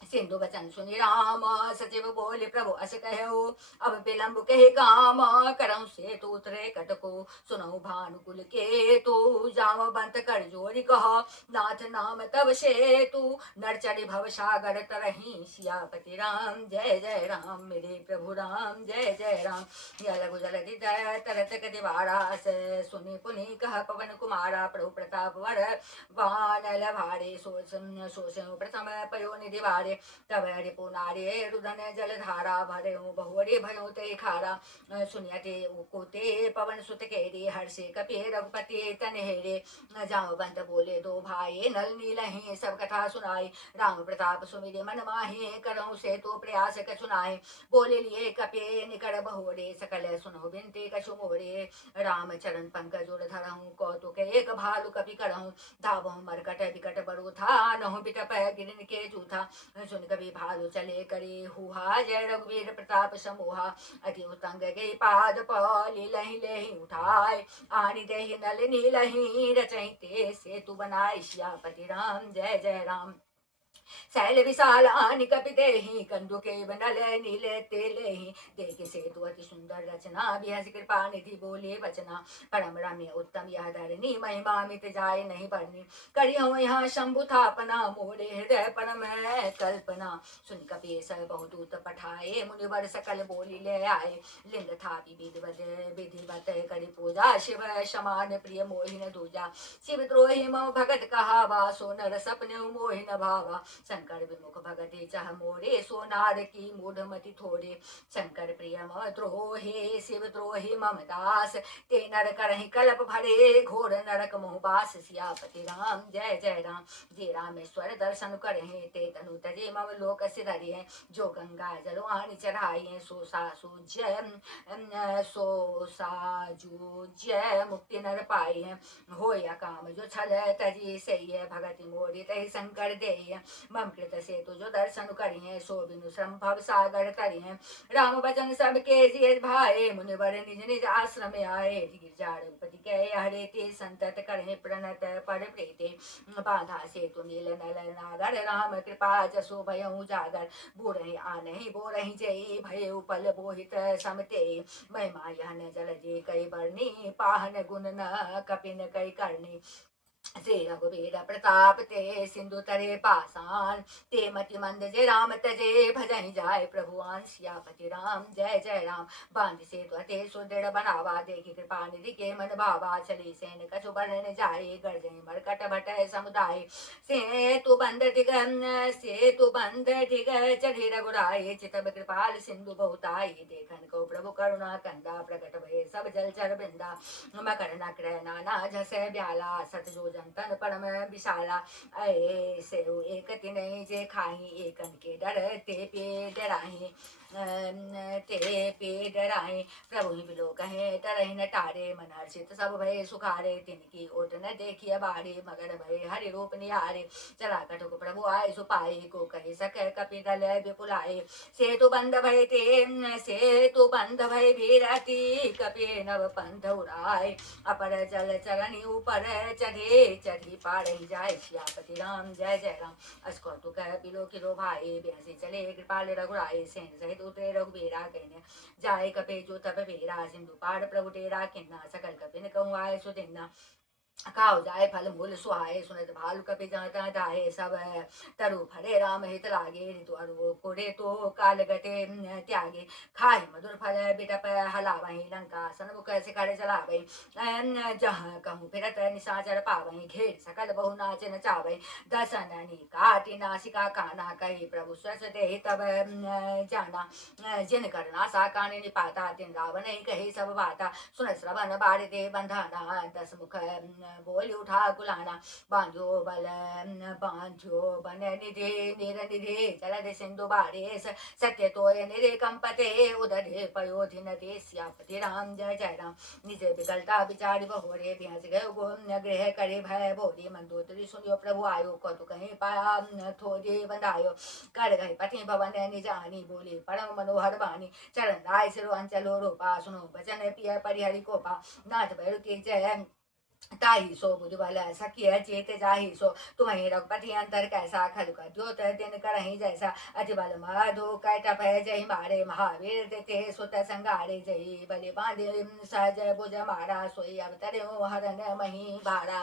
सिंधु बचन सुनि राम सचिव बोले प्रभु अस कहो अब विलंब कहे काम करऊं से तो उतरे कटको सुनऊ भानुकुल के तो जाम बंत कर जोड़ी कह नाथ नाम तब से तू नर चढ़ी भव सागर तरही सियापति राम जय जय राम मेरे प्रभु राम जय जय राम जल गुजल तरत कटिवारास सुनि पुनि कह पवन कुमारा प्रभु प्रताप वर वानल भारे सोच प्रथम पयो निधि भारे तब रिपु नारे रुदन जलधारा भरे बहुरे भयो ते खारा सुनियते उकोते पवन सुत केरे हर्षे कपे रघुपति तन हेरे जाओ बंत बोले दो भाई नल नीलहि सब कथा सुनाई राम प्रताप सुमिरे मन माहे करऊं से तो प्रयास कछुनाए बोले लिए कपे निकट बहोरे सकल सुनो बिनते कछु मोरे राम चरण पंकज जोड़ धरहूं कौतुक एक भालु कपि करहूं धावहूं मरकट विकट बरु था नहु बिटप गिरन के जूथा सुन कभी भालु चले करे हुआ जय रघुवीर प्रताप समूहा अति उतंग गई पाद पली लही लही उठाए आनि दही नल नीलही रचही ते सेतु बनाए सियापति राम जय जय राम शैल विशाल आनि कपितेहि कंदुके बनल नीले तेलेहि देखे सेतु अति सुंदर रचना बिहस कृपा निधि बोले वचना परम रम्य उत्तम यह धरनी महिमा मित जाय नहीं बरनी करी हो यहाँ शंभु थापना मोरे हृदय परम कल्पना सुन कपीस बहुदूत पठाए मुनिवर सकल बोली ले आए लिंग था विधिवत करी पूजा शिव समान प्रिय मोहिन दूजा शिव द्रोही मम भगत कहावा सो नर सपने मोहिन भावा शंकर विमुख भगति चह मोरे सोनार की मूढ़मति थोड़े शंकर प्रिय द्रोहे शिव द्रोही मम दास ते नर करहि कल्प भरे घोर नरक मोहबास सियापति राम जय जय राम जे रामेश्वर दर्शन करहे ते तनु तजे मम लोक सिधरिये जो गंगा जलवाणी चढ़ाइए सो सासु जय मुक्ति नर पाई है हो या काम जो छल तजी सही है भगति मोरी तही शंकर दे मम कृत से तुझो दर्शन करिए सो बिनु श्रम भव सागर करिए राम वचन सब के जिय भाए मुनिवर निज निज आश्रम आए गिरजा रघुपति कहे हरे ते संतत करहे प्रणत पर प्रीते बाधा से तु नील नल नागर राम कृपा जसो भयउ जागर बूढ़े आनहि बोरहि जय भय उपल बोहित समते महिमा यहन जल जे कई बरनी पाहन गुण न कपिन कई करनी श्री रघुवीर प्रताप ते सिंधु तरे पासान ते मति मंद जे राम तजे भजहि जाय प्रभुआन सियापति राम जय जय राम बांध से त्वते सुदृढ़ बनावा देखी कृपा निधि के मन भावा चली सेन कछु बरन जाए गर्जय मरकट भट समुदाय से तु बंद दिग चढ़ी रघुराए चितब कृपाल सिंधु बहुताई देखन को प्रभु करुणा कंदा प्रकट भय सब जलचर बिंदा मकर नक्र नाना झसे ब्याला सत जो जनतन परम विशाला ऐसे एक तिन जे खाही एकन के डर ते पे डराही ते पे डराए प्रभु ही बिलो कहे डरहि न टारे मन हर्षित सब भय सुखारे तिनकी ओट न देखिए बारे मगर भय हरि रूप निहारे चला कटुक प्रभु आए सुपाए को कहे सक कपि दल विपुलाए सेतु बंद भय ते सेतु बंद भय भीरती कपि नव पंथ उड़ाए अपर जल चरणी ऊपर चढ़े चढ़ी पारही जाय सियापति राम जय जय राम अस्को तु कह बिलो किलो भाई बेहसी चले कृपाल रघुराए सेन सहित उतरे रघुबीरा कहने जाय कपे जो तब बेरा सिंधु पार प्रभु तेरा किन्ना सकल कपिन कहूँ आय सुदिन्ना खाओ जाए फल मूल सुहाए सुनत भालु कपि जाता दाहे सब तरु फरे राम हित लागे ऋतु अरु कोरे तो काल गते त्यागे खाए मधुर फल बिटप हलावही लंका सनमुख शिखर चलावही जहाँ कहूँ फिरत निशाचर पावही घेर सकल बहु नाच नचावही दसननी काटी नासिका काना कही प्रभु स्वस दे तब जाना जिन करना सा काने निपाता तिन रावण कही सब बाता सुन श्रवण बारि दे बंधाना दस मुख बोल उठा गुलाना बांधो बन निधे निधे जलद सिंधु बारेश सत्य तोय निरे कंपते उदरे पयोधि नदे सियापति राम जय जय राम निज विकलता विचारि बहोरे भ्यास गयो गोम गृह करे भय बोरी मंदोदरी सुनियो प्रभु आयो कतु कहीं पाया थोड़े बंधायो कर गए पति भवन निजानी बोले परम मनोहर बानी चरण राय सिरो अंचलो रूपा सुनो बचन पिय परिहरि कोपा नाथ भैरु की जय ताही सो बुझ बल सखिय चेत जाहि सो तुम्हें रघुपति अंतर कैसा खल द्योत दिन करही जैसा अति बल मधु कैटप जय मारे महावीर देते सुत संगारे जय बलि बांधे सहज भुज मारा सोई अवतरे हरण मही भारा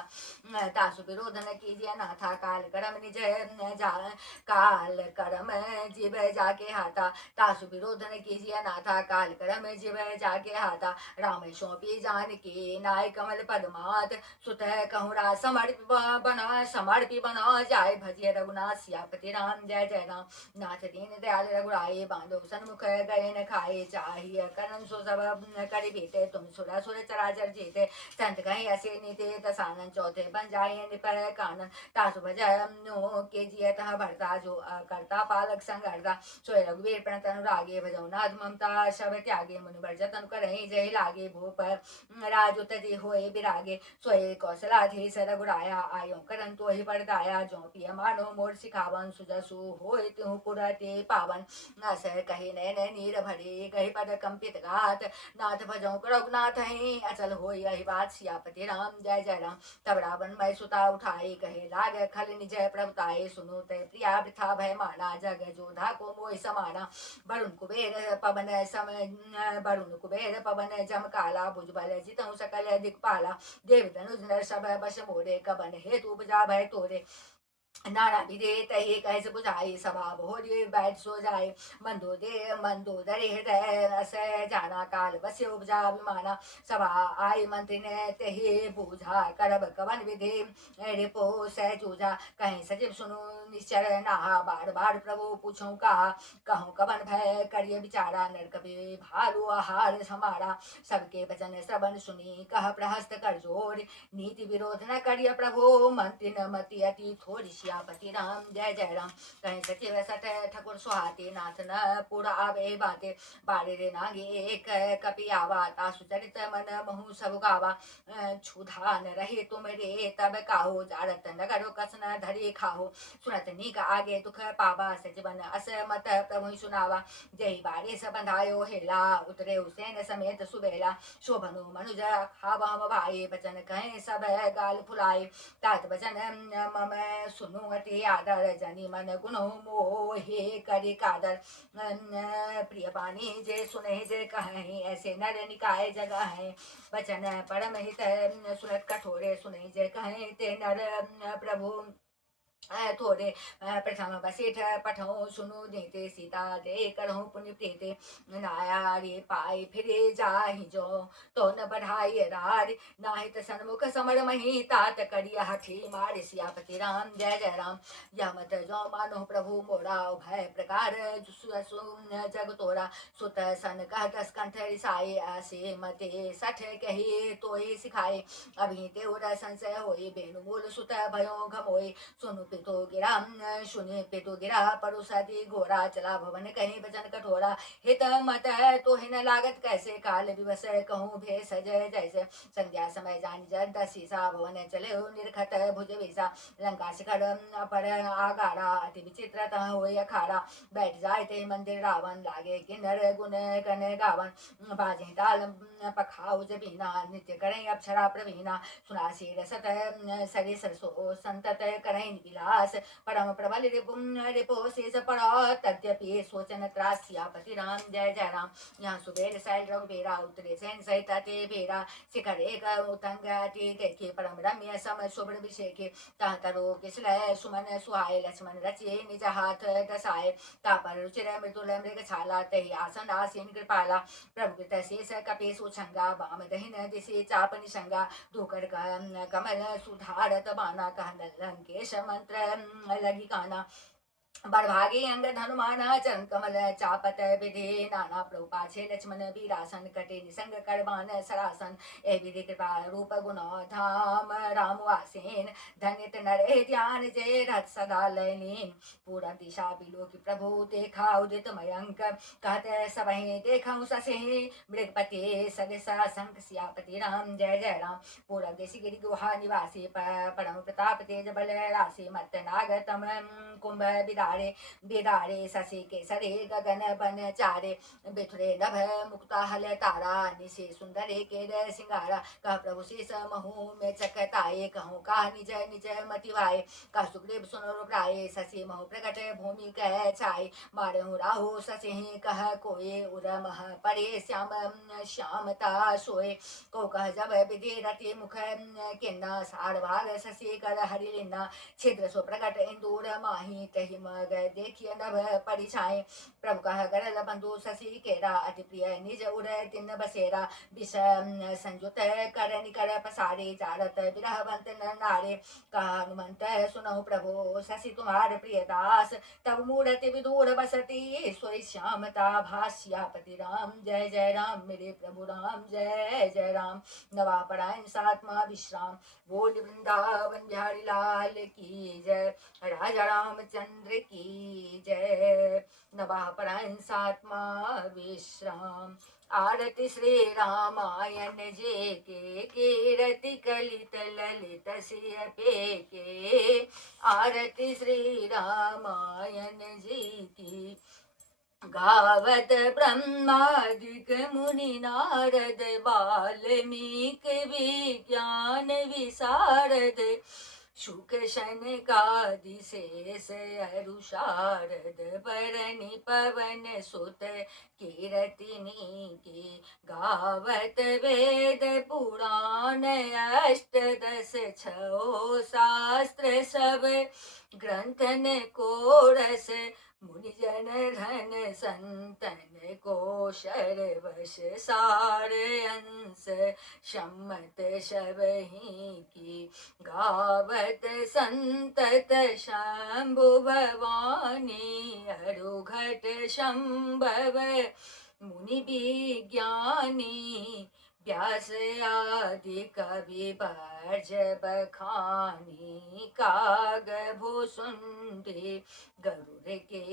तासु विरोधन कीजिए नाथा काल करम निज जा काल करम जीव जाके हाथा तासु विरोधन कीजिए नाथा काल करम जीव जाके हाथा राम सौंपी जानकी नाय कमल पदमात सुत कहूरा समर्पी बना जाय भजिय रघुनाथ सियापति राम जय जय राम नाथ दीन दयाल रघुराई बांधो सन्मुख गए न खाए चाहिए करण सो सब करि बीते तुम सुर सुर चराचर जीते संत कहीं असे नीते दसानन चौथे बन जाए निपर कानन तासु भज नो के जिय तह भरता जो करता पालक संगरता सोय रघुवीर प्रणत अनुरागे भजौ नाथ ममता शब त्यागे मुनि वर्जतन करहि जय लागे भूप राजु तजी होए बिरागे सोए कौशलाधीश रघुराया आयो करन तो ही परदाया जो पिय मानो मोर सिखावन सुजसु होए तिहु पुरते पावन न सह कही नैन नीर भरे कही पद कंपित घात नाथ भजौ रघुनाथ ही अचल होई यही बात सियापति राम जय जय राम तब रावण मैं सुता उठाई कहे लाग खल निज प्रभुताए सुनो ते प्रिया वृथा भय माना जग जोधा को मोह समाना वरुण कुबेर पवन जम काला भुजबल जितहु सकल दिक्पाला देव धनुष नर सब बस मोरे कबन हेतु उपजा भय तोरे नाना विदे तही कैसे बुझाई सभा भोरी बैठ सो जाए मंदोदर हृदय रस जाना काल बस उपजा विमाना सभा आई मंत्री ने तही बूझा करब कवन विधि रिपो सह जूझा कहीं सचिव सुनु निश्चर नहा बार बार प्रभु पूछूं कहा कहूँ कवन भय करिय विचारा नर कवि भालू आहार समारा सबके वचन श्रवण सुनी कह प्रहस्त कर जोर नीति विरोध न करिय प्रभु मंत्री न मति अति थोड़ी सियापति राम जय जय राम कहीं सचिव सठ ठकुर सुहाते नाथ न पूरा आवे बाते बारे रे नागे एक कपि आवा तासु चरित मन महु सब गावा क्षुधा न रहे तुम रे तब काहो जारत नगर कसन धरे खाहो सुनत नीक आगे दुख पावा सचिवन असमत प्रभु सुनावा जय बारे सबंधायो हेला उतरे हुसैन समेत सुबेला शोभनु मनुज खावा भाई बचन कहे सब गाल फुलाए तात बचन मम सुनु अति आदर जनी मन गुण मोहे करि कादर प्रिय बानी जे सुने जे कहे ऐसे नर निकाय जगह है बचन परम हित सुनत कठोरे सुने जे कहे ते नर प्रभु थोड़े प्रथम बसेठ पठो सुनु देते सीता दे करहु पुण्य प्रीते नाया रे पाए फिरे जाहि जो तो न बढ़ाई रार नाहित सन्मुख समर मही तात करिया हठी मारे सियापति राम जय जय राम यमत जो मानो प्रभु मोरा भय प्रकार जग तोरा सुत सन कह दस कंठ रिसाए आसे मते सठ कही तो ही सिखाए अभी ते संशय होई बेनु मूल सुत भयो घमोई सुनु पितो गिरा सुने पितो गिरा परुषादी घोरा चला भवन कहीं वचन कठोरा हित मत तो हिन लागत कैसे काल दिवस कहूँ भे सजय जैसे संध्या समय जान जद दसीसा भवन चले निर्खत भुज विसा लंका शिखर पर आगारा अति विचित्र हो अखाड़ा बैठ जाए ते मंदिर रावण लागे किन्नर गुण गण गावन बाजे ताल पखाऊ जबीना नित्य करें अप्सरा प्रवीणा सुना शीर सत सरि सरसो संतत करें विलास परम प्रबल रिपो शेष पर तद्यपि सोचन त्रास सियापति राम जय जय राम यहाँ सुबेर सैल रघुबेरा उतरे सैन सहित ते भेरा शिखर एक उतंग अति देखे परम रम्य सम शुभ्र विषेखे तह तरो किसलय सुमन सुहाय लक्ष्मण रचिए निज हाथ दसाए तापर रुचिर मृदुल मृग छाला तही आसन आसीन कृपाला प्रभु शेष कपेश उछंगा वाम दहिन दिशे चाप निशंगा धोकर कमल सुधारत बाना कह लंकेश मंत्र लगी काना बड़भागी अंग धनुमान चरण कमल चापत विधि नाना प्रभु पाछे लक्ष्मण वीरासन कटे निसंग करबान सरासन ए विधि कृपा रूप गुण धाम राम वासेन धनित नरे ध्यान जय रथ सदा लयनीन पूरा दिशा बिलो की प्रभु देखा उदित मयंक कहते सबहि देखा ससे मृगपति सदसा संक सियापति राम जय जय राम पूरा देशी गिरि गुहा निवासी परम प्रताप तेज बल राशि मत नागतम कुंभ विदा बिहारे बिदारे शशि केसरे गगन बन चारे बिथुरे नभ मुक्ता हल तारा निशे सुंदरे केर सिंगारा कह प्रभु शीस महू में चकताए कहूँ का निज निज मति भाए का सुग्रीव सुनो प्राय शशि महु प्रकट भूमि कह छाए मारहु राहु शशि कह कोये उरमह परे श्याम श्यामता सोए को कह जब विधि रति मुख किन्ना सार भाग शशि कर हरि लिन्ना छिद्र सो प्रकट इंदूर माही तहि मग देखिए नभ परिछाए प्रभु कह गरल बंधु शशि केरा अति प्रिय निज उर तिन बसेरा विष संयुत कर निकर पसारे चारत विरहवंत नर नारे कहा हनुमंत सुनहु प्रभु शशि तुम्हार प्रिय दास तब मूर्ति विदूर बसती सोई श्यामता भाष्यापति राम जय जय राम मेरे प्रभु राम जय जय राम नवापरायण सात्मा विश्राम बोल वृंदावन बिहारी लाल की जय राजा रामचंद्र की जय नवापरायण सात्मा विश्राम आरती श्री रामायण जे के कीरति कलित ललित सिय पे के आरती श्री रामायण जी की गावत ब्रह्मादिक मुनि नारद वाल्मीकि विज्ञान विशारद शुक शनकादि शेष अरु शारद बरनि पवन सुत कीरतिनी की गावत वेद पुराण अष्टदश छो शास्त्र सब ग्रंथन को रस मुनिजन धन संतन को शरवश सार अंश सम्मत शबही की गावत संतत शंभु भवानी अरुघट शंभव मुनि विज्ञानी व्यास आदि कवि बर्ज बखानी काग भूसुंडी गरुड़ के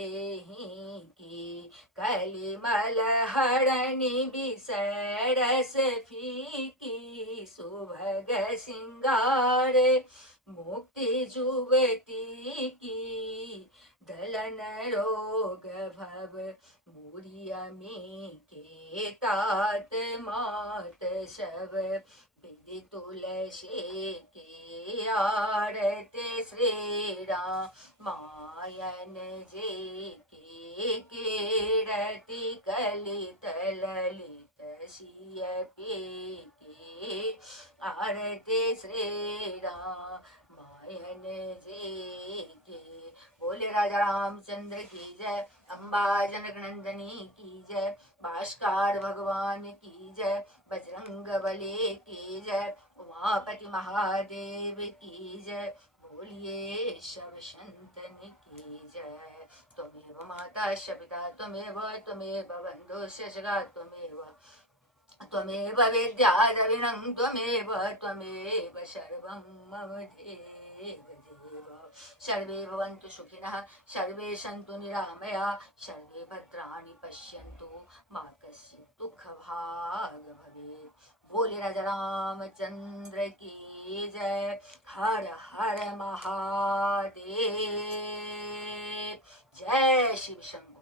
ही की कलिमल हरणी बिसरस फीकी सुभग सिंगार मुक्ति जुवती की दलन रोग भव मुरियमी के तात मात शव विधि तुलसी के आरते श्री रामायण जी की कीरति कलित ललित सिय पे के आरते श्री रामायण जी की बोले राजा रामचंद्र की जय अम्बा जनक नंदनी की जय भास्कर भगवान की जय बजरंग बली की जय उमापति महादेव की जय बोलिए शव संतन की जय त्वमेव माता पिता त्वमेव बंधुश्च जगा त्वमेव विद्या द्रविणं त्वमेव सर्वं मम देव सर्वे भवन्तु सुखिनः सर्वे सन्तु निरामया सर्वे भद्राणि पश्यन्तु मा कश्चित् दुःखभाग् भवेत् बोले राजा रामचंद्र की जय हर हर महादेव जय शिव शंकर।